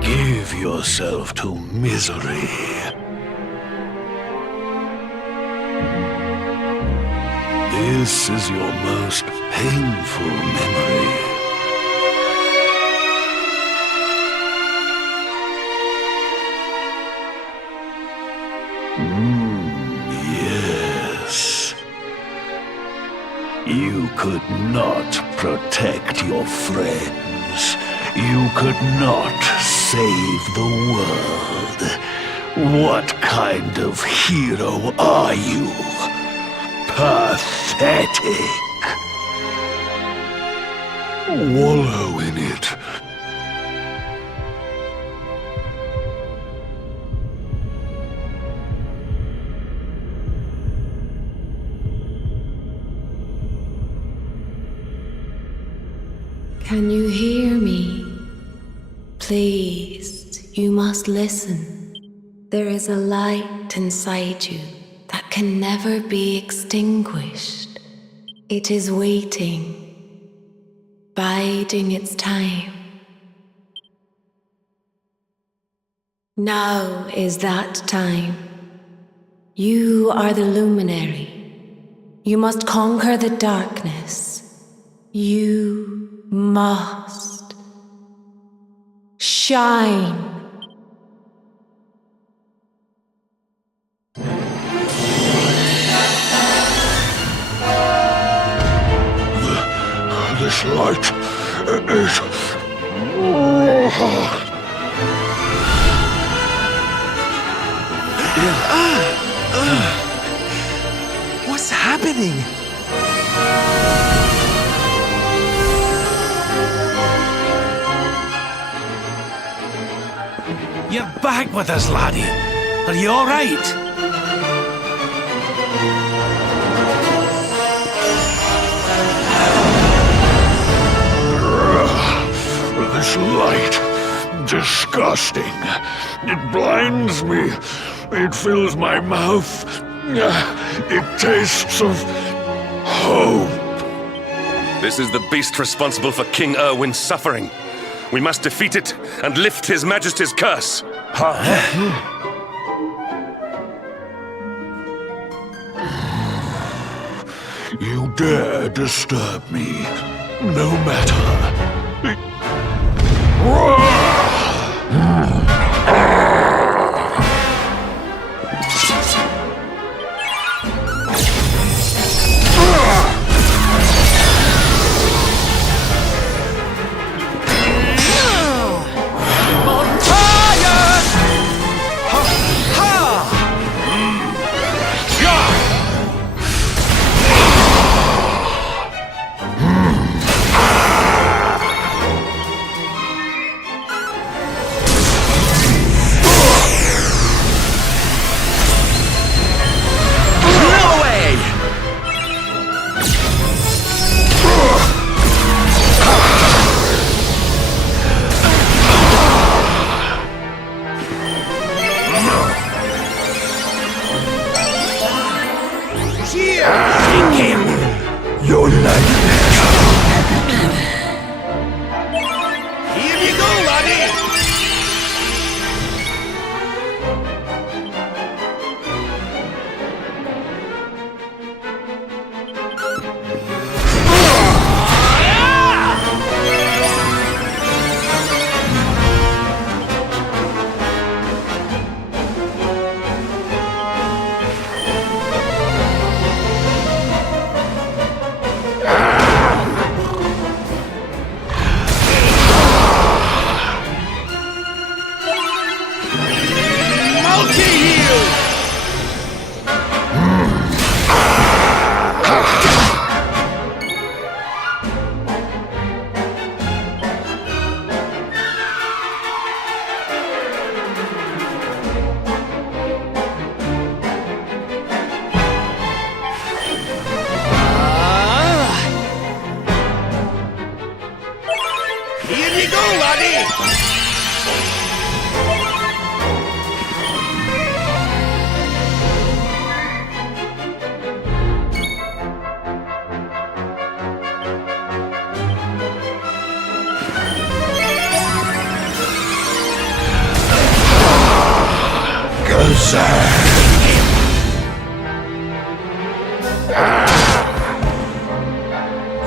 Give yourself to misery. This is your most painful memory. Yes. You could not protect your friends. You could not save the world. What kind of hero are you? Pathetic. Wallow in it. Can you hear me? Please, you must listen. There is a light inside you that can never be extinguished. It is waiting, biding its time. Now is that time. You are the luminary. You must conquer the darkness. You must shine. This light is... What's happening? You're back with us, laddie. Are you all right? This light, disgusting. It blinds me. It fills my mouth. It tastes of hope. This is the beast responsible for King Erwin's suffering. We must defeat it and lift His Majesty's curse. You dare disturb me, no matter. Your nightmares. Here you go, laddie! Here you go, laddie!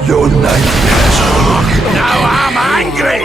Your nightmares are... Now I'm angry!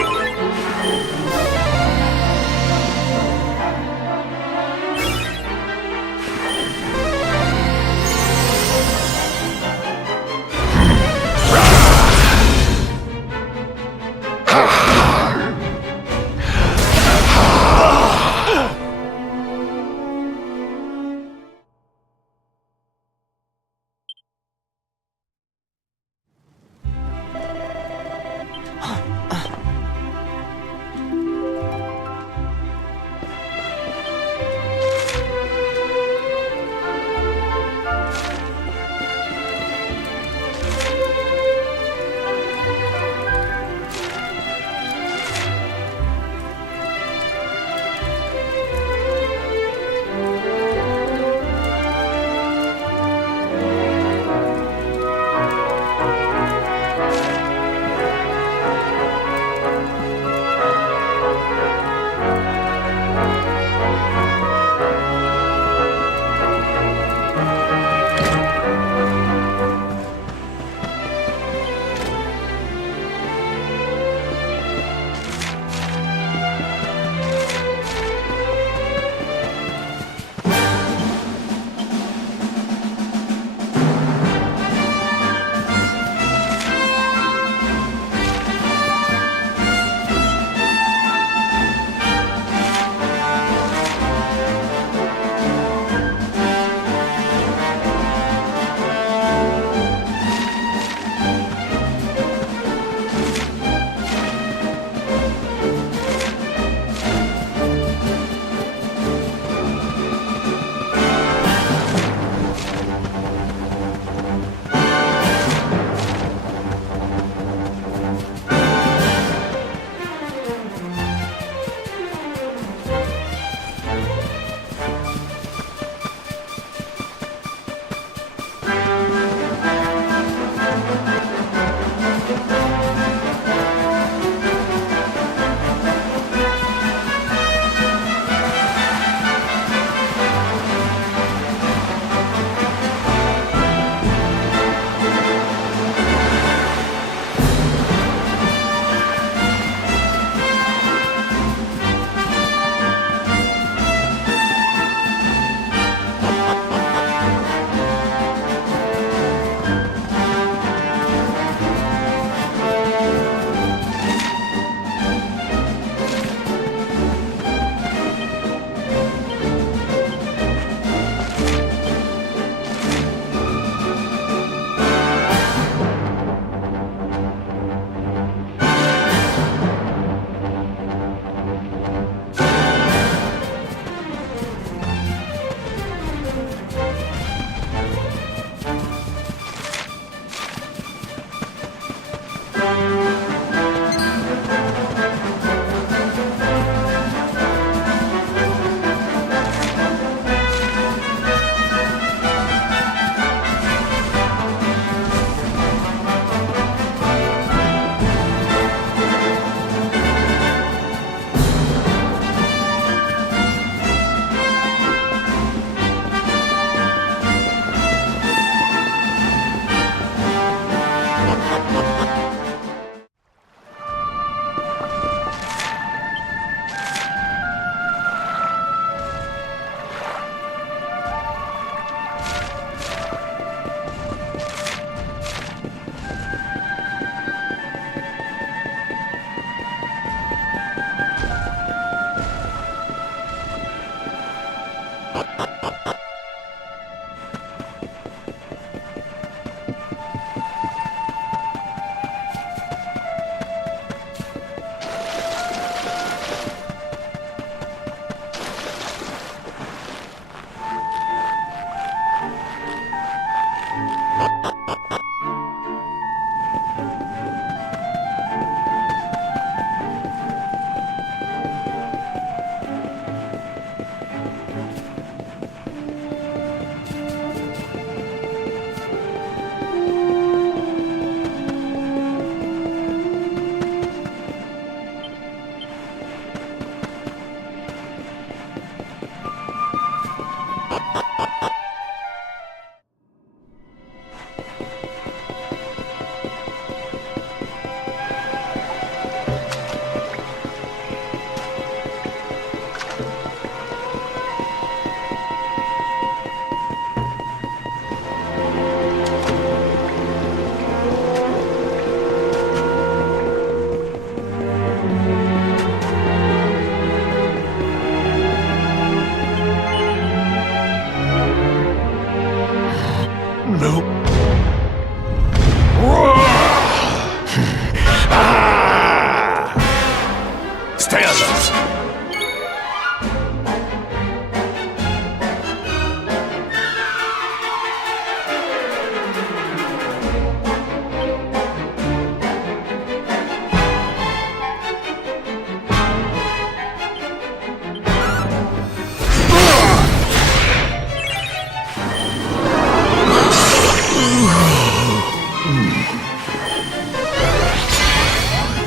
Stay alert.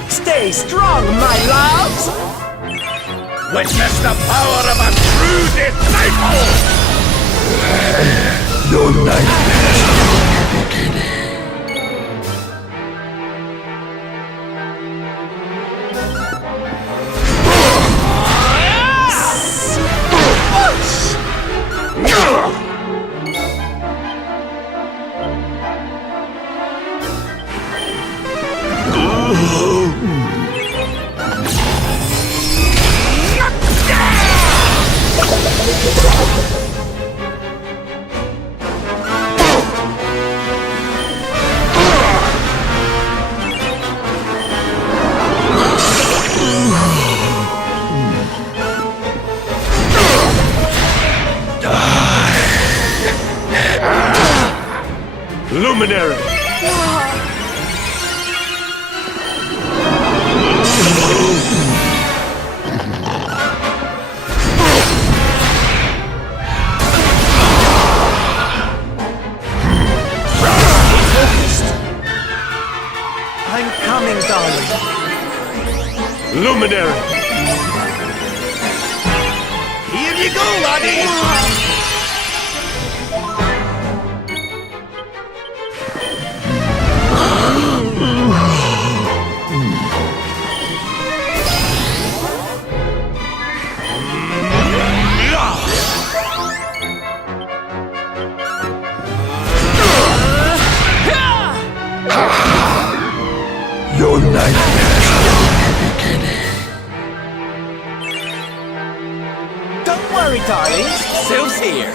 Stay strong, my loves! Witness the power of a true disciple! Your nightmares are beginning. Luminary! I'm coming, darling. Luminary! Here you go, laddie! Your nightmares are beginning. Don't worry, darlings. Sylph's here.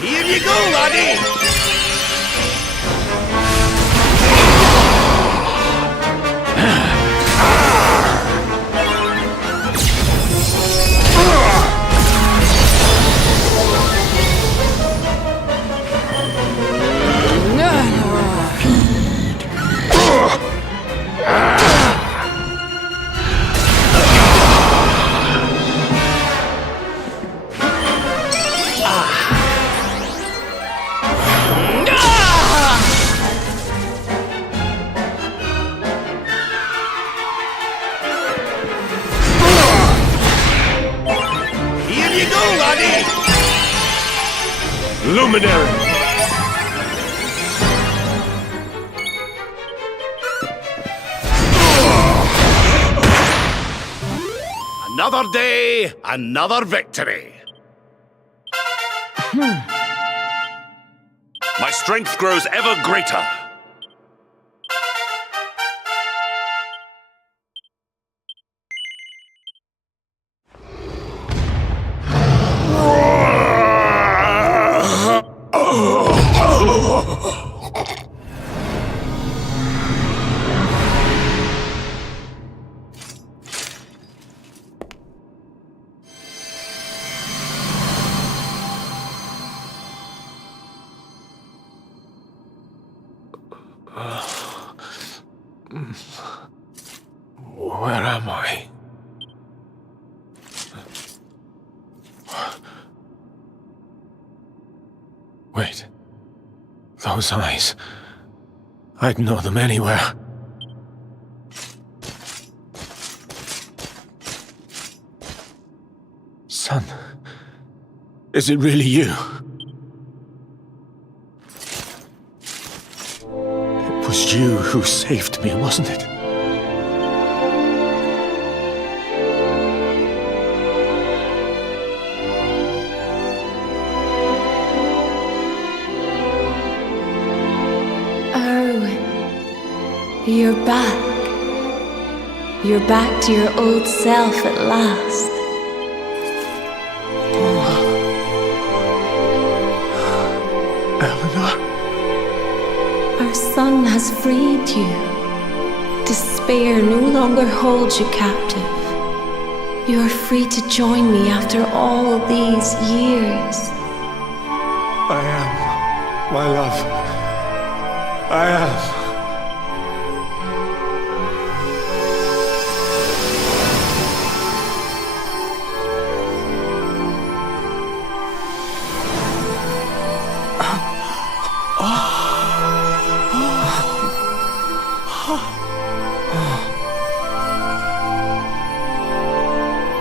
Here you go, laddie! Luminary! Another day, another victory. My strength grows ever greater. Where am I? Wait. Those eyes. I'd know them anywhere. Son. Is it really you? It was you who saved me, wasn't it? You're back. You're back to your old self at last. Eleanor? Our son has freed you. Despair no longer holds you captive. You are free to join me after all these years. I am, my love. I am.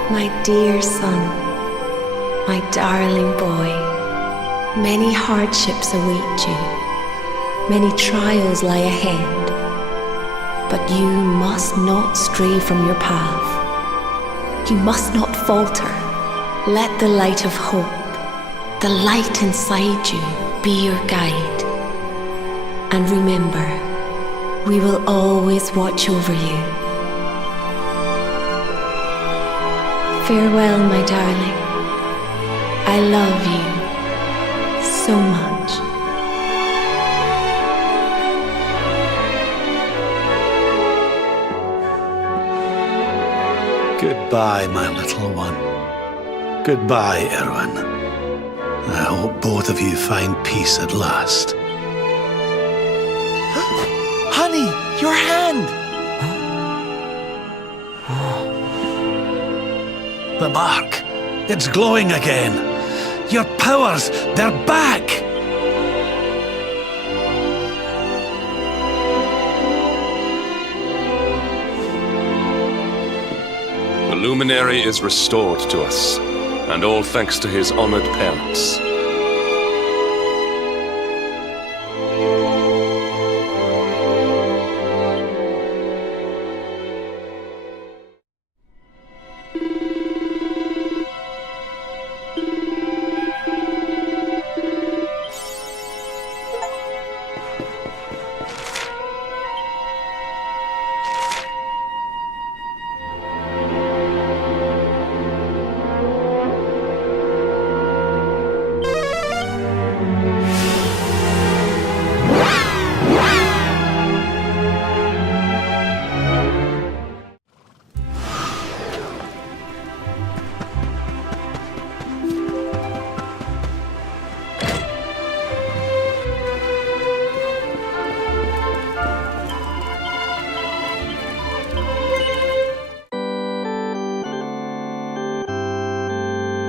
My dear son, my darling boy, many hardships await you, many trials lie ahead, but you must not stray from your path. You must not falter. Let the light of hope, the light inside you, be your guide. And remember, we will always watch over you. Farewell, my darling. I love you so much. Goodbye, my little one. Goodbye, Erwin. I hope both of you find peace at last. Honey, your hand! The mark. It's glowing again. Your powers, they're back! The luminary is restored to us, and all thanks to his honored parents.